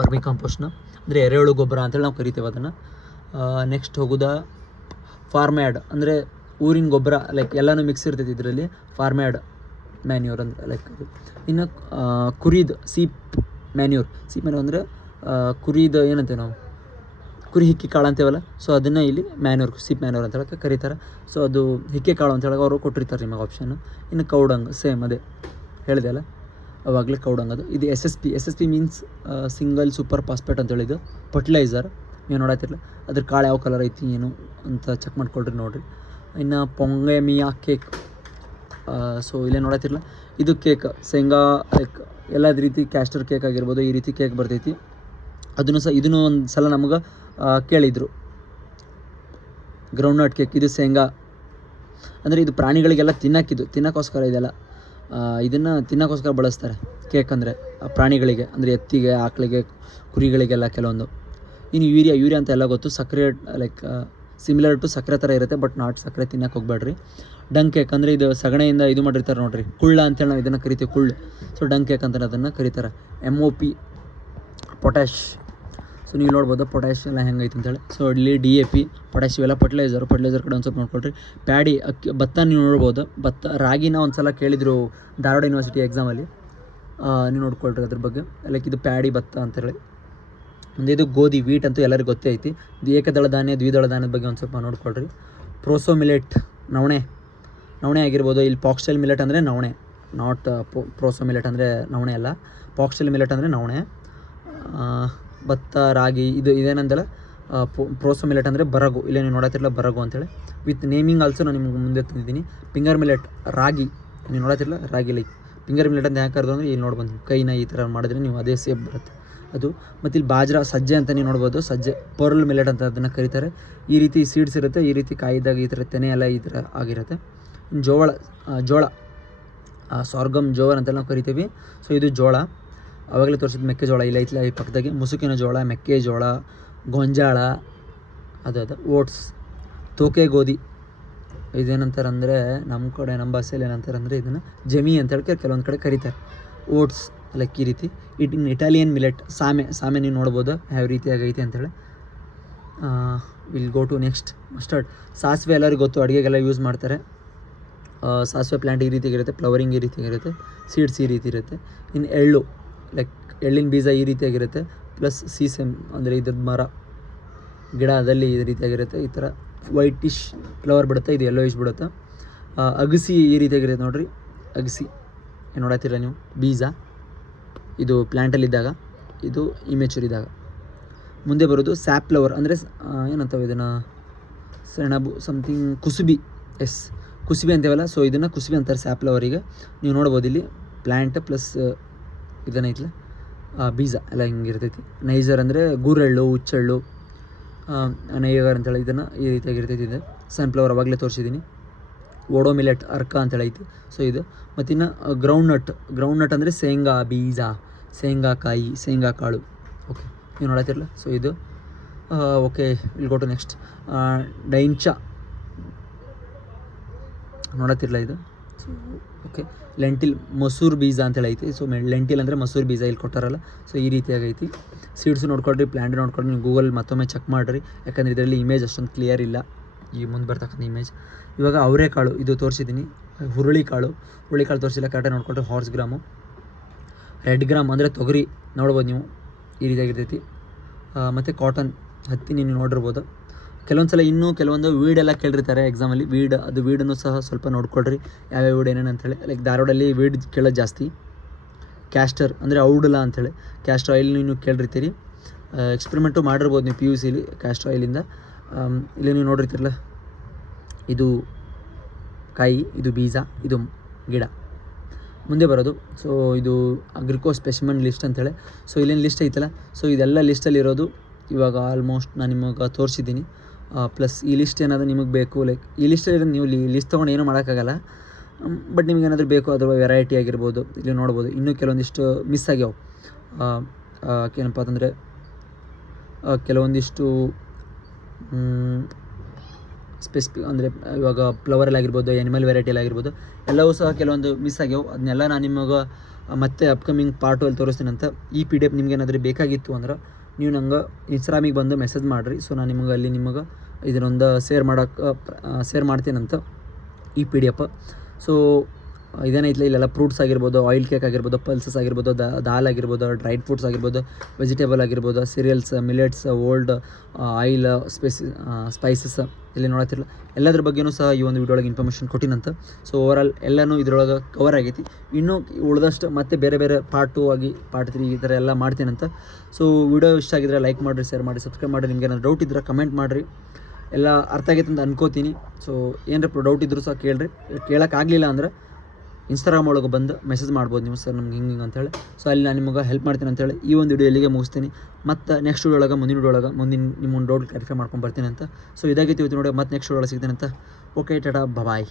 ವರ್ಮಿ ಕಾಂಪೋಸ್ಟ್ನ ಅಂದರೆ ಎರೆಹುಳು ಗೊಬ್ಬರ ಅಂತೇಳಿ ನಾವು ಕರಿತೇವೆ ಅದನ್ನು. ನೆಕ್ಸ್ಟ್ ಹೋಗೋದ ಫಾರ್ಮ್ಯಾಡ್ ಅಂದರೆ ಊರಿನ ಗೊಬ್ಬರ. ಲೈಕ್ ಎಲ್ಲನೂ ಮಿಕ್ಸ್ ಇರ್ತೈತಿ ಇದರಲ್ಲಿ. ಫಾರ್ಮ್ಯಾಡ್ ಮ್ಯಾನ್ಯೂರ್ ಅಂತ ಲೈಕ್ ಅದು. ಇನ್ನು ಕುರಿದು ಸೀಪ್ ಮ್ಯಾನ್ಯೂರ್ ಅಂದರೆ ಕುರಿದು ಏನಂತೇವೆ ನಾವು, ಕುರಿ ಹಿಕ್ಕಿ ಕಾಳು ಅಂತೇವಲ್ಲ. ಸೊ ಅದನ್ನು ಇಲ್ಲಿ ಸೀಪ್ ಮ್ಯಾನ್ಯೂರ್ ಅಂತ ಹೇಳಕ್ಕೆ ಕರೀತಾರೆ. ಸೊ ಅದು ಹಿಕ್ಕೆ ಕಾಳು ಅಂತ ಹೇಳಕ್ಕೆ ಅವರು ಕೊಟ್ಟಿರ್ತಾರೆ ನಿಮಗೆ ಆಪ್ಷನ್. ಇನ್ನು ಕೌಡಂಗ್ ಸೇಮ್ ಅದೇ ಹೇಳಿದೆ ಅಲ್ಲ ಅವಾಗಲೇ ಕೌಡಂಗ್ ಅದು. ಇದು S S P means single super phosphate ಅಂತ ಹೇಳಿದ್ದು ಫರ್ಟಿಲೈಸರ್. ನೀವು ನೋಡತ್ತಿರಲ್ಲ ಅದ್ರ ಕಾಳು ಯಾವ ಕಲರ್ ಐತಿ ಏನು ಅಂತ ಚೆಕ್ ಮಾಡ್ಕೊಳ್ರಿ ನೋಡಿರಿ. ಇನ್ನು ಪೊಂಗೆಮಿಯಾ ಕೇಕ್. ಸೊ ಇಲ್ಲೇ ನೋಡತ್ತಿರಲ್ಲ ಇದು ಕೇಕ್, ಶೇಂಗಾ ಲೈಕ್ ಎಲ್ಲದ ರೀತಿ ಕ್ಯಾಸ್ಟರ್ ಕೇಕ್ ಆಗಿರ್ಬೋದು, ಈ ರೀತಿ ಕೇಕ್ ಬರ್ತೈತಿ. ಇದನ್ನು ಒಂದು ಸಲ ನಮಗೆ ಕೇಳಿದರು. Groundnut cake. ಇದು ಶೇಂಗಾ ಅಂದರೆ ಇದು ಪ್ರಾಣಿಗಳಿಗೆಲ್ಲ ತಿನ್ನೋಕ್ಕೋಸ್ಕರ ಇದೆಲ್ಲ. ಇದನ್ನು ತಿನ್ನೋಕ್ಕೋಸ್ಕರ ಬಳಸ್ತಾರೆ ಕೇಕ್. ಅಂದರೆ ಪ್ರಾಣಿಗಳಿಗೆ ಅಂದರೆ ಎತ್ತಿಗೆ, ಆಕಳಿಗೆ, ಕುರಿಗಳಿಗೆಲ್ಲ ಕೆಲವೊಂದು. ಇನ್ನು ಯೂರಿಯಾ ಅಂತ ಎಲ್ಲ ಗೊತ್ತು. ಸಕ್ಕರೆ ಲೈಕ್ ಸಿಮಿಲರ್ ಟು ಸಕ್ಕರೆ ಥರ ಇರುತ್ತೆ, ಬಟ್ ನಾಟ್ ಸಕ್ಕರೆ ತಿನ್ನೋಕೆ ಹೋಗ್ಬೇಡ್ರಿ. ಡಂಗ್ ಕೇಕ್ ಅಂದರೆ ಇದು ಸಗಣಿಯಿಂದ ಇದು ಮಾಡಿರ್ತಾರೆ ನೋಡಿರಿ, ಕುಳ್ಳ ಅಂತೇಳಿ ನಾವು ಇದನ್ನು ಕರಿತೀವಿ, ಕುಳ್ಳು. ಸೊ ಡಂಗ್ ಕೇಕ್ ಅಂತ ಅದನ್ನು ಕರೀತಾರೆ. MOP potash. ಸೊ ನೀವು ನೋಡ್ಬೋದು ಪೊಟ್ಯಾಶ್ ಎಲ್ಲ ಹೆಂಗೈತೆ ಅಂತೇಳಿ. ಸೊ ಇಲ್ಲಿ DAP ಪೊಟ್ಯಾಶ್ ಇವೆಲ್ಲ ಫರ್ಟಿಲೈಸರ್ ಕಡೆ ಒಂದು ಸ್ವಲ್ಪ ನೋಡ್ಕೊಳ್ರಿ. ಪ್ಯಾಡಿ ಭತ್ತ ನೀವು ನೋಡ್ಬೋದು. ರಾಗಿನ ಒಂದು ಸಲ ಕೇಳಿದರು ಧಾರವಾಡ ಯೂನಿವರ್ಸಿಟಿ ಎಕ್ಸಾಮಲ್ಲಿ. ನೀವು ನೋಡ್ಕೊಳ್ರಿ ಅದ್ರ ಬಗ್ಗೆ. ಲೈಕ್ ಇದು ಪ್ಯಾಡಿ ಭತ್ತ ಅಂತೇಳಿ. ಒಂದು ಇದು ಗೋಧಿ, ವೀಟ್ ಅಂತೂ ಎಲ್ಲರಿಗೂ ಗೊತ್ತೇ ಐತಿ. ಇದು ಏಕದಳ ಧಾನ್ಯ, ದ್ವಿದಳ ಧಾನ್ಯದ ಬಗ್ಗೆ ಒಂದು ಸ್ವಲ್ಪ ನೋಡ್ಕೊಳ್ರಿ. ಪ್ರೋಸೋ ಮಿಲೆಟ್ ನವಣೆ ಆಗಿರ್ಬೋದು. ಇಲ್ಲಿ ಪಾಕ್ಸ್ಟೈಲ್ ಮಿಲೆಟ್ ಅಂದರೆ ನವಣೆ, ನಾಟ್ ಪ್ರೋಸೋ ಮಿಲೆಟ್ ಅಂದರೆ ನವಣೆ ಅಲ್ಲ. ಪಾಕ್ಸ್ಟೈಲ್ ಮಿಲೆಟ್ ಅಂದರೆ ನವಣೆ. ಭತ್ತ, ರಾಗಿ ಇದೇನಂದಲ್ಲ ಪ್ರೋಸೋ ಮಿಲೆಟ್ ಅಂದರೆ ಬರಗು. ಇಲ್ಲೇ ನೀವು ನೋಡತ್ತಿರಲ್ಲ ಬರಗು ಅಂತೇಳಿ. ವಿತ್ ನೇಮಿಂಗ್ ಆಲ್ಸೋ ನಾನು ನಿಮ್ಗೆ ಮುಂದೆ ತಂದಿದ್ದೀನಿ. ಫಿಂಗರ್ ಮಿಲೆಟ್ ರಾಗಿ, ನೀವು ನೋಡತ್ತಿರಲ್ಲ ರಾಗಿ. ಲೈಕ್ ಫಿಂಗರ್ ಮಿಲೆಟ್ ಅಂತ ಯಾಕೆ ಕರೆದು ಅಂದರೆ ಇಲ್ಲಿ ನೋಡ್ಬಂದು ಕೈನ ಈ ಥರ ಮಾಡಿದ್ರೆ ನೀವು ಅದೇ ಸೇಫ್ ಬರುತ್ತೆ ಅದು. ಮತ್ತು ಇಲ್ಲಿ ಬಾಜ್ರಾ, ಸಜ್ಜೆ ಅಂತ ನೀವು ನೋಡ್ಬೋದು. ಸಜ್ಜೆ ಪರ್ಲ್ ಮಿಲೆಟ್ ಅಂತ ಅದನ್ನು ಕರೀತಾರೆ. ಈ ರೀತಿ ಸೀಡ್ಸ್ ಇರುತ್ತೆ, ಈ ರೀತಿ ಕಾಯಿದಾಗ ಈ ಥರ ತೆನೆ ಎಲ್ಲ ಈ ಥರ ಆಗಿರುತ್ತೆ. ಇನ್ನು ಜೋಳ ಸಾರ್ಗಮ್ ಜೋವರ್ ಅಂತೆಲ್ಲ ನಾವು ಕರಿತೀವಿ. ಸೊ ಇದು ಜೋಳ. ಆವಾಗಲೇ ತೋರಿಸಿದ ಮೆಕ್ಕೆಜೋಳ ಇಲ್ಲ ಐತಿಲ್ಲ ಈ ಪಕ್ಕದಾಗೆ. ಮುಸುಕಿನ ಜೋಳ, ಮೆಕ್ಕೆಜೋಳ, ಗೊಂಜಾಳ, ಅದು ಓಟ್ಸ್, ತೋಕೆ ಗೋಧಿ. ಇದೇನಂತಾರೆ ಅಂದರೆ ನಮ್ಮ ಭಾಷೆಯಲ್ಲಿ ಏನಂತಾರೆ ಅಂದರೆ ಇದನ್ನು ಜಮಿ ಅಂತ ಹೇಳಿ ಕೆಲವೊಂದು ಕಡೆ ಕರೀತಾರೆ. ಓಟ್ಸ್ ಲೈಕ್ ಈ ರೀತಿ. ಇಟಾಲಿಯನ್ ಮಿಲೆಟ್, ಸಾಮೆ ನೀವು ನೋಡ್ಬೋದು ಯಾವ ರೀತಿಯಾಗೈತೆ ಅಂಥೇಳಿ. Will go to next mustard. ಸಾಸಿವೆ ಎಲ್ಲರಿಗೂ ಗೊತ್ತು, ಅಡುಗೆಗೆಲ್ಲ ಯೂಸ್ ಮಾಡ್ತಾರೆ. ಸಾಸಿವೆ ಪ್ಲ್ಯಾಂಟ್ ಈ ರೀತಿಯಾಗಿರುತ್ತೆ, ಫ್ಲವರಿಂಗ್ ಈ ರೀತಿಯಾಗಿರುತ್ತೆ, ಸೀಡ್ಸ್ ಈ ರೀತಿ ಇರುತ್ತೆ. ಇನ್ನು ಎಳ್ಳು ಲೈಕ್ ಎಳ್ಳಿನ ಬೀಜ ಈ ರೀತಿಯಾಗಿರುತ್ತೆ, ಪ್ಲಸ್ ಸೀಸೆಮ್ ಅಂದರೆ ಇದ್ರದ್ದು ಮರ ಗಿಡ ಅದಲ್ಲಿ ಈ ರೀತಿಯಾಗಿರುತ್ತೆ. ಈ ಥರ ವೈಟಿಶ್ ಫ್ಲವರ್ ಬಿಡುತ್ತೆ, ಇದು ಯೆಲ್ಲೋಯಿಶ್ ಬಿಡುತ್ತೆ. ಅಗಸಿ ಈ ರೀತಿಯಾಗಿರುತ್ತೆ ನೋಡಿರಿ, ಅಗಸಿ ಏನು ನೋಡತ್ತೀರ ನೀವು, ಬೀಜ ಇದು ಪ್ಲ್ಯಾಂಟಲ್ಲಿದ್ದಾಗ, ಇದು ಇಮೆಚೂರ್ ಇದ್ದಾಗ. ಮುಂದೆ ಬರೋದು ಸ್ಯಾಪ್ ಫ್ಲವರ್ ಅಂದರೆ ಏನಂತವೆ ಇದನ್ನು, ಸೆಣಬು ಸಮಥಿಂಗ್, ಕುಸುಬಿ. ಎಸ್, ಕುಸುಬಿ ಅಂತೀವಲ್ಲ, ಸೊ ಇದನ್ನು ಕುಸುಬಿ ಅಂತಾರೆ ಸ್ಯಾಪ್ ಫ್ಲವರಿಗೆ. ನೀವು ನೋಡ್ಬೋದು ಇಲ್ಲಿ ಪ್ಲ್ಯಾಂಟ್ ಪ್ಲಸ್ ಇದನ್ನೈತಲ್ಲ ಬೀಜ ಎಲ್ಲ ಹಿಂಗಿರ್ತೈತಿ. ನೈಜರ್ ಅಂದರೆ ಗೂರೆಳ್ಳು, ಹುಚ್ಚೆಳ್ಳು, ನೈಗರ್ ಅಂತೇಳಿ ಇದನ್ನು ಈ ರೀತಿಯಾಗಿರ್ತೈತಿ. ಇದೆ ಸನ್ಫ್ಲವರ್ ಅವಾಗಲೇ ತೋರಿಸಿದ್ದೀನಿ. ಓಡೋ ಮಿಲೆಟ್, ಅರ್ಕ ಅಂತೇಳಿ ಐತಿ. ಸೊ ಇದು ಮತ್ತಿನ್ನು ಗ್ರೌಂಡ್ ನಟ್ ಅಂದರೆ ಶೇಂಗಾ ಬೀಜ, ಶೇಂಗಾಕಾಯಿ, ಶೇಂಗಾ ಕಾಳು. ಓಕೆ, ನೀವು ನೋಡತ್ತಿರಲ್ಲ. ಸೊ ಇದು okay, will go to next. ಡೈಂಚ ನೋಡತ್ತಿರಲ್ಲ ಇದು. ಸೊ ಓಕೆ, ಲೆಂಟಿಲ್, ಮಸೂರು ಬೀಜ ಅಂತೇಳಿ ಐತಿ. ಸೊ ಲೆಂಟಿಲ್ ಅಂದರೆ ಮಸೂರು ಬೀಜ ಇಲ್ಲಿ ಕೊಟ್ಟಾರಲ್ಲ. ಸೊ ಈ ರೀತಿಯಾಗೈತಿ. Seeds ನೋಡ್ಕೊಳ್ರಿ, plant ನೋಡ್ಕೊಳ್ರಿ. ನೀವು ಗೂಗಲ್ ಮತ್ತೊಮ್ಮೆ ಚೆಕ್ ಮಾಡಿರಿ, ಯಾಕಂದರೆ ಇದರಲ್ಲಿ ಇಮೇಜ್ ಅಷ್ಟೊಂದು ಕ್ಲಿಯರ್ ಇಲ್ಲ, ಈ ಮುಂದೆ ಬರ್ತಕ್ಕಂಥ ಇಮೇಜ್. ಇವಾಗ ಅವರೆಕಾಳು ಇದು ತೋರಿಸಿದ್ದೀನಿ. ಹುರುಳಿಕಾಳು ತೋರಿಸಿಲ್ಲ, ಕರೆಕ್ಟಾಗಿ ನೋಡ್ಕೊಳ್ರಿ. ಹಾರ್ಸ್ ಗ್ರಾಮು, ರೆಡ್ ಗ್ರಾಮ್ ಅಂದರೆ ತೊಗರಿ ನೋಡ್ಬೋದು ನೀವು, ಈ ರೀತಿಯಾಗಿರ್ತೈತಿ. ಮತ್ತು ಕಾಟನ್, ಹತ್ತಿ ನೀವು ನೋಡಿರ್ಬೋದು. ಕೆಲವೊಂದು ಸಲ ಇನ್ನೂ ಕೆಲವೊಂದು ವೀಡೆಲ್ಲ ಕೇಳಿರ್ತಾರೆ ಎಕ್ಸಾಮಲ್ಲಿ. ವೀಡನ್ನು ಸಹ ಸ್ವಲ್ಪ ನೋಡ್ಕೊಳ್ರಿ, ಯಾವ್ಯಾವ ವೀಡ್ ಏನೇನು ಅಂಥೇಳಿ. ಲೈಕ್ ಧಾರವಾಡಲ್ಲಿ ವೀಡ್ ಕೇಳೋದು ಜಾಸ್ತಿ. ಕ್ಯಾಸ್ಟರ್ ಅಂದರೆ ಔಡಲ ಅಂಥೇಳಿ, ಕ್ಯಾಸ್ಟರ್ ಆಯಿಲ್ ನೀವು ಕೇಳಿರ್ತೀರಿ. ಎಕ್ಸ್ಪೆರಿಮೆಂಟು ಮಾಡಿರ್ಬೋದು ನೀವು PUC ಕ್ಯಾಸ್ಟರ್ ಆಯಿಲಿಂದ. ಇಲ್ಲಿ ನೀವು ನೋಡಿರ್ತೀರಲ್ಲ, ಇದು ಕಾಯಿ, ಇದು ಬೀಜ, ಇದು ಗಿಡ. ಮುಂದೆ ಬರೋದು ಸೊ ಇದು ಅಗ್ರಿಕೋ ಸ್ಪೆಸಿಮನ್ ಲಿಸ್ಟ್ ಅಂತೇಳಿ. ಸೊ ಇಲ್ಲೇನು ಲಿಸ್ಟ್ ಐತಲ್ಲ, ಸೊ ಇದೆಲ್ಲ ಲಿಸ್ಟಲ್ಲಿರೋದು ಇವಾಗ ಆಲ್ಮೋಸ್ಟ್ ನಾನು ನಿಮಗೆ ತೋರಿಸಿದ್ದೀನಿ. ಪ್ಲಸ್ ಈ ಲಿಸ್ಟ್ ಏನಾದರೂ ನಿಮಗೆ ಬೇಕು, ಲೈಕ್ ಈ ಲಿಸ್ಟಲ್ಲಿ ನೀವು ಲಿಸ್ಟ್ ತೊಗೊಂಡು ಏನೂ ಮಾಡೋಕ್ಕಾಗಲ್ಲ. ಬಟ್ ನಿಮ್ಗೆ ಏನಾದರೂ ಬೇಕು, ಅದರ ವೆರೈಟಿ ಆಗಿರ್ಬೋದು, ಇಲ್ಲಿ ನೋಡ್ಬೋದು. ಇನ್ನೂ ಕೆಲವೊಂದಿಷ್ಟು ಮಿಸ್ ಆಗ್ಯಾವ. ಏನಪ್ಪ ಅಂತಂದರೆ ಕೆಲವೊಂದಿಷ್ಟು ಸ್ಪೆಸಿಫಿಕ್ ಅಂದರೆ ಇವಾಗ ಫ್ಲವರಲ್ಲಿ ಆಗಿರ್ಬೋದು, ಎನಿಮಲ್ ವೆರೈಟಿಯಲ್ಲಿ ಆಗಿರ್ಬೋದು, ಎಲ್ಲವೂ ಸಹ ಕೆಲವೊಂದು ಮಿಸ್ ಆಗ್ಯಾವ. ಅದನ್ನೆಲ್ಲ ನಾನು ನಿಮಗೆ ಮತ್ತೆ ಅಪ್ಕಮಿಂಗ್ ಪಾರ್ಟು ಅಲ್ಲಿ ತೋರಿಸ್ತೀನಿ ಅಂತ. ಈ PDF ನಿಮ್ಗೆ ಏನಾದರೂ ಬೇಕಾಗಿತ್ತು ಅಂದ್ರೆ ನೀವು ನಂಗೆ ಇನ್ಸ್ಟಾಗ್ರಾಮಿಗೆ ಬಂದು ಮೆಸೇಜ್ ಮಾಡಿರಿ. ಸೊ ನಾನು ನಿಮಗೆ ಅಲ್ಲಿ ನಿಮಗೆ ಇದನ್ನೊಂದು ಶೇರ್ ಮಾಡ್ತೀನಂತ ಈ PDF. ಸೊ ಇದೇನೈತಲ್ಲ, ಇಲ್ಲೆಲ್ಲ ಫ್ರೂಟ್ಸ್ ಆಗಿರ್ಬೋದು, ಆಯಿಲ್ ಕೇಕ್ ಆಗಿರ್ಬೋದು, ಪಲ್ಸಸ್ ಆಗಿರ್ಬೋದು, ದಾಲ್ ಆಗಿರ್ಬೋದು, ಡ್ರೈಡ್ ಫ್ರೂಟ್ಸ್ ಆಗಿರ್ಬೋದು, ವೆಜಿಟೇಬಲ್ ಆಗಿರ್ಬೋದು, serials, millets, old oil, spices ಇಲ್ಲಿ ನೋಡತ್ತಿರಲ್ಲ. ಎಲ್ಲದ್ರ ಬಗ್ಗೆಯೂ ಸಹ ಈ ಒಂದು ವಿಡಿಯೋ ಒಳಗೆ ಇನ್ಫಾರ್ಮೇಷನ್ ಕೊಟ್ಟಿನಂತ. ಸೊ ಓವರಾಲ್ ಎಲ್ಲನೂ ಇದ್ರೊಳಗೆ ಕವರ್ ಆಗೈತಿ. ಇನ್ನೂ ಉಳಿದಷ್ಟು ಮತ್ತೆ ಬೇರೆ ಪಾರ್ಟ್ 2 ಆಗಿ ಪಾರ್ಟ್ 3 ಈ ಥರ ಎಲ್ಲ ಮಾಡ್ತೀನಂತ. ಸೊ ವಿಡಿಯೋ ಇಷ್ಟ ಆಗಿದ್ರೆ ಲೈಕ್ ಮಾಡಿರಿ, ಶೇರ್ ಮಾಡಿ, ಸಬ್ಸ್ಕ್ರೈಬ್ ಮಾಡಿರಿ. ನಿಮ್ಗೆ ಏನಾದ್ರು ಡೌಟ್ ಇದ್ದರೆ ಕಮೆಂಟ್ ಮಾಡಿರಿ. ಎಲ್ಲ ಅರ್ಥ ಆಗೈತೆ ಅಂತ ಅನ್ಕೋತೀನಿ. ಸೊ ಏನರ ಡೌಟ್ ಇದ್ದರೂ ಸಹ ಕೇಳಿರಿ. ಕೇಳೋಕ್ಕಾಗಲಿಲ್ಲ ಅಂದ್ರೆ ಇನ್ಸ್ಟಾಗ್ರಾಮ್ ಒಳಗೆ ಬಂದು ಮೆಸೇಜ್ ಮಾಡ್ಬೋದು ನೀವು, ಸರ್ ನಮ್ಗೆ ಹಿಂಗೆ ಅಂತೇಳಿ. ಸೊ ಅಲ್ಲಿ ನಾನು ನಿಮಗೆ ಹೆಲ್ಪ್ ಮಾಡ್ತೀನಿ ಅಂತೇಳಿ ಈ ಒಂದು ವಿಡಿಯೋ ಇಲ್ಲಿಗೆ ಮುಗಿಸ್ತೀನಿ. ಮತ್ತು ನೆಕ್ಸ್ಟ್ ವಿಡಿಯೋ ಒಳಗೆ, ಮುಂದಿನ ವಿಡಿಯೋ ಒಳಗೆ ನಿಮ್ಮ ಡೌಟ್ ಕ್ಲಾರಿಫೈ ಮಾಡ್ಕೊಂಡು ಬರ್ತೀನಿ ಅಂತ. ಸೊ ಇದಾಗಿತ್ತು ಇವತ್ತು ನೋಡಿ, ಮತ್ತೆ ನೆಕ್ಸ್ಟ್ ವಿಡಿಯೋ ಒಳಗೆ ಸಿಗ್ತೀನಿ ಅಂತ. ಓಕೆ, ಟಾಟಾ, ಬಾಯ್.